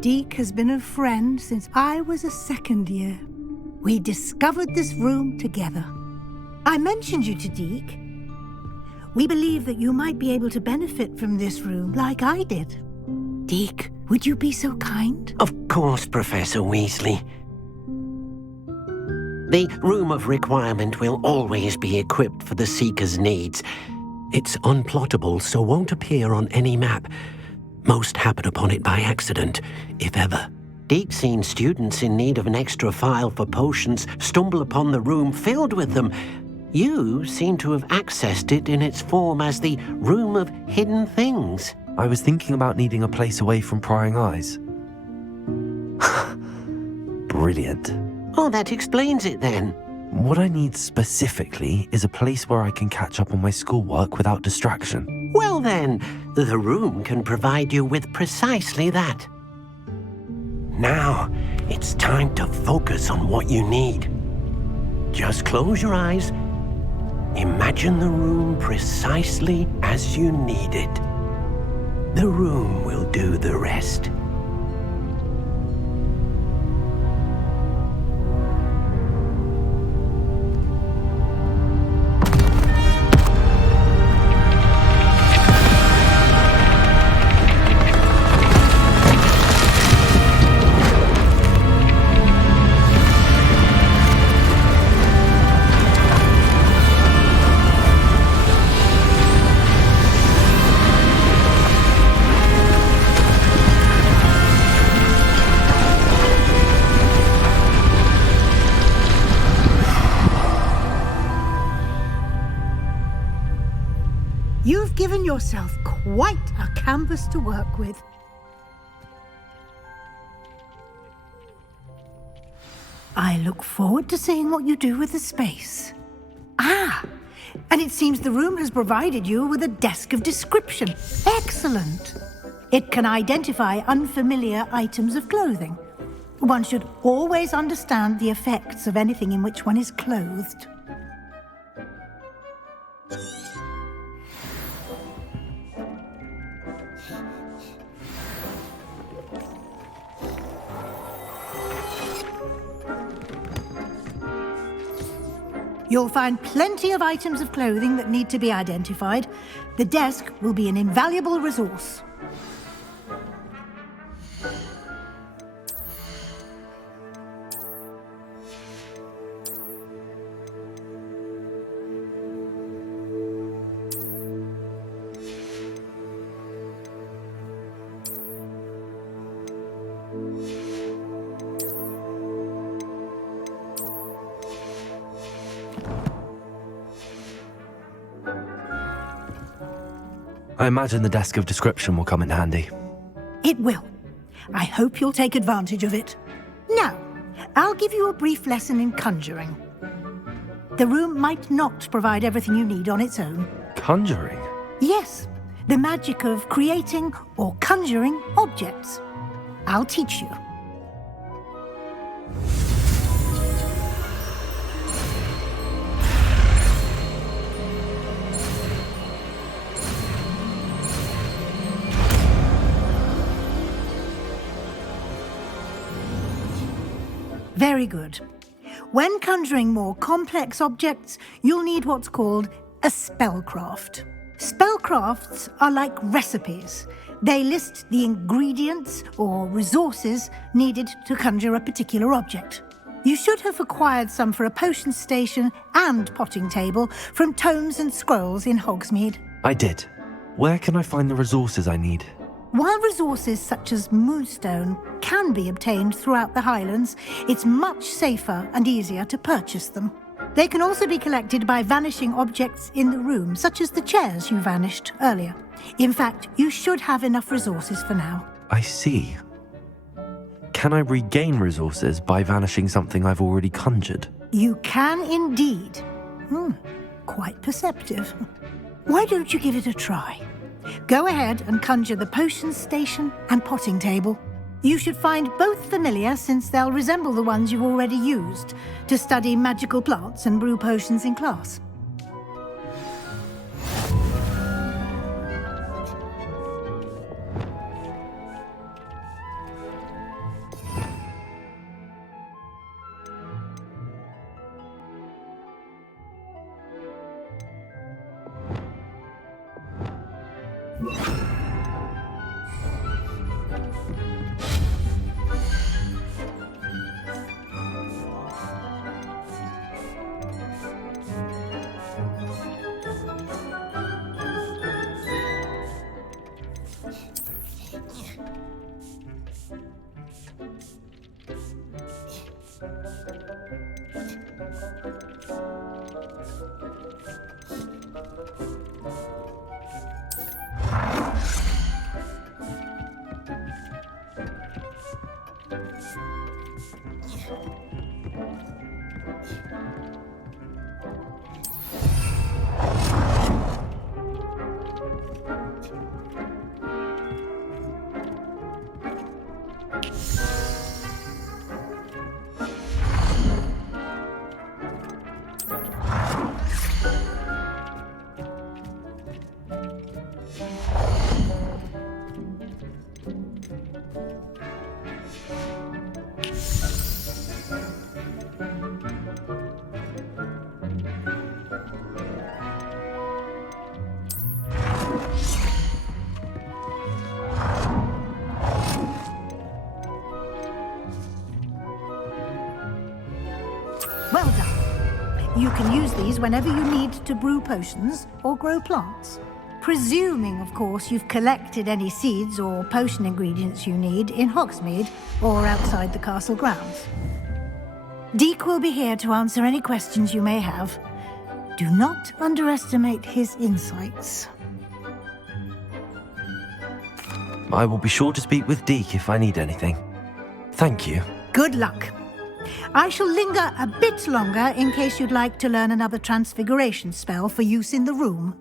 Deke has been a friend since I was a second year. We discovered this room together. I mentioned you to Deke. We believe that you might be able to benefit from this room like I did. Deke, would you be so kind? Of course, Professor Weasley. The Room of Requirement will always be equipped for the Seeker's needs. It's unplottable, so won't appear on any map. Most happen upon it by accident, if ever. Deke's seen students in need of an extra file for potions stumble upon the room filled with them. You seem to have accessed it in its form as the Room of Hidden Things. I was thinking about needing a place away from prying eyes. Brilliant. Oh, that explains it then. What I need specifically is a place where I can catch up on my schoolwork without distraction. Well then, the room can provide you with precisely that. Now, it's time to focus on what you need. Just close your eyes. Imagine the room precisely as you need it. The room will do the rest. You've given yourself quite a canvas to work with. I look forward to seeing what you do with the space. Ah, and it seems the room has provided you with a desk of description. Excellent. It can identify unfamiliar items of clothing. One should always understand the effects of anything in which one is clothed. You'll find plenty of items of clothing that need to be identified. The desk will be an invaluable resource. I imagine the desk of description will come in handy. It will. I hope you'll take advantage of it. Now, I'll give you a brief lesson in conjuring. The room might not provide everything you need on its own. Conjuring? Yes, the magic of creating or conjuring objects. I'll teach you. Very good. When conjuring more complex objects, you'll need what's called a spellcraft. Spellcrafts are like recipes. They list the ingredients or resources needed to conjure a particular object. You should have acquired some for a potion station and potting table from tomes and scrolls in Hogsmeade. I did. Where can I find the resources I need? While resources such as moonstone can be obtained throughout the Highlands, it's much safer and easier to purchase them. They can also be collected by vanishing objects in the room, such as the chairs you vanished earlier. In fact, you should have enough resources for now. I see. Can I regain resources by vanishing something I've already conjured? You can indeed. Quite perceptive. Why don't you give it a try? Go ahead and conjure the potion station and potting table. You should find both familiar, since they'll resemble the ones you've already used to study magical plants and brew potions in class. Well done. You can use these whenever you need to brew potions or grow plants. Presuming, of course, you've collected any seeds or potion ingredients you need in Hogsmeade or outside the castle grounds. Deek will be here to answer any questions you may have. Do not underestimate his insights. I will be sure to speak with Deek if I need anything. Thank you. Good luck. I shall linger a bit longer in case you'd like to learn another transfiguration spell for use in the room.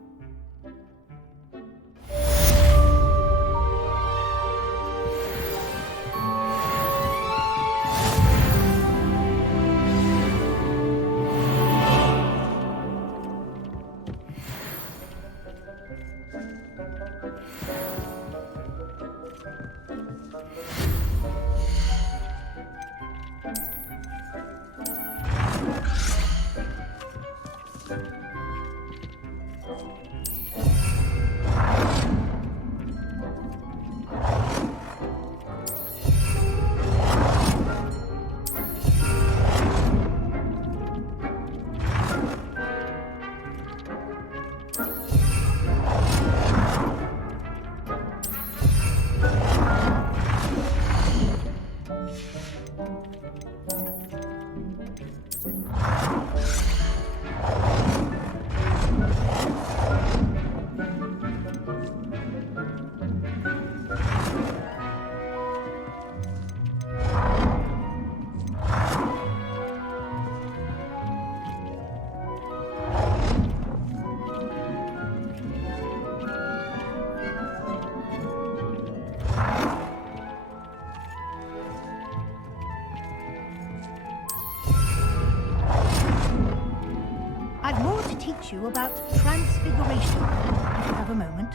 I've more to teach you about transfiguration, if you have a moment.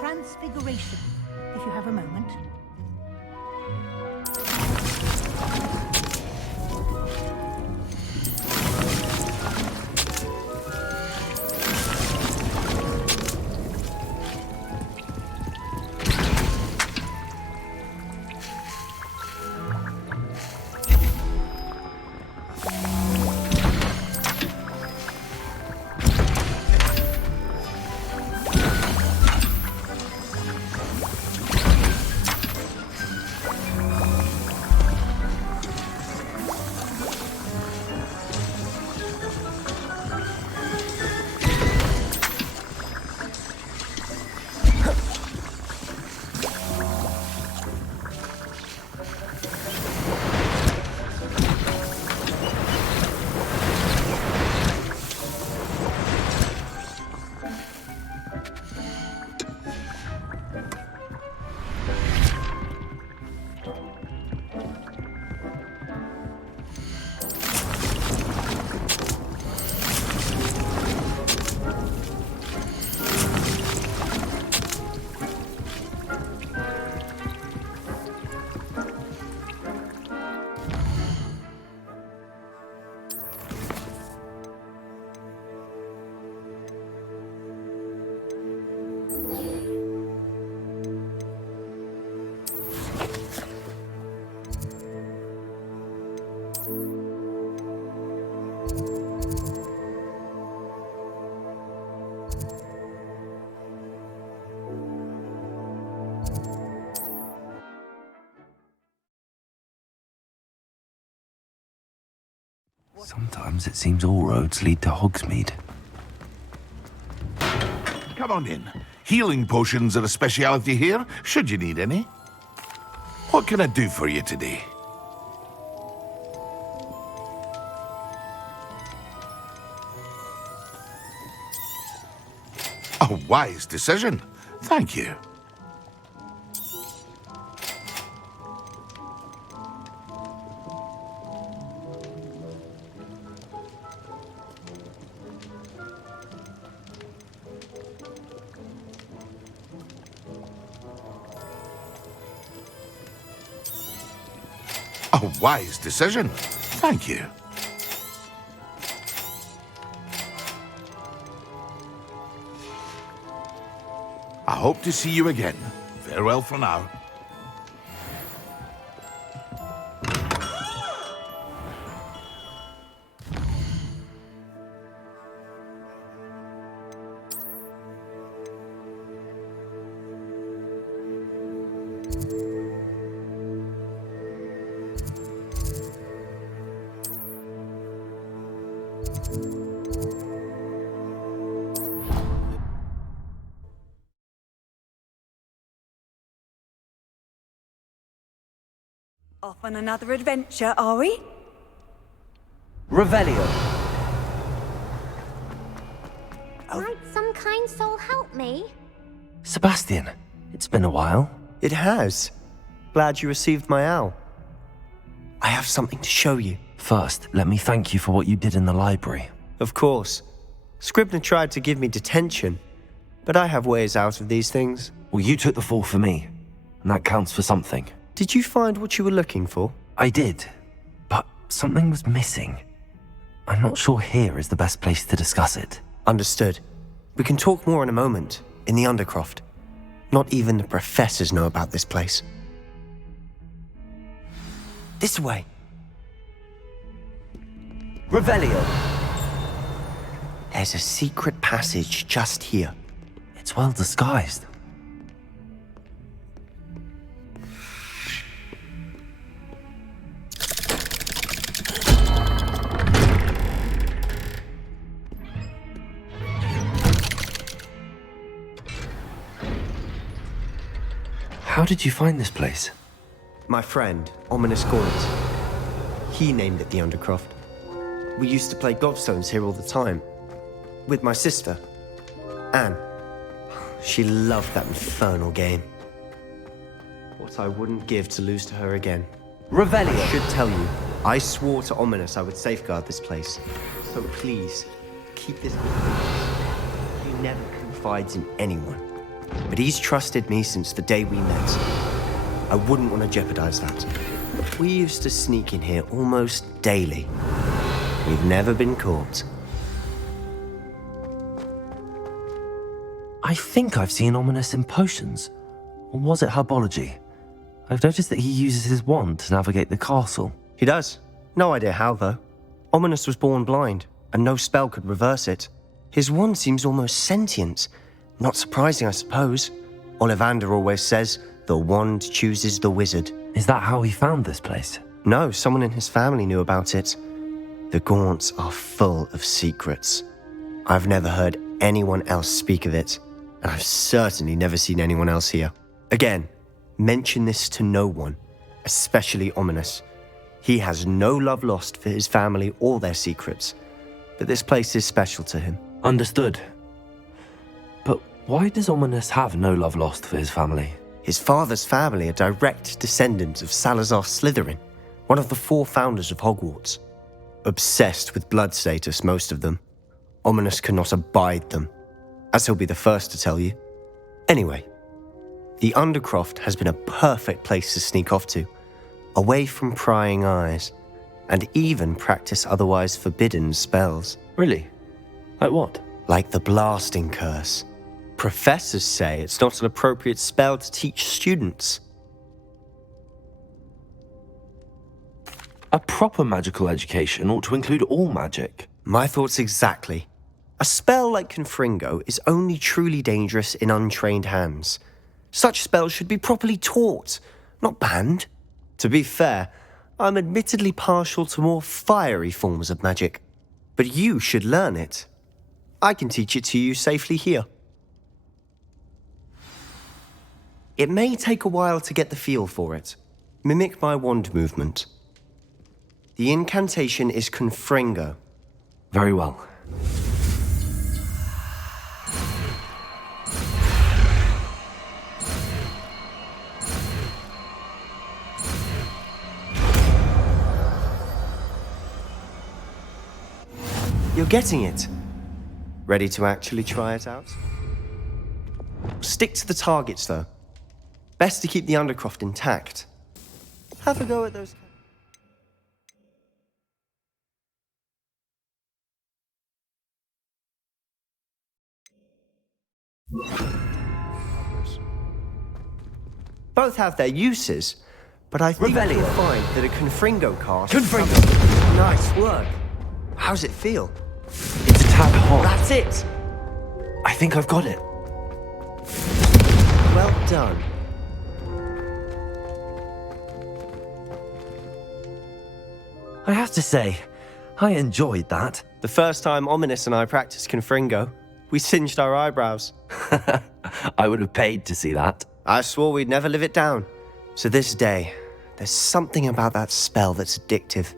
Transfiguration, if you have a moment. Sometimes it seems all roads lead to Hogsmeade. Come on in. Healing potions are a speciality here, should you need any. What can I do for you today? A wise decision. Thank you. A wise decision. Thank you. I hope to see you again. Farewell for now. Off on another adventure, are we? Revelio. Might some kind soul help me? Sebastian, it's been a while. It has. Glad you received my owl. I have something to show you. First, let me thank you for what you did in the library. Of course. Scribner tried to give me detention, but I have ways out of these things. Well, you took the fall for me, and that counts for something. Did you find what you were looking for? I did, but something was missing. I'm not sure here is the best place to discuss it. Understood. We can talk more in a moment, in the Undercroft. Not even the professors know about this place. This way. Revelio. There's a secret passage just here. It's well disguised. How did you find this place? My friend, Ominous Gaunt. He named it the Undercroft. We used to play gobstones here all the time. With my sister, Anne. She loved that infernal game. What I wouldn't give to lose to her again. Revelio. I should tell you, I swore to Ominous I would safeguard this place. So please, keep this between. He never confides in anyone. But he's trusted me since the day we met. I wouldn't want to jeopardize that. We used to sneak in here almost daily. We've never been caught. I think I've seen Ominous in potions. Or was it Herbology? I've noticed that he uses his wand to navigate the castle. He does. No idea how, though. Ominous was born blind, and no spell could reverse it. His wand seems almost sentient. Not surprising, I suppose. Ollivander always says, the wand chooses the wizard. Is that how he found this place? No, someone in his family knew about it. The Gaunts are full of secrets. I've never heard anyone else speak of it, and I've certainly never seen anyone else here. Again, mention this to no one, especially Ominous. He has no love lost for his family or their secrets, but this place is special to him. Understood. But why does Ominous have no love lost for his family? His father's family are direct descendants of Salazar Slytherin, one of the 4 founders of Hogwarts. Obsessed with blood status, most of them. Ominous cannot abide them, as he'll be the first to tell you. Anyway, the Undercroft has been a perfect place to sneak off to, away from prying eyes, and even practice otherwise forbidden spells. Really? Like what? Like the blasting curse. Professors say it's not an appropriate spell to teach students. A proper magical education ought to include all magic. My thoughts exactly. A spell like Confringo is only truly dangerous in untrained hands. Such spells should be properly taught, not banned. To be fair, I'm admittedly partial to more fiery forms of magic. But you should learn it. I can teach it to you safely here. It may take a while to get the feel for it. Mimic my wand movement. The incantation is Confringo. Very well. You're getting it. Ready to actually try it out? Stick to the targets, though. Best to keep the Undercroft intact. Have a go at those... Both have their uses, but I think you'll find that a Confringo cast... Confringo! Nice work. How's it feel? It's a tad hot. That's it! I think I've got it. Well done. I have to say, I enjoyed that. The first time Ominous and I practiced Confringo, we singed our eyebrows. I would have paid to see that. I swore we'd never live it down. So this day, there's something about that spell that's addictive.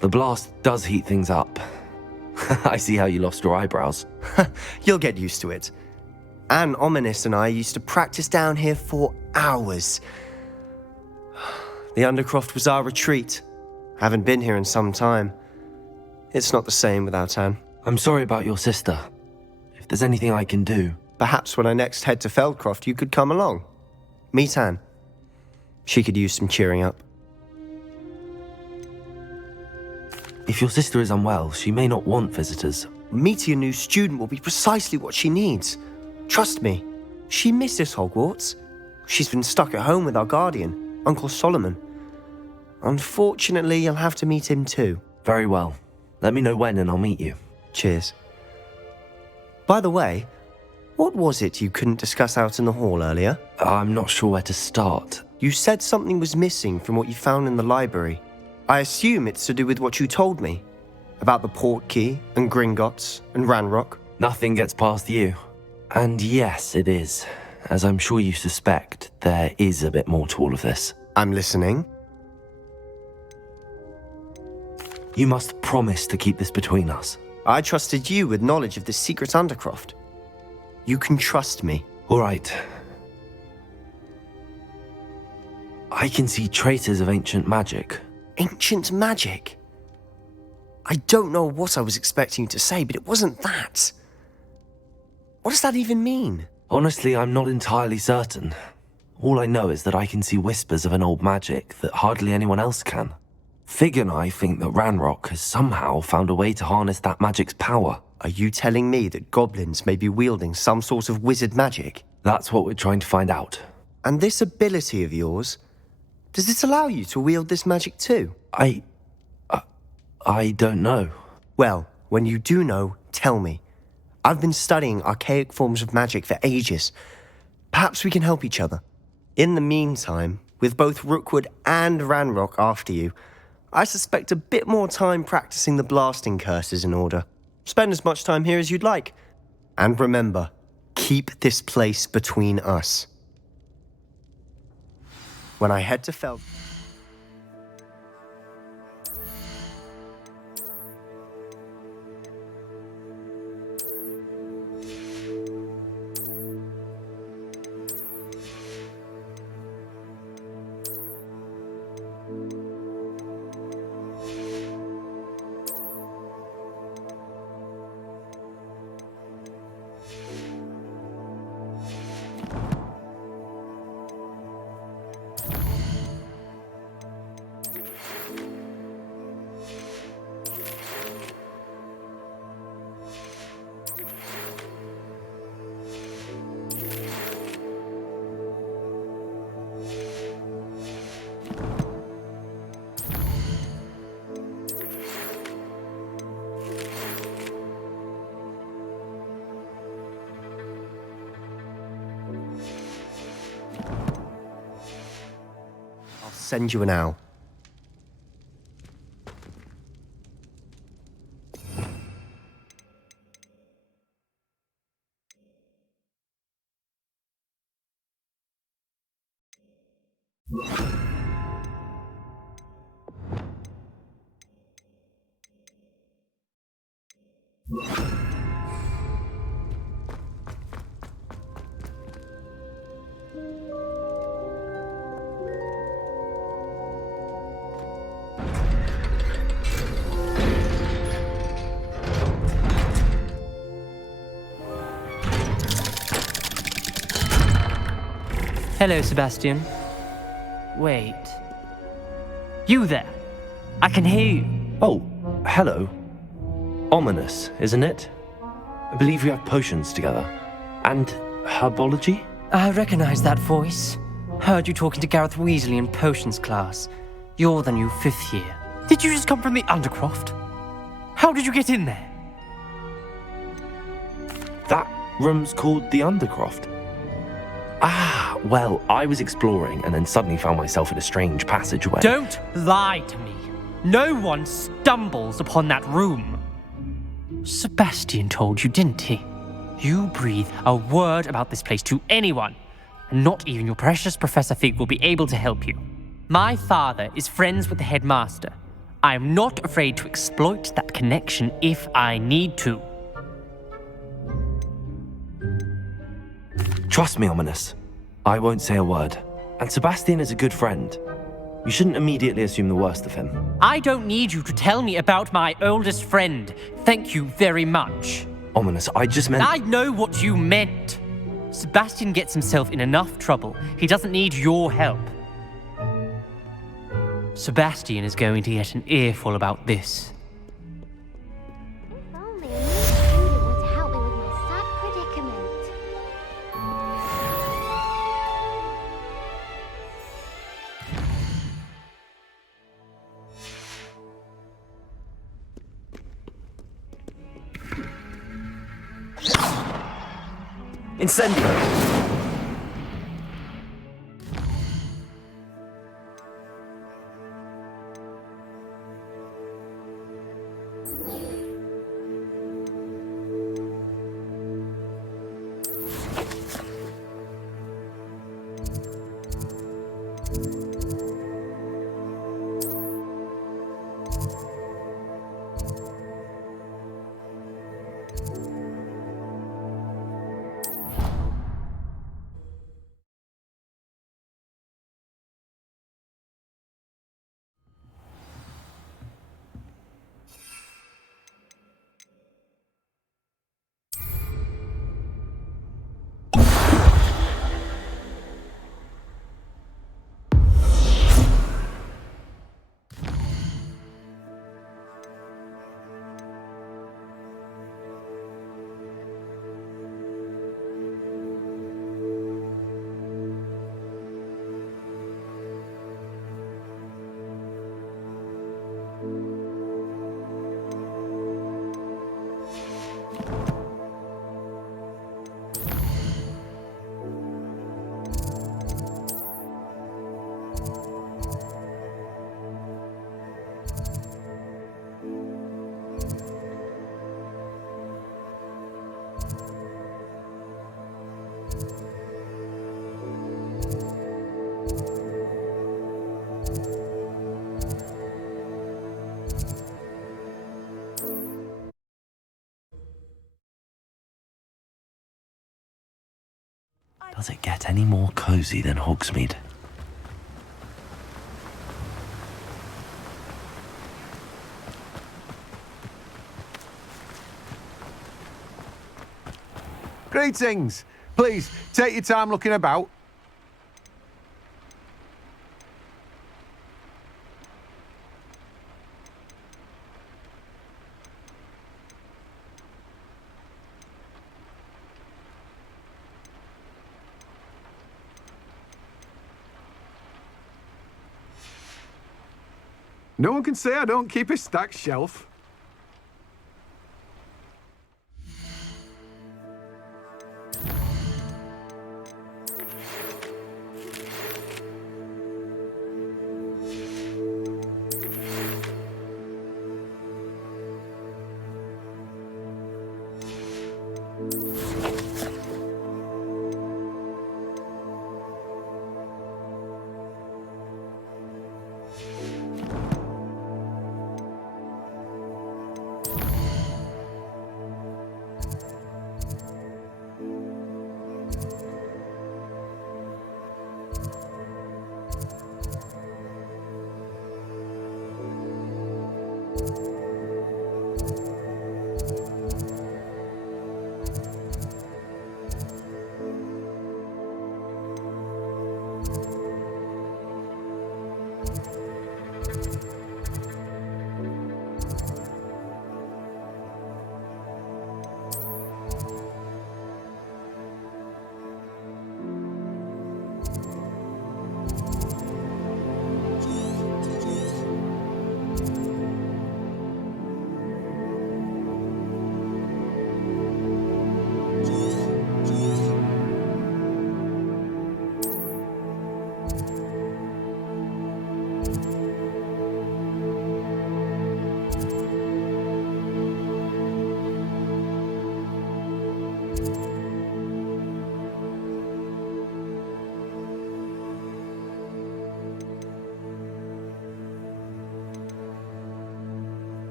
The blast does heat things up. I see how you lost your eyebrows. You'll get used to it. Anne Ominous and I used to practice down here for hours. The Undercroft was our retreat. Haven't been here in some time. It's not the same without Anne. I'm sorry about your sister. If there's anything I can do... Perhaps when I next head to Feldcroft, you could come along. Meet Anne. She could use some cheering up. If your sister is unwell, she may not want visitors. Meeting a new student will be precisely what she needs. Trust me. She misses Hogwarts. She's been stuck at home with our guardian, Uncle Solomon. Unfortunately, you'll have to meet him too. Very well. Let me know when and I'll meet you. Cheers. By the way, what was it you couldn't discuss out in the hall earlier? I'm not sure where to start. You said something was missing from what you found in the library. I assume it's to do with what you told me. About the Portkey and Gringotts and Ranrock. Nothing gets past you. And yes, it is. As I'm sure you suspect, there is a bit more to all of this. I'm listening. You must promise to keep this between us. I trusted you with knowledge of this secret Undercroft. You can trust me. All right. I can see traces of ancient magic. Ancient magic? I don't know what I was expecting you to say, but it wasn't that. What does that even mean? Honestly, I'm not entirely certain. All I know is that I can see whispers of an old magic that hardly anyone else can. Fig and I think that Ranrock has somehow found a way to harness that magic's power. Are you telling me that goblins may be wielding some sort of wizard magic? That's what we're trying to find out. And this ability of yours, does it allow you to wield this magic too? I don't know. Well, when you do know, tell me. I've been studying archaic forms of magic for ages. Perhaps we can help each other. In the meantime, with both Rookwood and Ranrock after you, I suspect a bit more time practicing the blasting curse is in order. Spend as much time here as you'd like. And remember, keep this place between us. When I head to Feld... Send you an owl. Hello, Sebastian. Wait. You there? I can hear you. Oh, hello. Ominous, isn't it? I believe we have potions together. And herbology? I recognize that voice. Heard you talking to Gareth Weasley in potions class. You're the new 5th year. Did you just come from the Undercroft? How did you get in there? That room's called the Undercroft. Ah, well, I was exploring and then suddenly found myself in a strange passageway. Don't lie to me. No one stumbles upon that room. Sebastian told you, didn't he? You breathe a word about this place to anyone, and not even your precious Professor Fig will be able to help you. My father is friends with the headmaster. I am not afraid to exploit that connection if I need to. Trust me, Ominous. I won't say a word. And Sebastian is a good friend. You shouldn't immediately assume the worst of him. I don't need you to tell me about my oldest friend. Thank you very much. Ominous, I just meant... I know what you meant. Sebastian gets himself in enough trouble. He doesn't need your help. Sebastian is going to get an earful about this. If only I knew somebody would help me with my sad predicament. Incendio! Does it get any more cozy than Hogsmeade? Greetings! Please, take your time looking about. No one can say I don't keep a stacked shelf.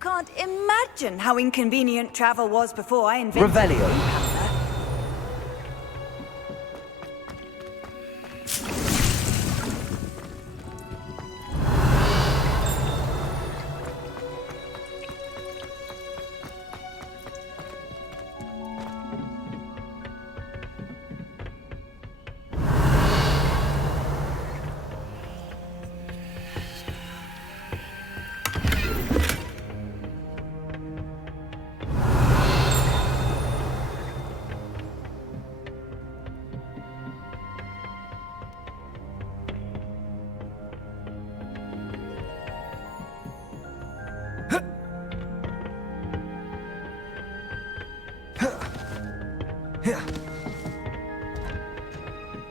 can't imagine how inconvenient travel was before I invented Revelio.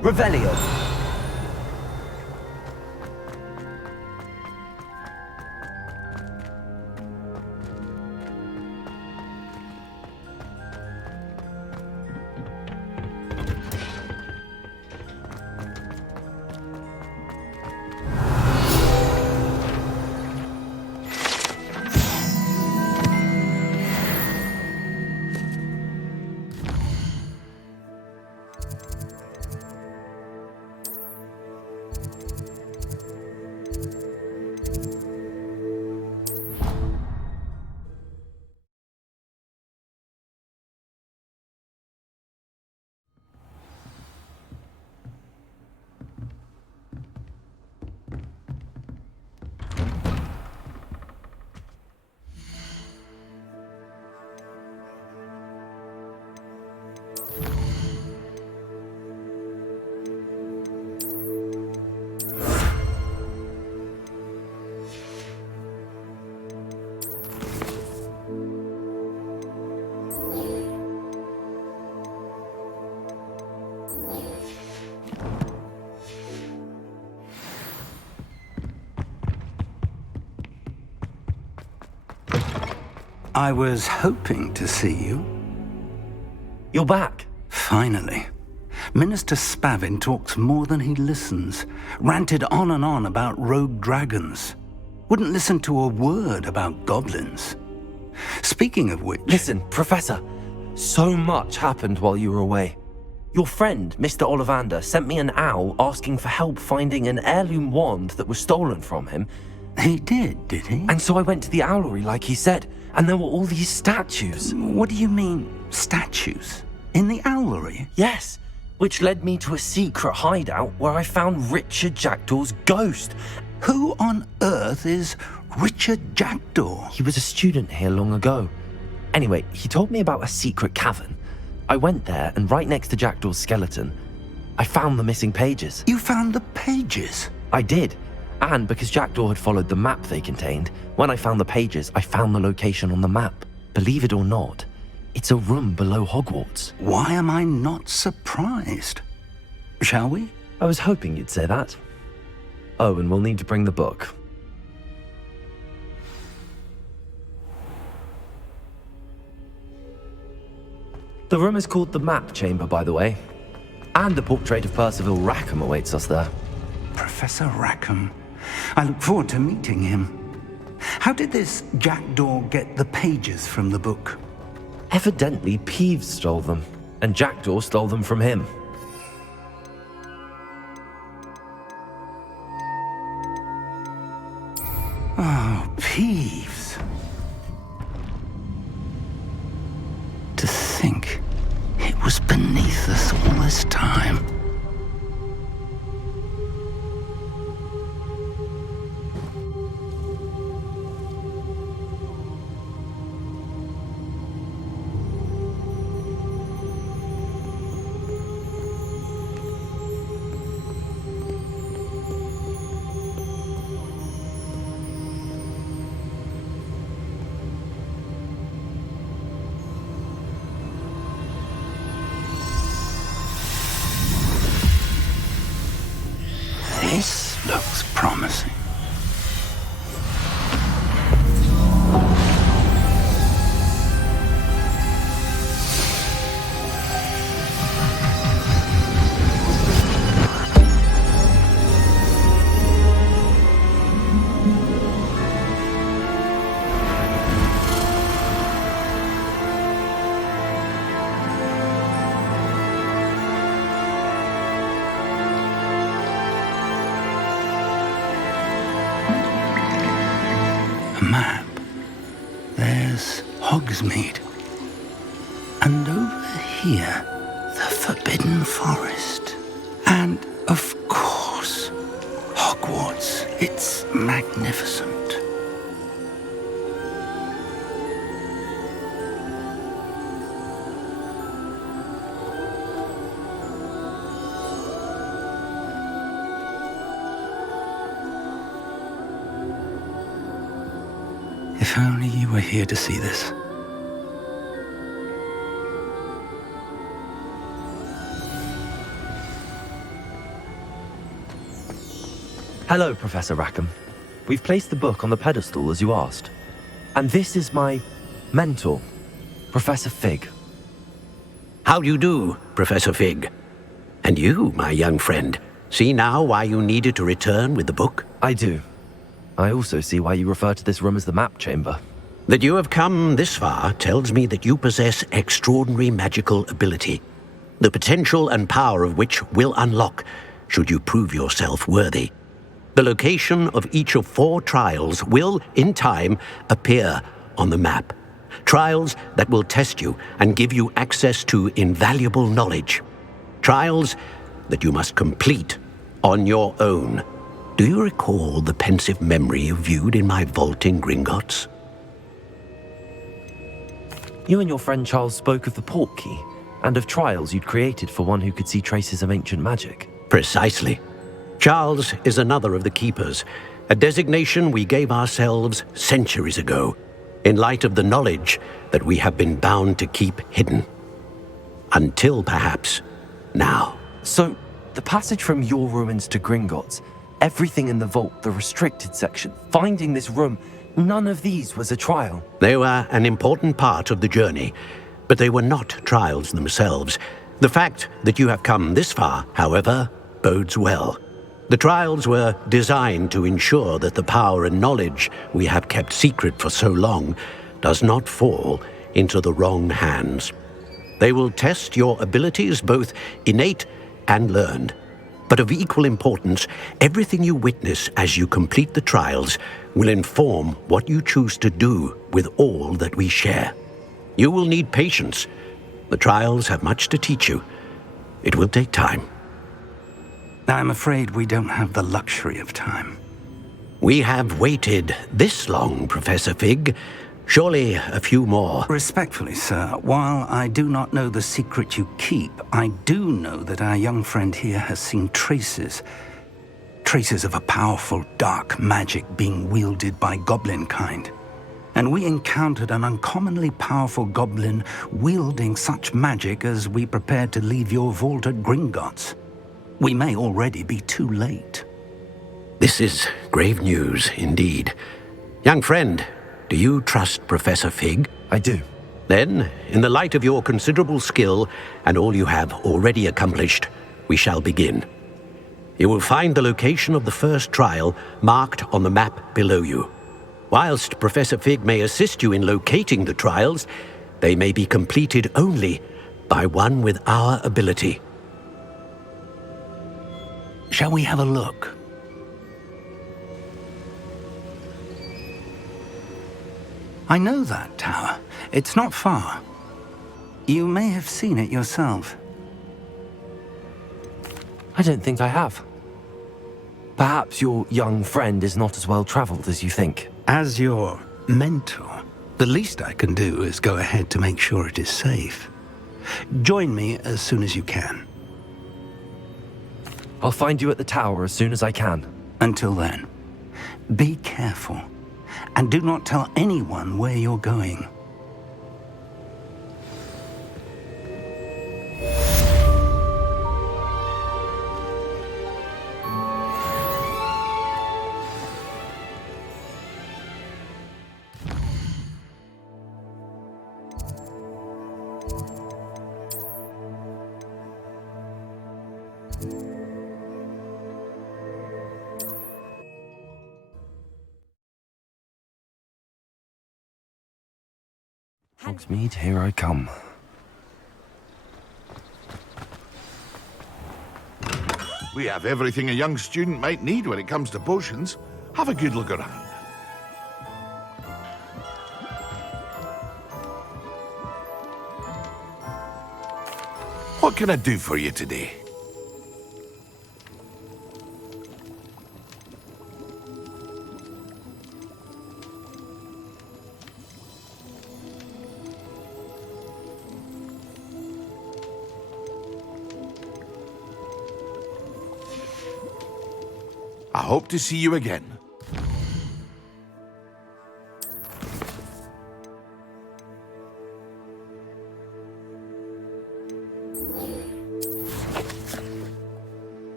Revelio. I was hoping to see you. You're back. Finally. Minister Spavin talks more than he listens. Ranted on and on about rogue dragons. Wouldn't listen to a word about goblins. Speaking of which... Listen, Professor. So much happened while you were away. Your friend, Mr. Ollivander, sent me an owl asking for help finding an heirloom wand that was stolen from him. He did he? And so I went to the owlery like he said, and there were all these statues. What do you mean, statues? In the owlery? Yes, which led me to a secret hideout where I found Richard Jackdaw's ghost. Who on earth is Richard Jackdaw? He was a student here long ago. Anyway, he told me about a secret cavern. I went there, and right next to Jackdaw's skeleton, I found the missing pages. You found the pages? I did. And because Jackdaw had followed the map they contained, when I found the pages, I found the location on the map. Believe it or not, it's a room below Hogwarts. Why am I not surprised? Shall we? I was hoping you'd say that. Oh, and we'll need to bring the book. The room is called the Map Chamber, by the way. And the portrait of Percival Rackham awaits us there. Professor Rackham. I look forward to meeting him. How did this Jackdaw get the pages from the book? Evidently, Peeves stole them, and Jackdaw stole them from him. Oh, Peeves. To think it was beneath us all this time. This looks promising. map, there's Hogsmeade. And over here, the Forbidden Forest. And, of course, Hogwarts. It's magnificent. If only you were here to see this. Hello, Professor Rackham. We've placed the book on the pedestal as you asked. And this is my mentor, Professor Fig. How do you do, Professor Fig? And you, my young friend, see now why you needed to return with the book? I do. I also see why you refer to this room as the map chamber. That you have come this far tells me that you possess extraordinary magical ability, the potential and power of which will unlock should you prove yourself worthy. The location of each of 4 trials will, in time, appear on the map. Trials that will test you and give you access to invaluable knowledge. Trials that you must complete on your own. Do you recall the pensive memory you viewed in my vault in Gringotts? You and your friend Charles spoke of the port key, and of trials you'd created for one who could see traces of ancient magic. Precisely. Charles is another of the Keepers, a designation we gave ourselves centuries ago, in light of the knowledge that we have been bound to keep hidden. Until, perhaps, now. So, the passage from your ruins to Gringotts, everything in the vault, the restricted section, finding this room, none of these was a trial. They were an important part of the journey, but they were not trials themselves. The fact that you have come this far, however, bodes well. The trials were designed to ensure that the power and knowledge we have kept secret for so long does not fall into the wrong hands. They will test your abilities, both innate and learned. But of equal importance, everything you witness as you complete the trials will inform what you choose to do with all that we share. You will need patience. The trials have much to teach you. It will take time. I'm afraid we don't have the luxury of time. We have waited this long, Professor Fig. Surely a few more. Respectfully, sir, while I do not know the secret you keep, I do know that our young friend here has seen traces of a powerful dark magic being wielded by goblin kind. And we encountered an uncommonly powerful goblin wielding such magic as we prepared to leave your vault at Gringotts. We may already be too late. This is grave news indeed. Young friend, do you trust Professor Fig? I do. Then, in the light of your considerable skill and all you have already accomplished, we shall begin. You will find the location of the first trial marked on the map below you. Whilst Professor Fig may assist you in locating the trials, they may be completed only by one with our ability. Shall we have a look? I know that tower. It's not far. You may have seen it yourself. I don't think I have. Perhaps your young friend is not as well traveled as you think. As your mentor, the least I can do is go ahead to make sure it is safe. Join me as soon as you can. I'll find you at the tower as soon as I can. Until then, be careful, and do not tell anyone where you're going. Hogsmeade, here I come. We have everything a young student might need when it comes to potions. Have a good look around. can I do for you today? I hope to see you again.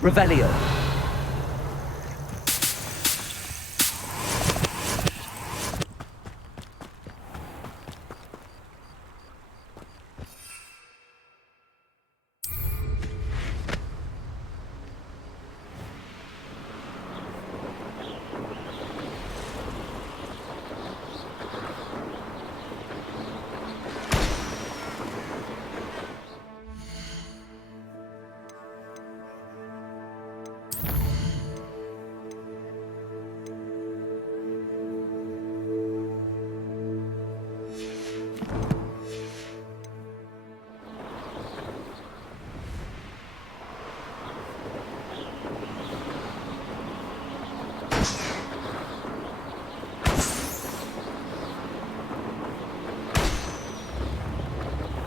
Revelio.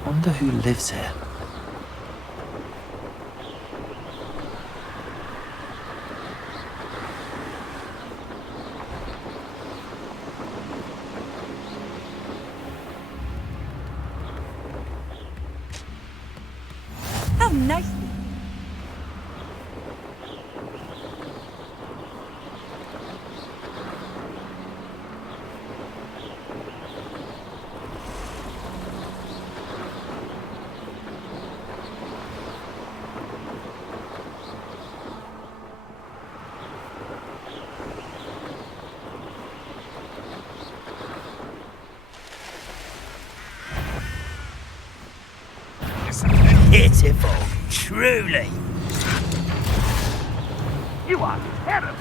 Wonder who lives here. How nice. Pitiful, truly. You are terrible.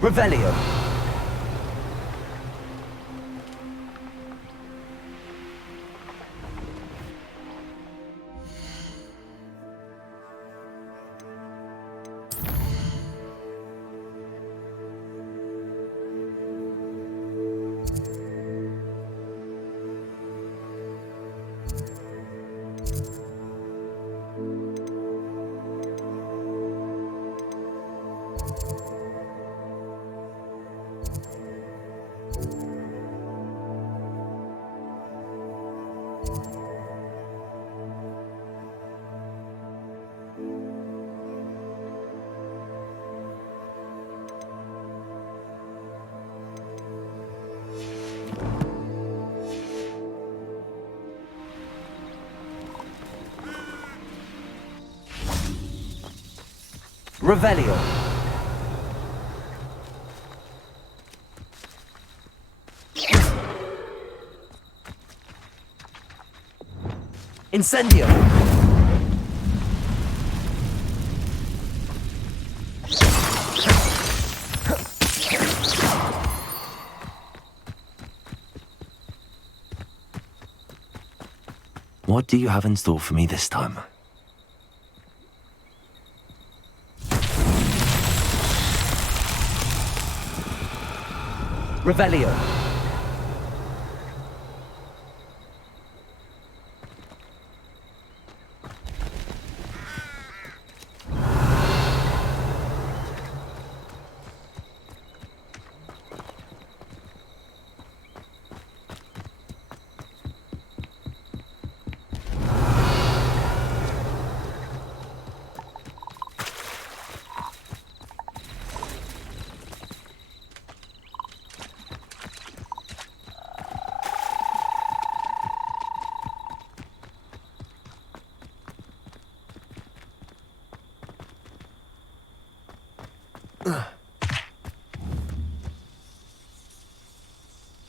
Revelio. Revelio. Incendio. What do you have in store for me this time? Revelio.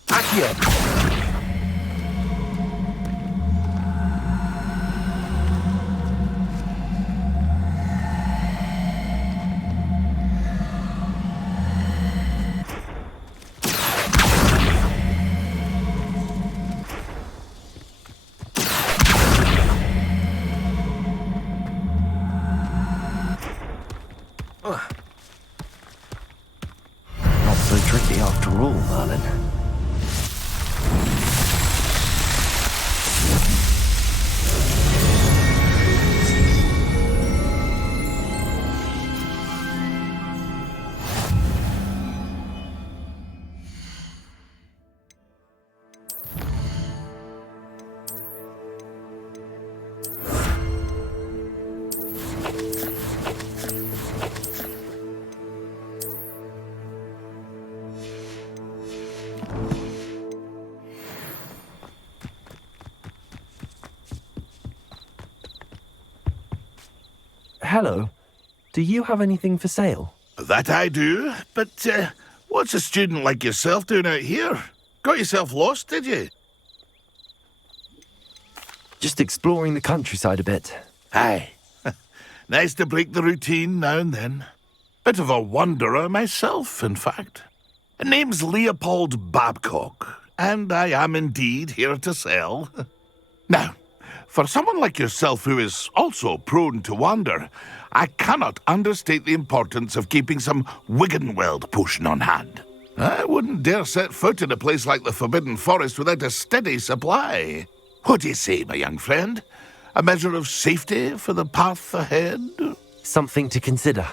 Accio. Not so tricky after all, Merlin. Hello. Do you have anything for sale? That I do, but what's a student like yourself doing out here? Got yourself lost, did you? Just exploring the countryside a bit. Aye. Nice to break the routine now and then. Bit of a wanderer myself, in fact. Name's Leopold Babcock, and I am indeed here to sell. Now, for someone like yourself who is also prone to wander, I cannot understate the importance of keeping some Wiggenweld potion on hand. I wouldn't dare set foot in a place like the Forbidden Forest without a steady supply. What do you say, my young friend? A measure of safety for the path ahead? Something to consider.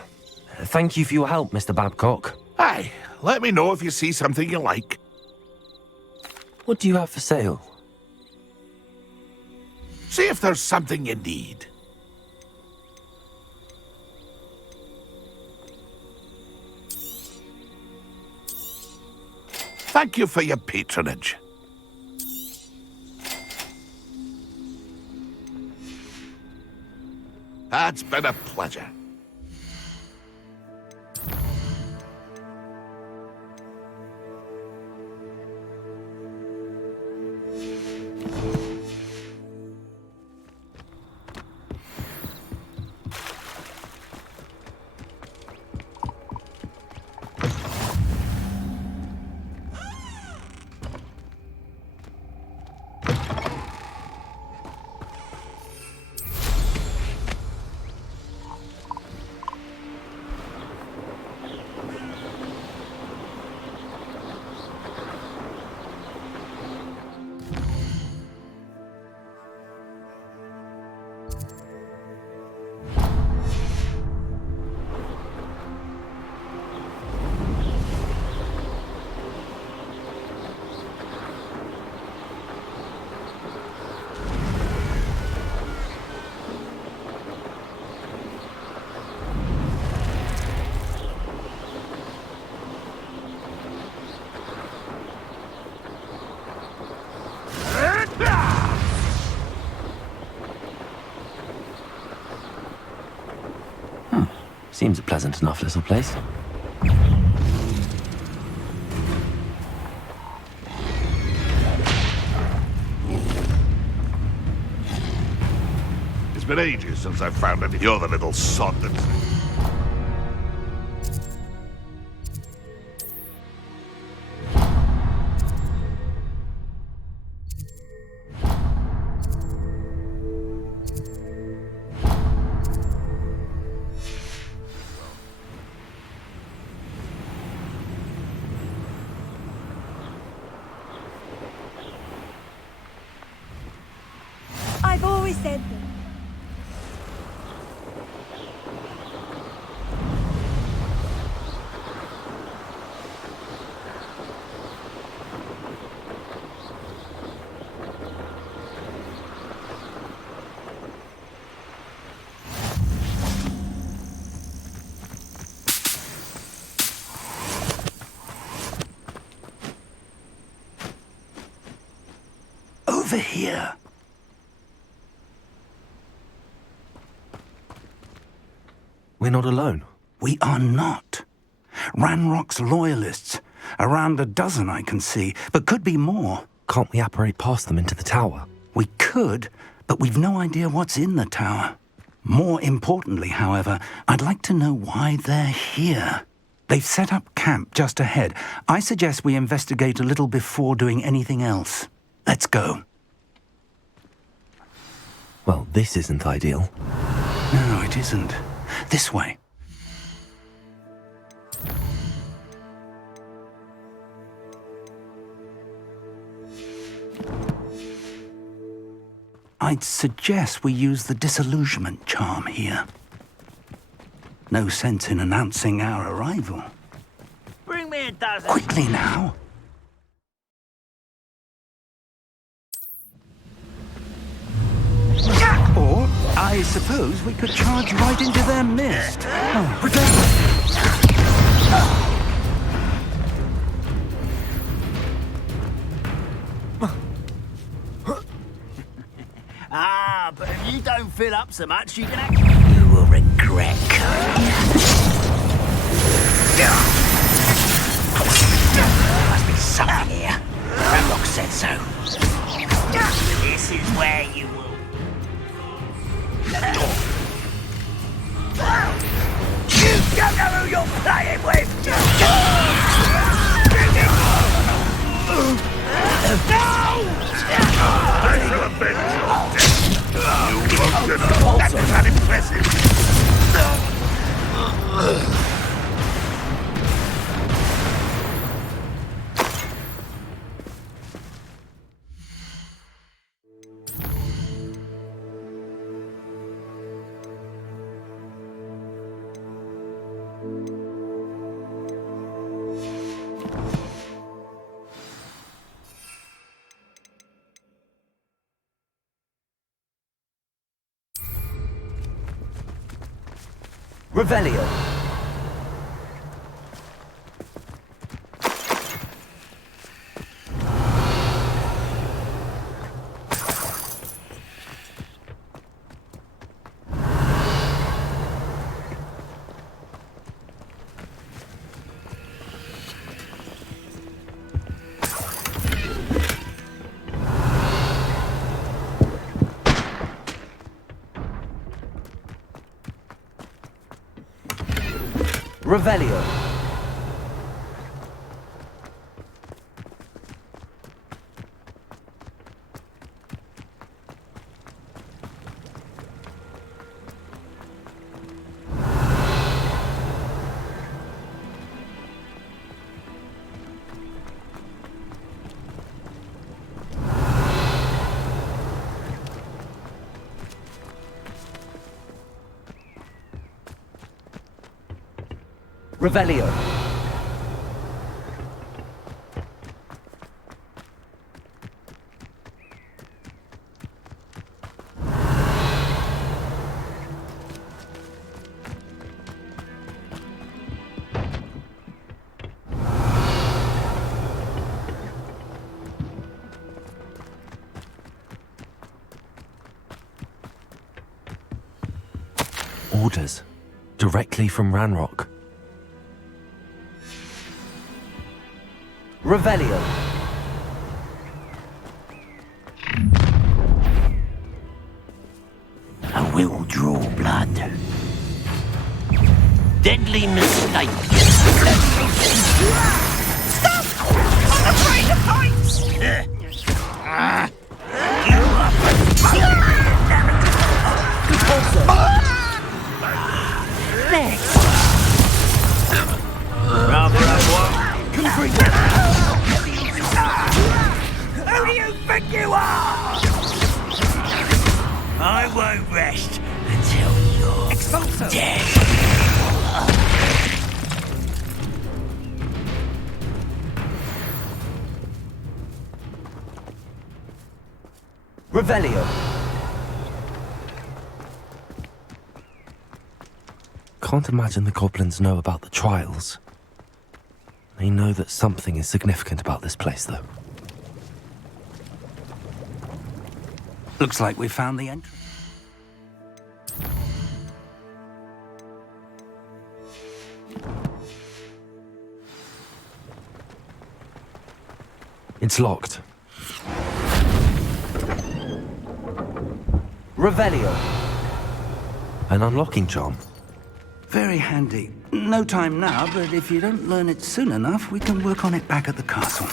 Thank you for your help, Mr. Babcock. Aye, let me know if you see something you like. What do you have for sale? See if there's something you need. Thank you for your patronage. It's been a pleasure. Seems a pleasant enough little place. It's been ages since I've found any other little sod that... I've always said that. Over here. We're not alone. We are not. Ranrock's loyalists. Around a dozen I can see, but could be more. Can't we apparate past them into the tower? We could, but we've no idea what's in the tower. More importantly, however, I'd like to know why they're here. They've set up camp just ahead. I suggest we investigate a little before doing anything else. Let's go. Well, this isn't ideal. No, it isn't. This way. I'd suggest we use the disillusionment charm here. No sense in announcing our arrival. Bring me a dozen. Quickly now. Or, I suppose we could charge right into their midst. Ah, but if you don't fill up so much, you can actually... You will regret coming here. There must be something here. Ramlock said so. This is where you will... The door. You don't know who you're playing with! I shall avenge your death. You won't get up. That is unimpressive. Revelio. Revelio. Revelio. Orders. Directly from Ranrock. Revelio. I will draw blood. Deadly mistake. Stop! I'm afraid of heights! Thanks. Who do you think you are? I won't rest until you're dead. Revelio. Can't imagine the goblins know about the trials. They know that something is significant about this place, though. Looks like we found the entrance. It's locked. Revelio. An unlocking charm. Very handy. No time now, but if you don't learn it soon enough, we can work on it back at the castle.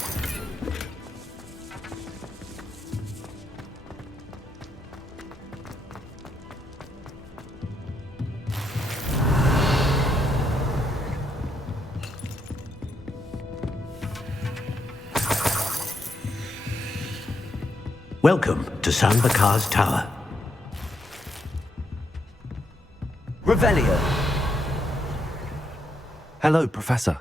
Welcome to San Bakar's Tower. Revelio. Hello, Professor.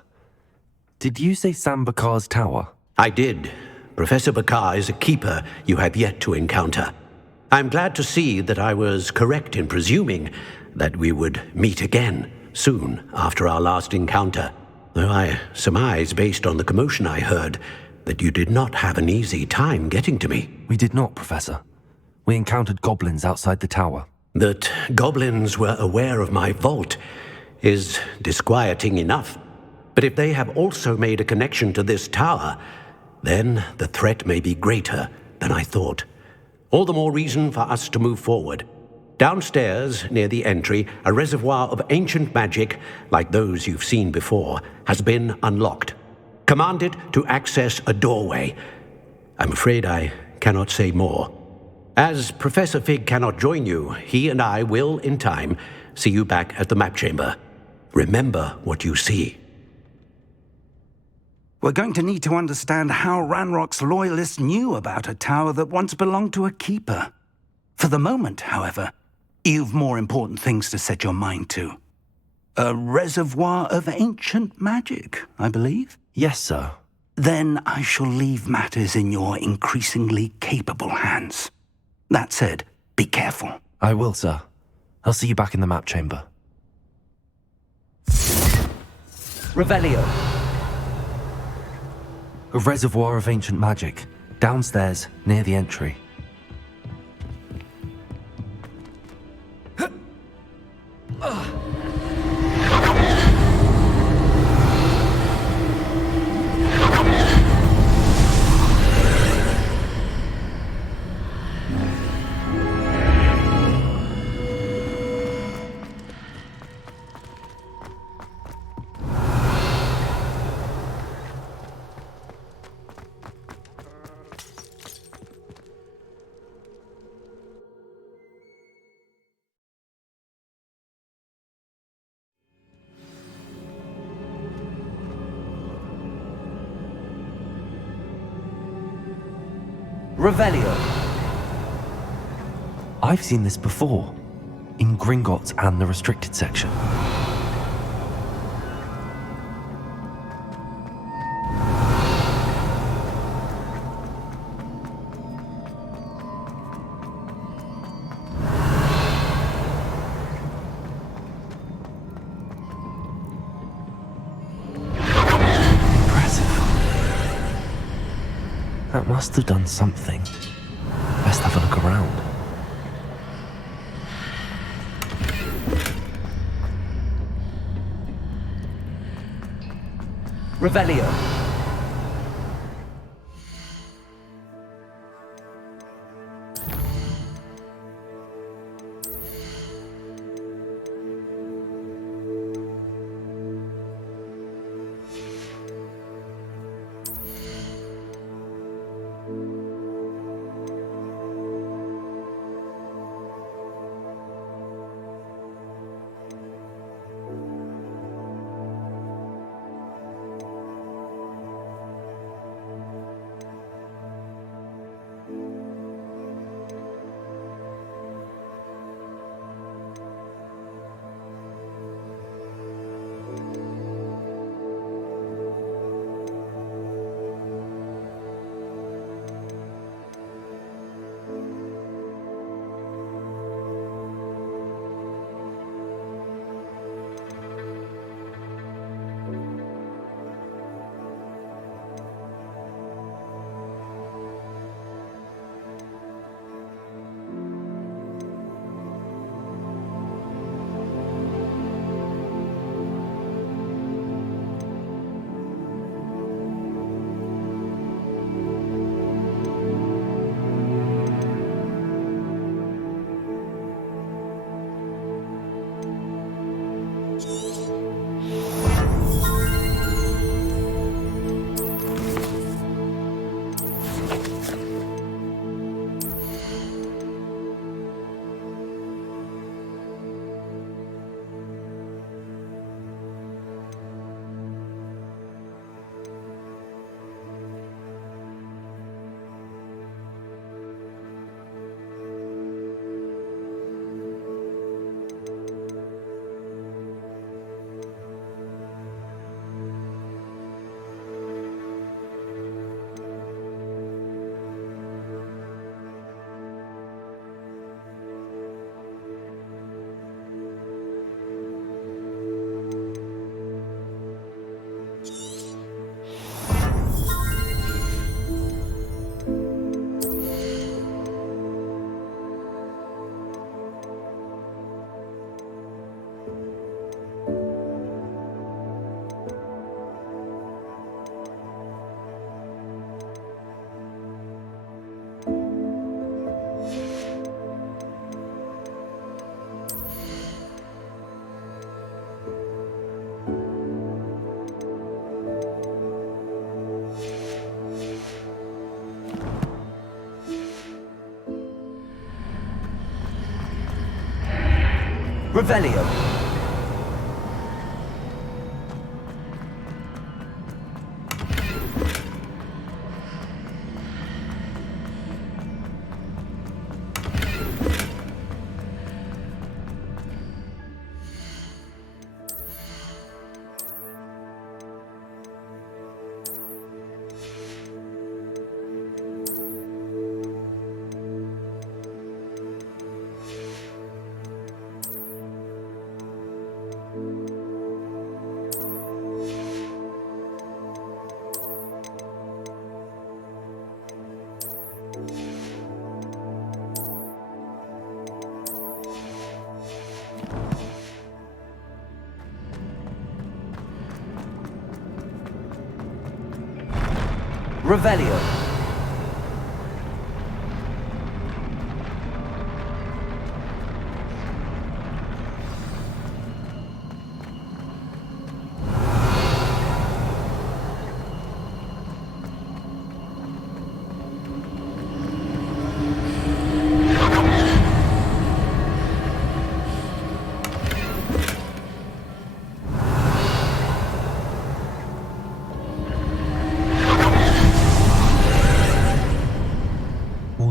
Did you say Sam Bakar's tower? I did. Professor Bakar is a keeper you have yet to encounter. I'm glad to see that I was correct in presuming that we would meet again soon after our last encounter, though I surmise, based on the commotion I heard, that you did not have an easy time getting to me. We did not, Professor. We encountered goblins outside the tower. That goblins were aware of my vault is disquieting enough. But if they have also made a connection to this tower, then the threat may be greater than I thought. All the more reason for us to move forward. Downstairs, near the entry, a reservoir of ancient magic, like those you've seen before, has been unlocked. Commanded to access a doorway. I'm afraid I cannot say more. As Professor Fig cannot join you, he and I will, in time, see you back at the map chamber. Remember what you see. We're going to need to understand how Ranrock's loyalists knew about a tower that once belonged to a keeper. For the moment, however, you've more important things to set your mind to. A reservoir of ancient magic, I believe? Yes, sir. Then I shall leave matters in your increasingly capable hands. That said, be careful. I will, sir. I'll see you back in the map chamber. Revelio. A reservoir of ancient magic, downstairs, near the entry. Revelio. I've seen this before, in Gringotts and the restricted section. That must have done something. Best have a look around. Revelio. Revelio. Revelio.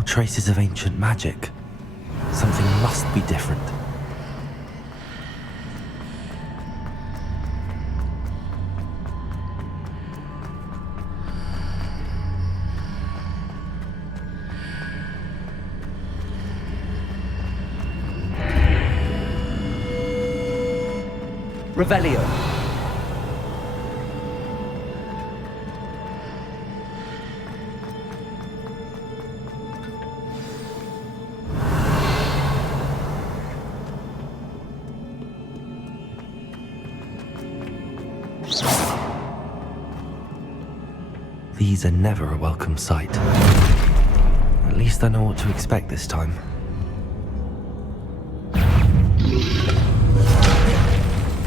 Traces of ancient magic. Something must be different. Revelio. These are never a welcome sight. At least I know what to expect this time.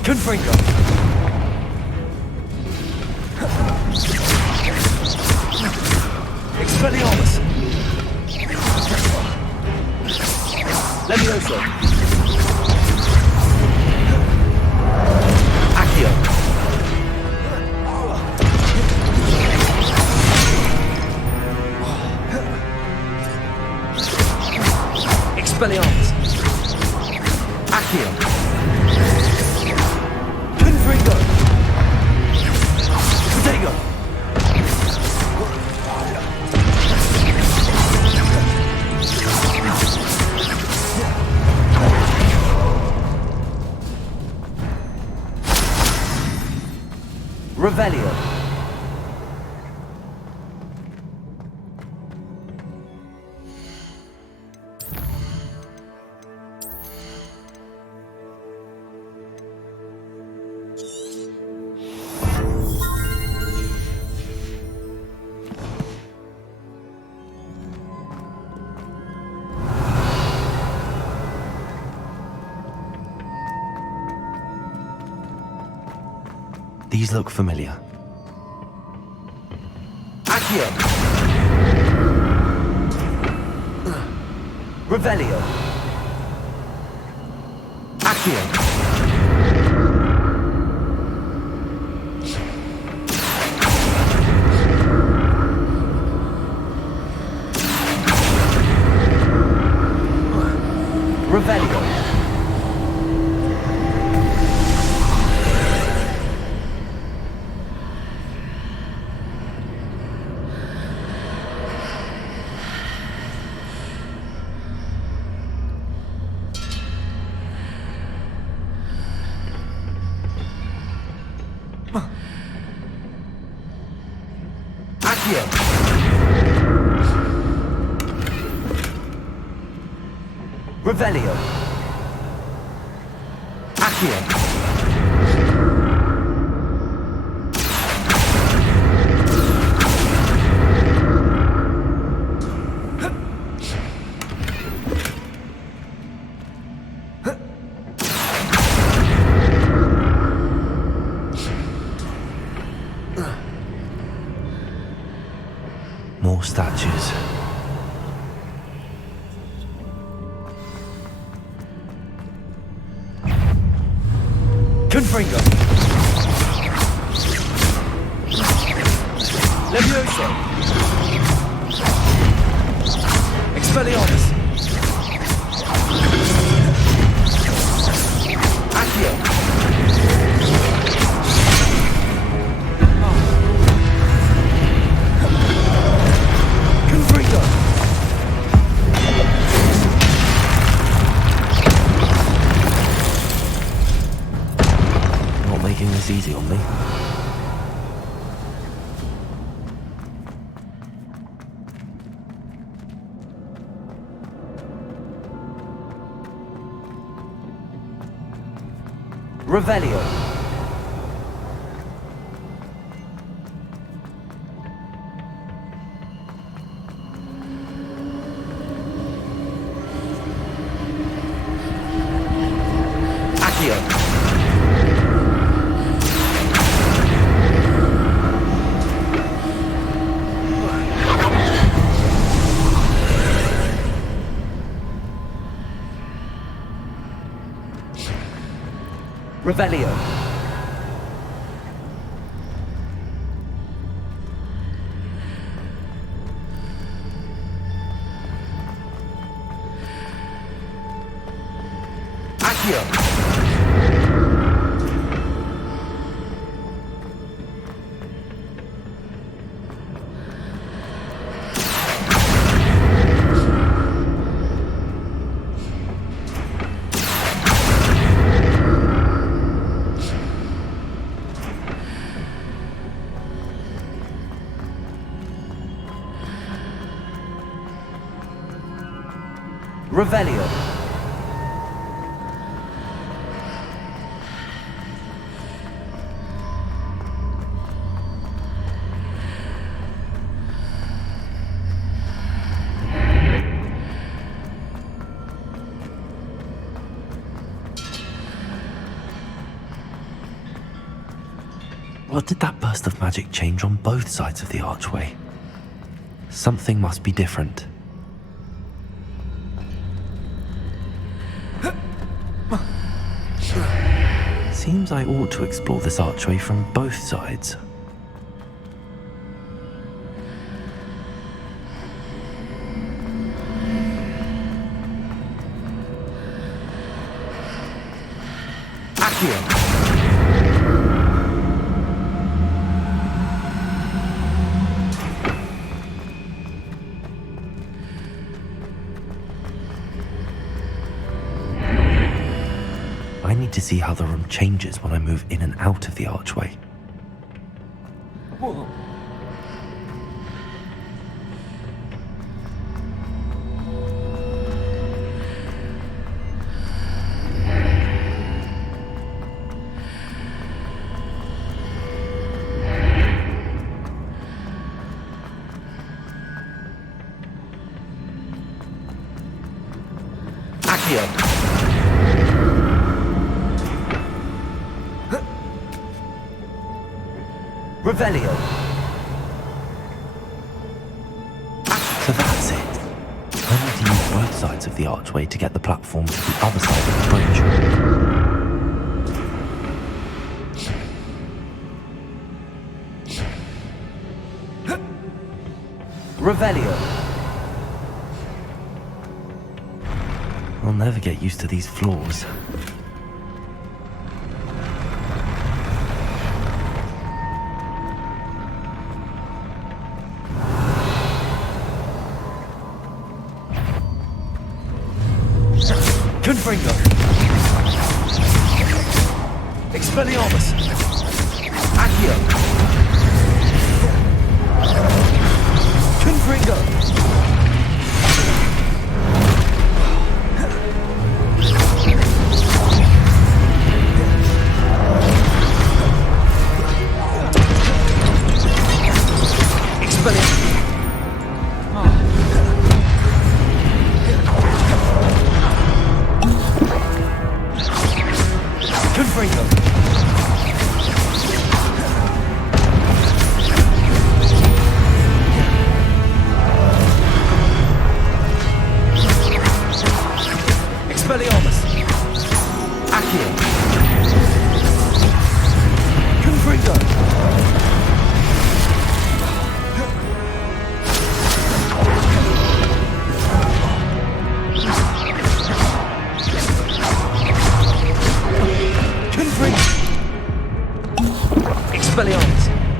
Confringo! Expelliarmus! Levioso! Accio! Expelliarmus! Accio! Confringo! Protego! Revelio. These look familiar. Accio! Revelio! Accio! Revelio! Revelio. Accio. More statues. Confringo. Levioso. Expelliarmus. Accio. Confringo. Making this easy on me. Revelio. Accio. Revelio. Accio. Revelio. What did that burst of magic change on both sides of the archway? Something must be different. Seems I ought to explore this archway from both sides. Accio! I need to see how the room changes when I move in and out of the archway. Whoa. Accio! Revelio. So that's it. I need to use both sides of the archway to get the platform to the other side of the bridge. Revelio. I'll never get used to these floors. Confringo. Expelliarmus. Accio. Confringo.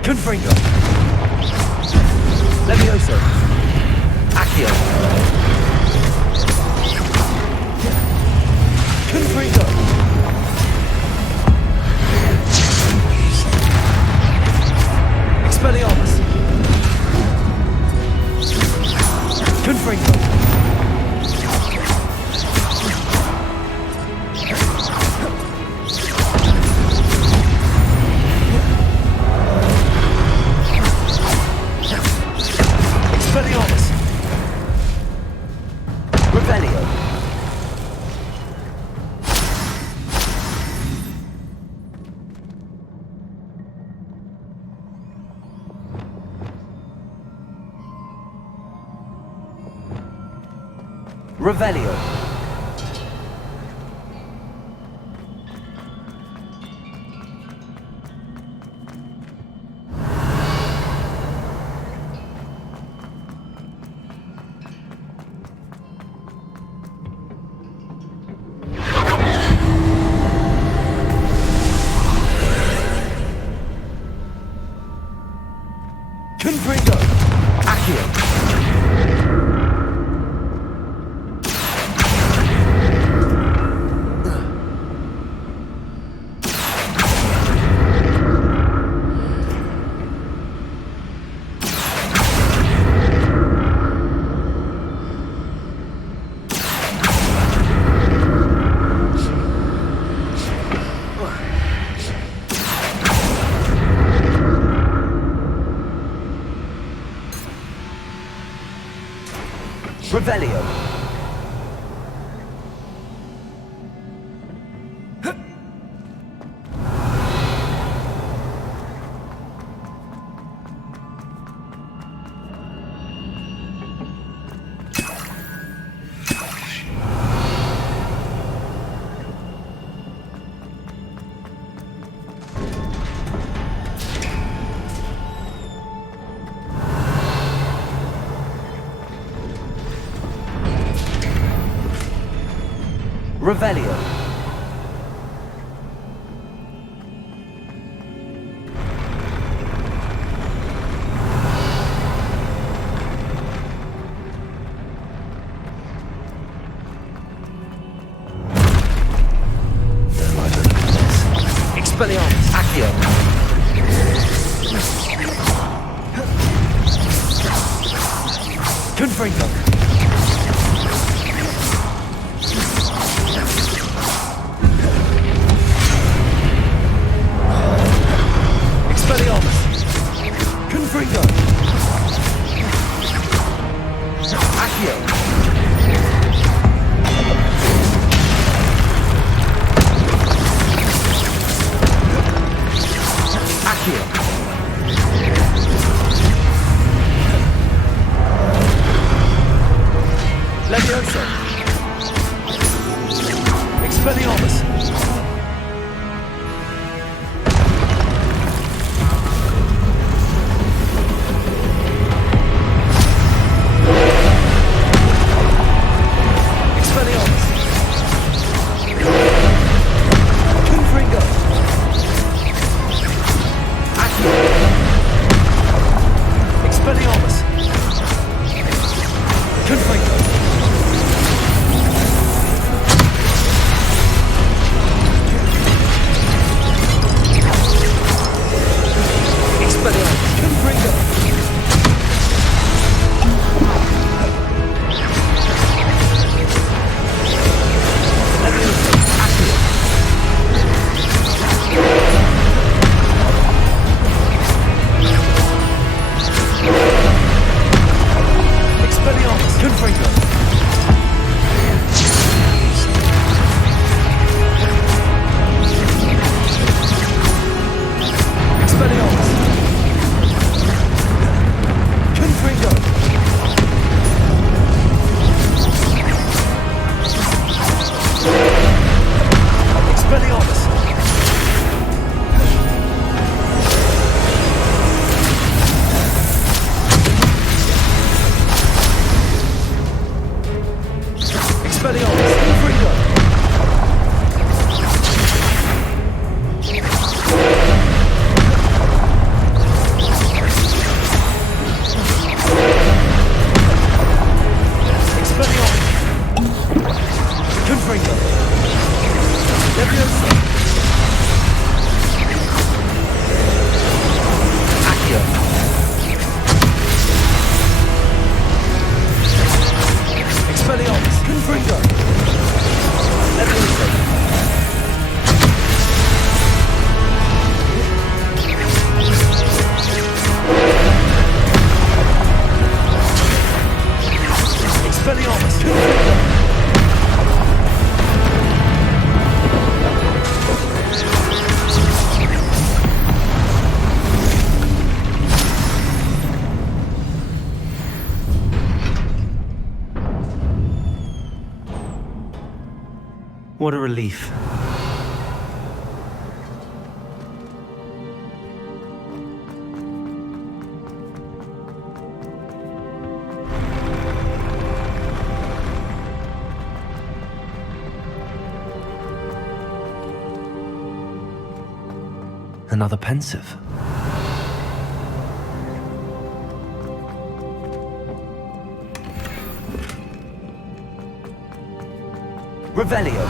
Confringo. Levioso. Accio. Confringo. Expelliarmus. Confringo. Revelio. Confringo. Accio. Revelio. Revelio. Expelliarmus. Accio. Confringo. Expelliarmus. Confringo. Accio. Accio. Levioso. Expelliarmus. Expelliarmus. Confringo. Accio. Expelliarmus. Confringo. Expelliarmus. Confringo. Levioso. Accio. Expelliarmus. Confringo. Expelliarmus. Confringo. Expelliarmus. Expelliarmus. Confringo. Expelliarmus. Confringo. Levioso. Accio. Expelliarmus. Confringo. Levioso. Expelliarmus. Confringo. What a relief. Another pensive. Revelio.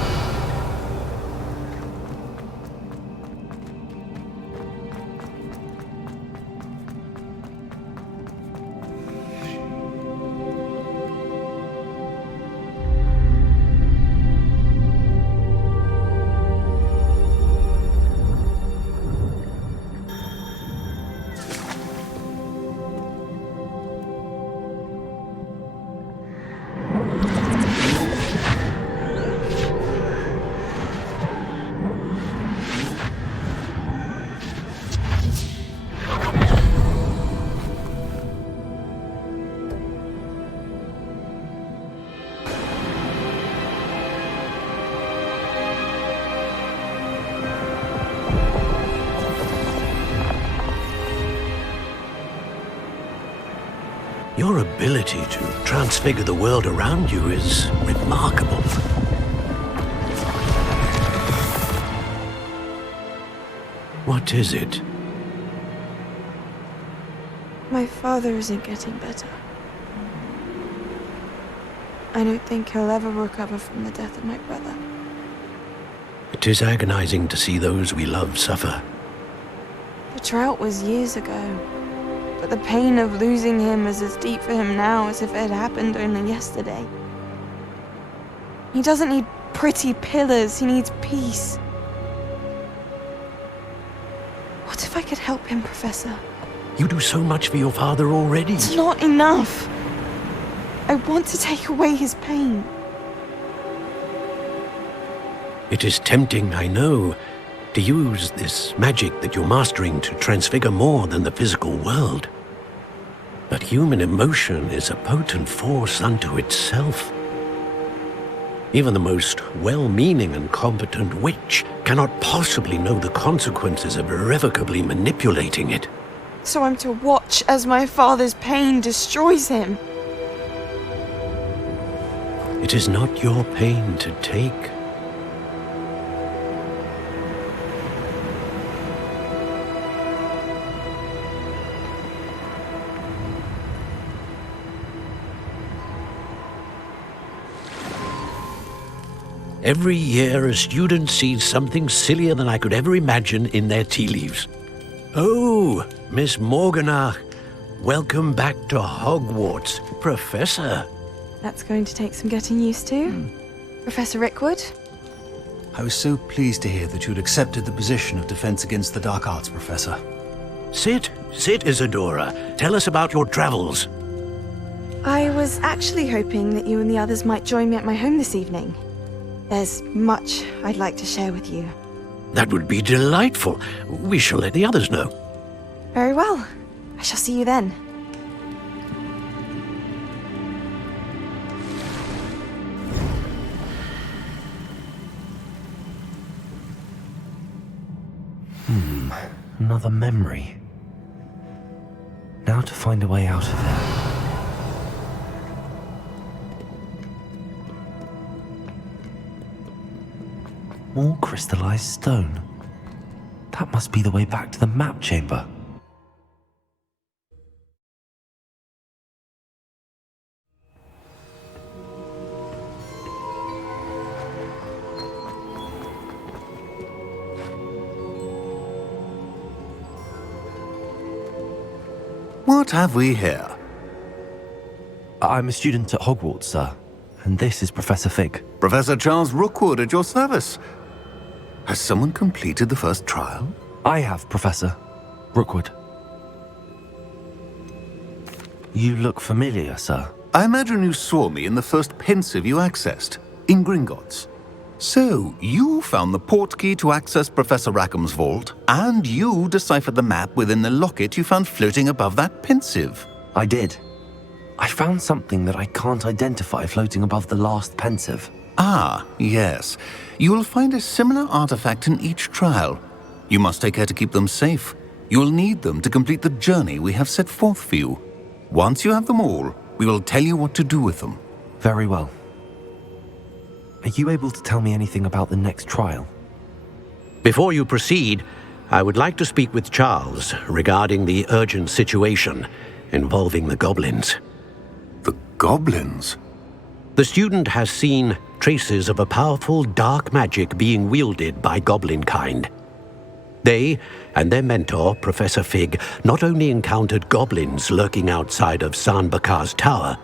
Your ability to transfigure the world around you is remarkable. What is it? My father isn't getting better. I don't think he'll ever recover from the death of my brother. It is agonizing to see those we love suffer. The drought was years ago, but the pain of losing him is as deep for him now as if it had happened only yesterday. He doesn't need pretty pillars, he needs peace. What if I could help him, Professor? You do so much for your father already. It's not enough. I want to take away his pain. It is tempting, I know, to use this magic that you're mastering to transfigure more than the physical world. But human emotion is a potent force unto itself. Even the most well-meaning and competent witch cannot possibly know the consequences of irrevocably manipulating it. So I'm to watch as my father's pain destroys him. It is not your pain to take. Every year, a student sees something sillier than I could ever imagine in their tea leaves. Oh, Miss Morganach, welcome back to Hogwarts, Professor. That's going to take some getting used to. Professor Rickwood? I was so pleased to hear that you'd accepted the position of Defense Against the Dark Arts, Professor. Sit, Isadora. Tell us about your travels. I was actually hoping that you and the others might join me at my home this evening. There's much I'd like to share with you. That would be delightful. We shall let the others know. Very well. I shall see you then. Another memory. Now to find a way out of there. More crystallized stone. That must be the way back to the map chamber. What have we here? I'm a student at Hogwarts, sir, and this is Professor Fig. Professor Charles Rookwood at your service. Has someone completed the first trial? I have, Professor Rookwood. You look familiar, sir. I imagine you saw me in the first pensive you accessed, in Gringotts. So, you found the portkey to access Professor Rackham's vault, and you deciphered the map within the locket you found floating above that pensive. I did. I found something that I can't identify floating above the last pensive. Ah, yes. You will find a similar artifact in each trial. You must take care to keep them safe. You will need them to complete the journey we have set forth for you. Once you have them all, we will tell you what to do with them. Very well. Are you able to tell me anything about the next trial? Before you proceed, I would like to speak with Charles regarding the urgent situation involving the goblins. The goblins? The student has seen traces of a powerful dark magic being wielded by goblin kind. They and their mentor, Professor Fig, not only encountered goblins lurking outside of San Bakar's tower,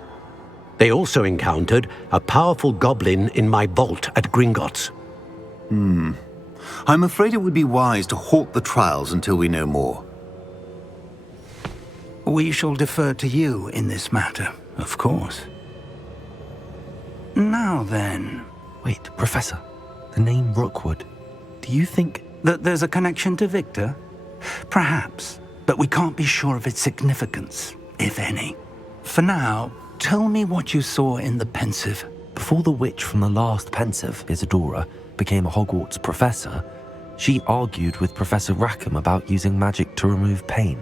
they also encountered a powerful goblin in my vault at Gringotts. I'm afraid it would be wise to halt the trials until we know more. We shall defer to you in this matter, of course. Now then... Wait, Professor. The name Rookwood. Do you think... that there's a connection to Victor? Perhaps, but we can't be sure of its significance, if any. For now, tell me what you saw in the pensive. Before the witch from the last pensive, Isadora, became a Hogwarts professor, she argued with Professor Rackham about using magic to remove pain.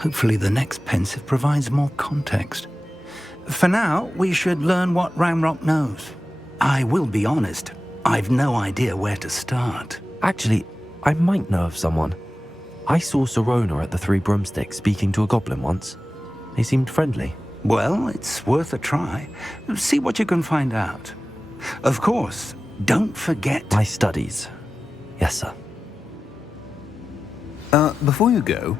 Hopefully the next pensive provides more context. For now, we should learn what Ramrock knows. I will be honest, I've no idea where to start. Actually, I might know of someone. I saw Sirona at the Three Broomsticks speaking to a goblin once. They seemed friendly. Well, it's worth a try. See what you can find out. Of course, don't forget... My studies. Yes, sir. Before you go...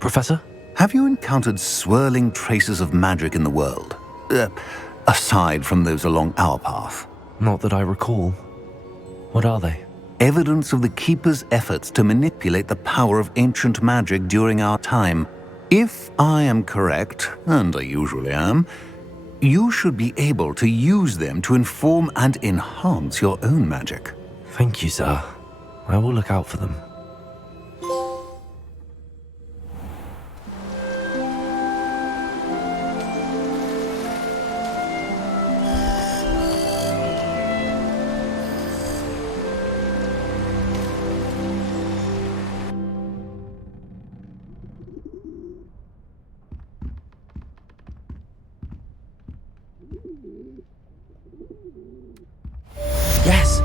Professor? Have you encountered swirling traces of magic in the world? Aside from those along our path? Not that I recall. What are they? Evidence of the Keeper's efforts to manipulate the power of ancient magic during our time. If I am correct, and I usually am, you should be able to use them to inform and enhance your own magic. Thank you, sir. I will look out for them. Yes!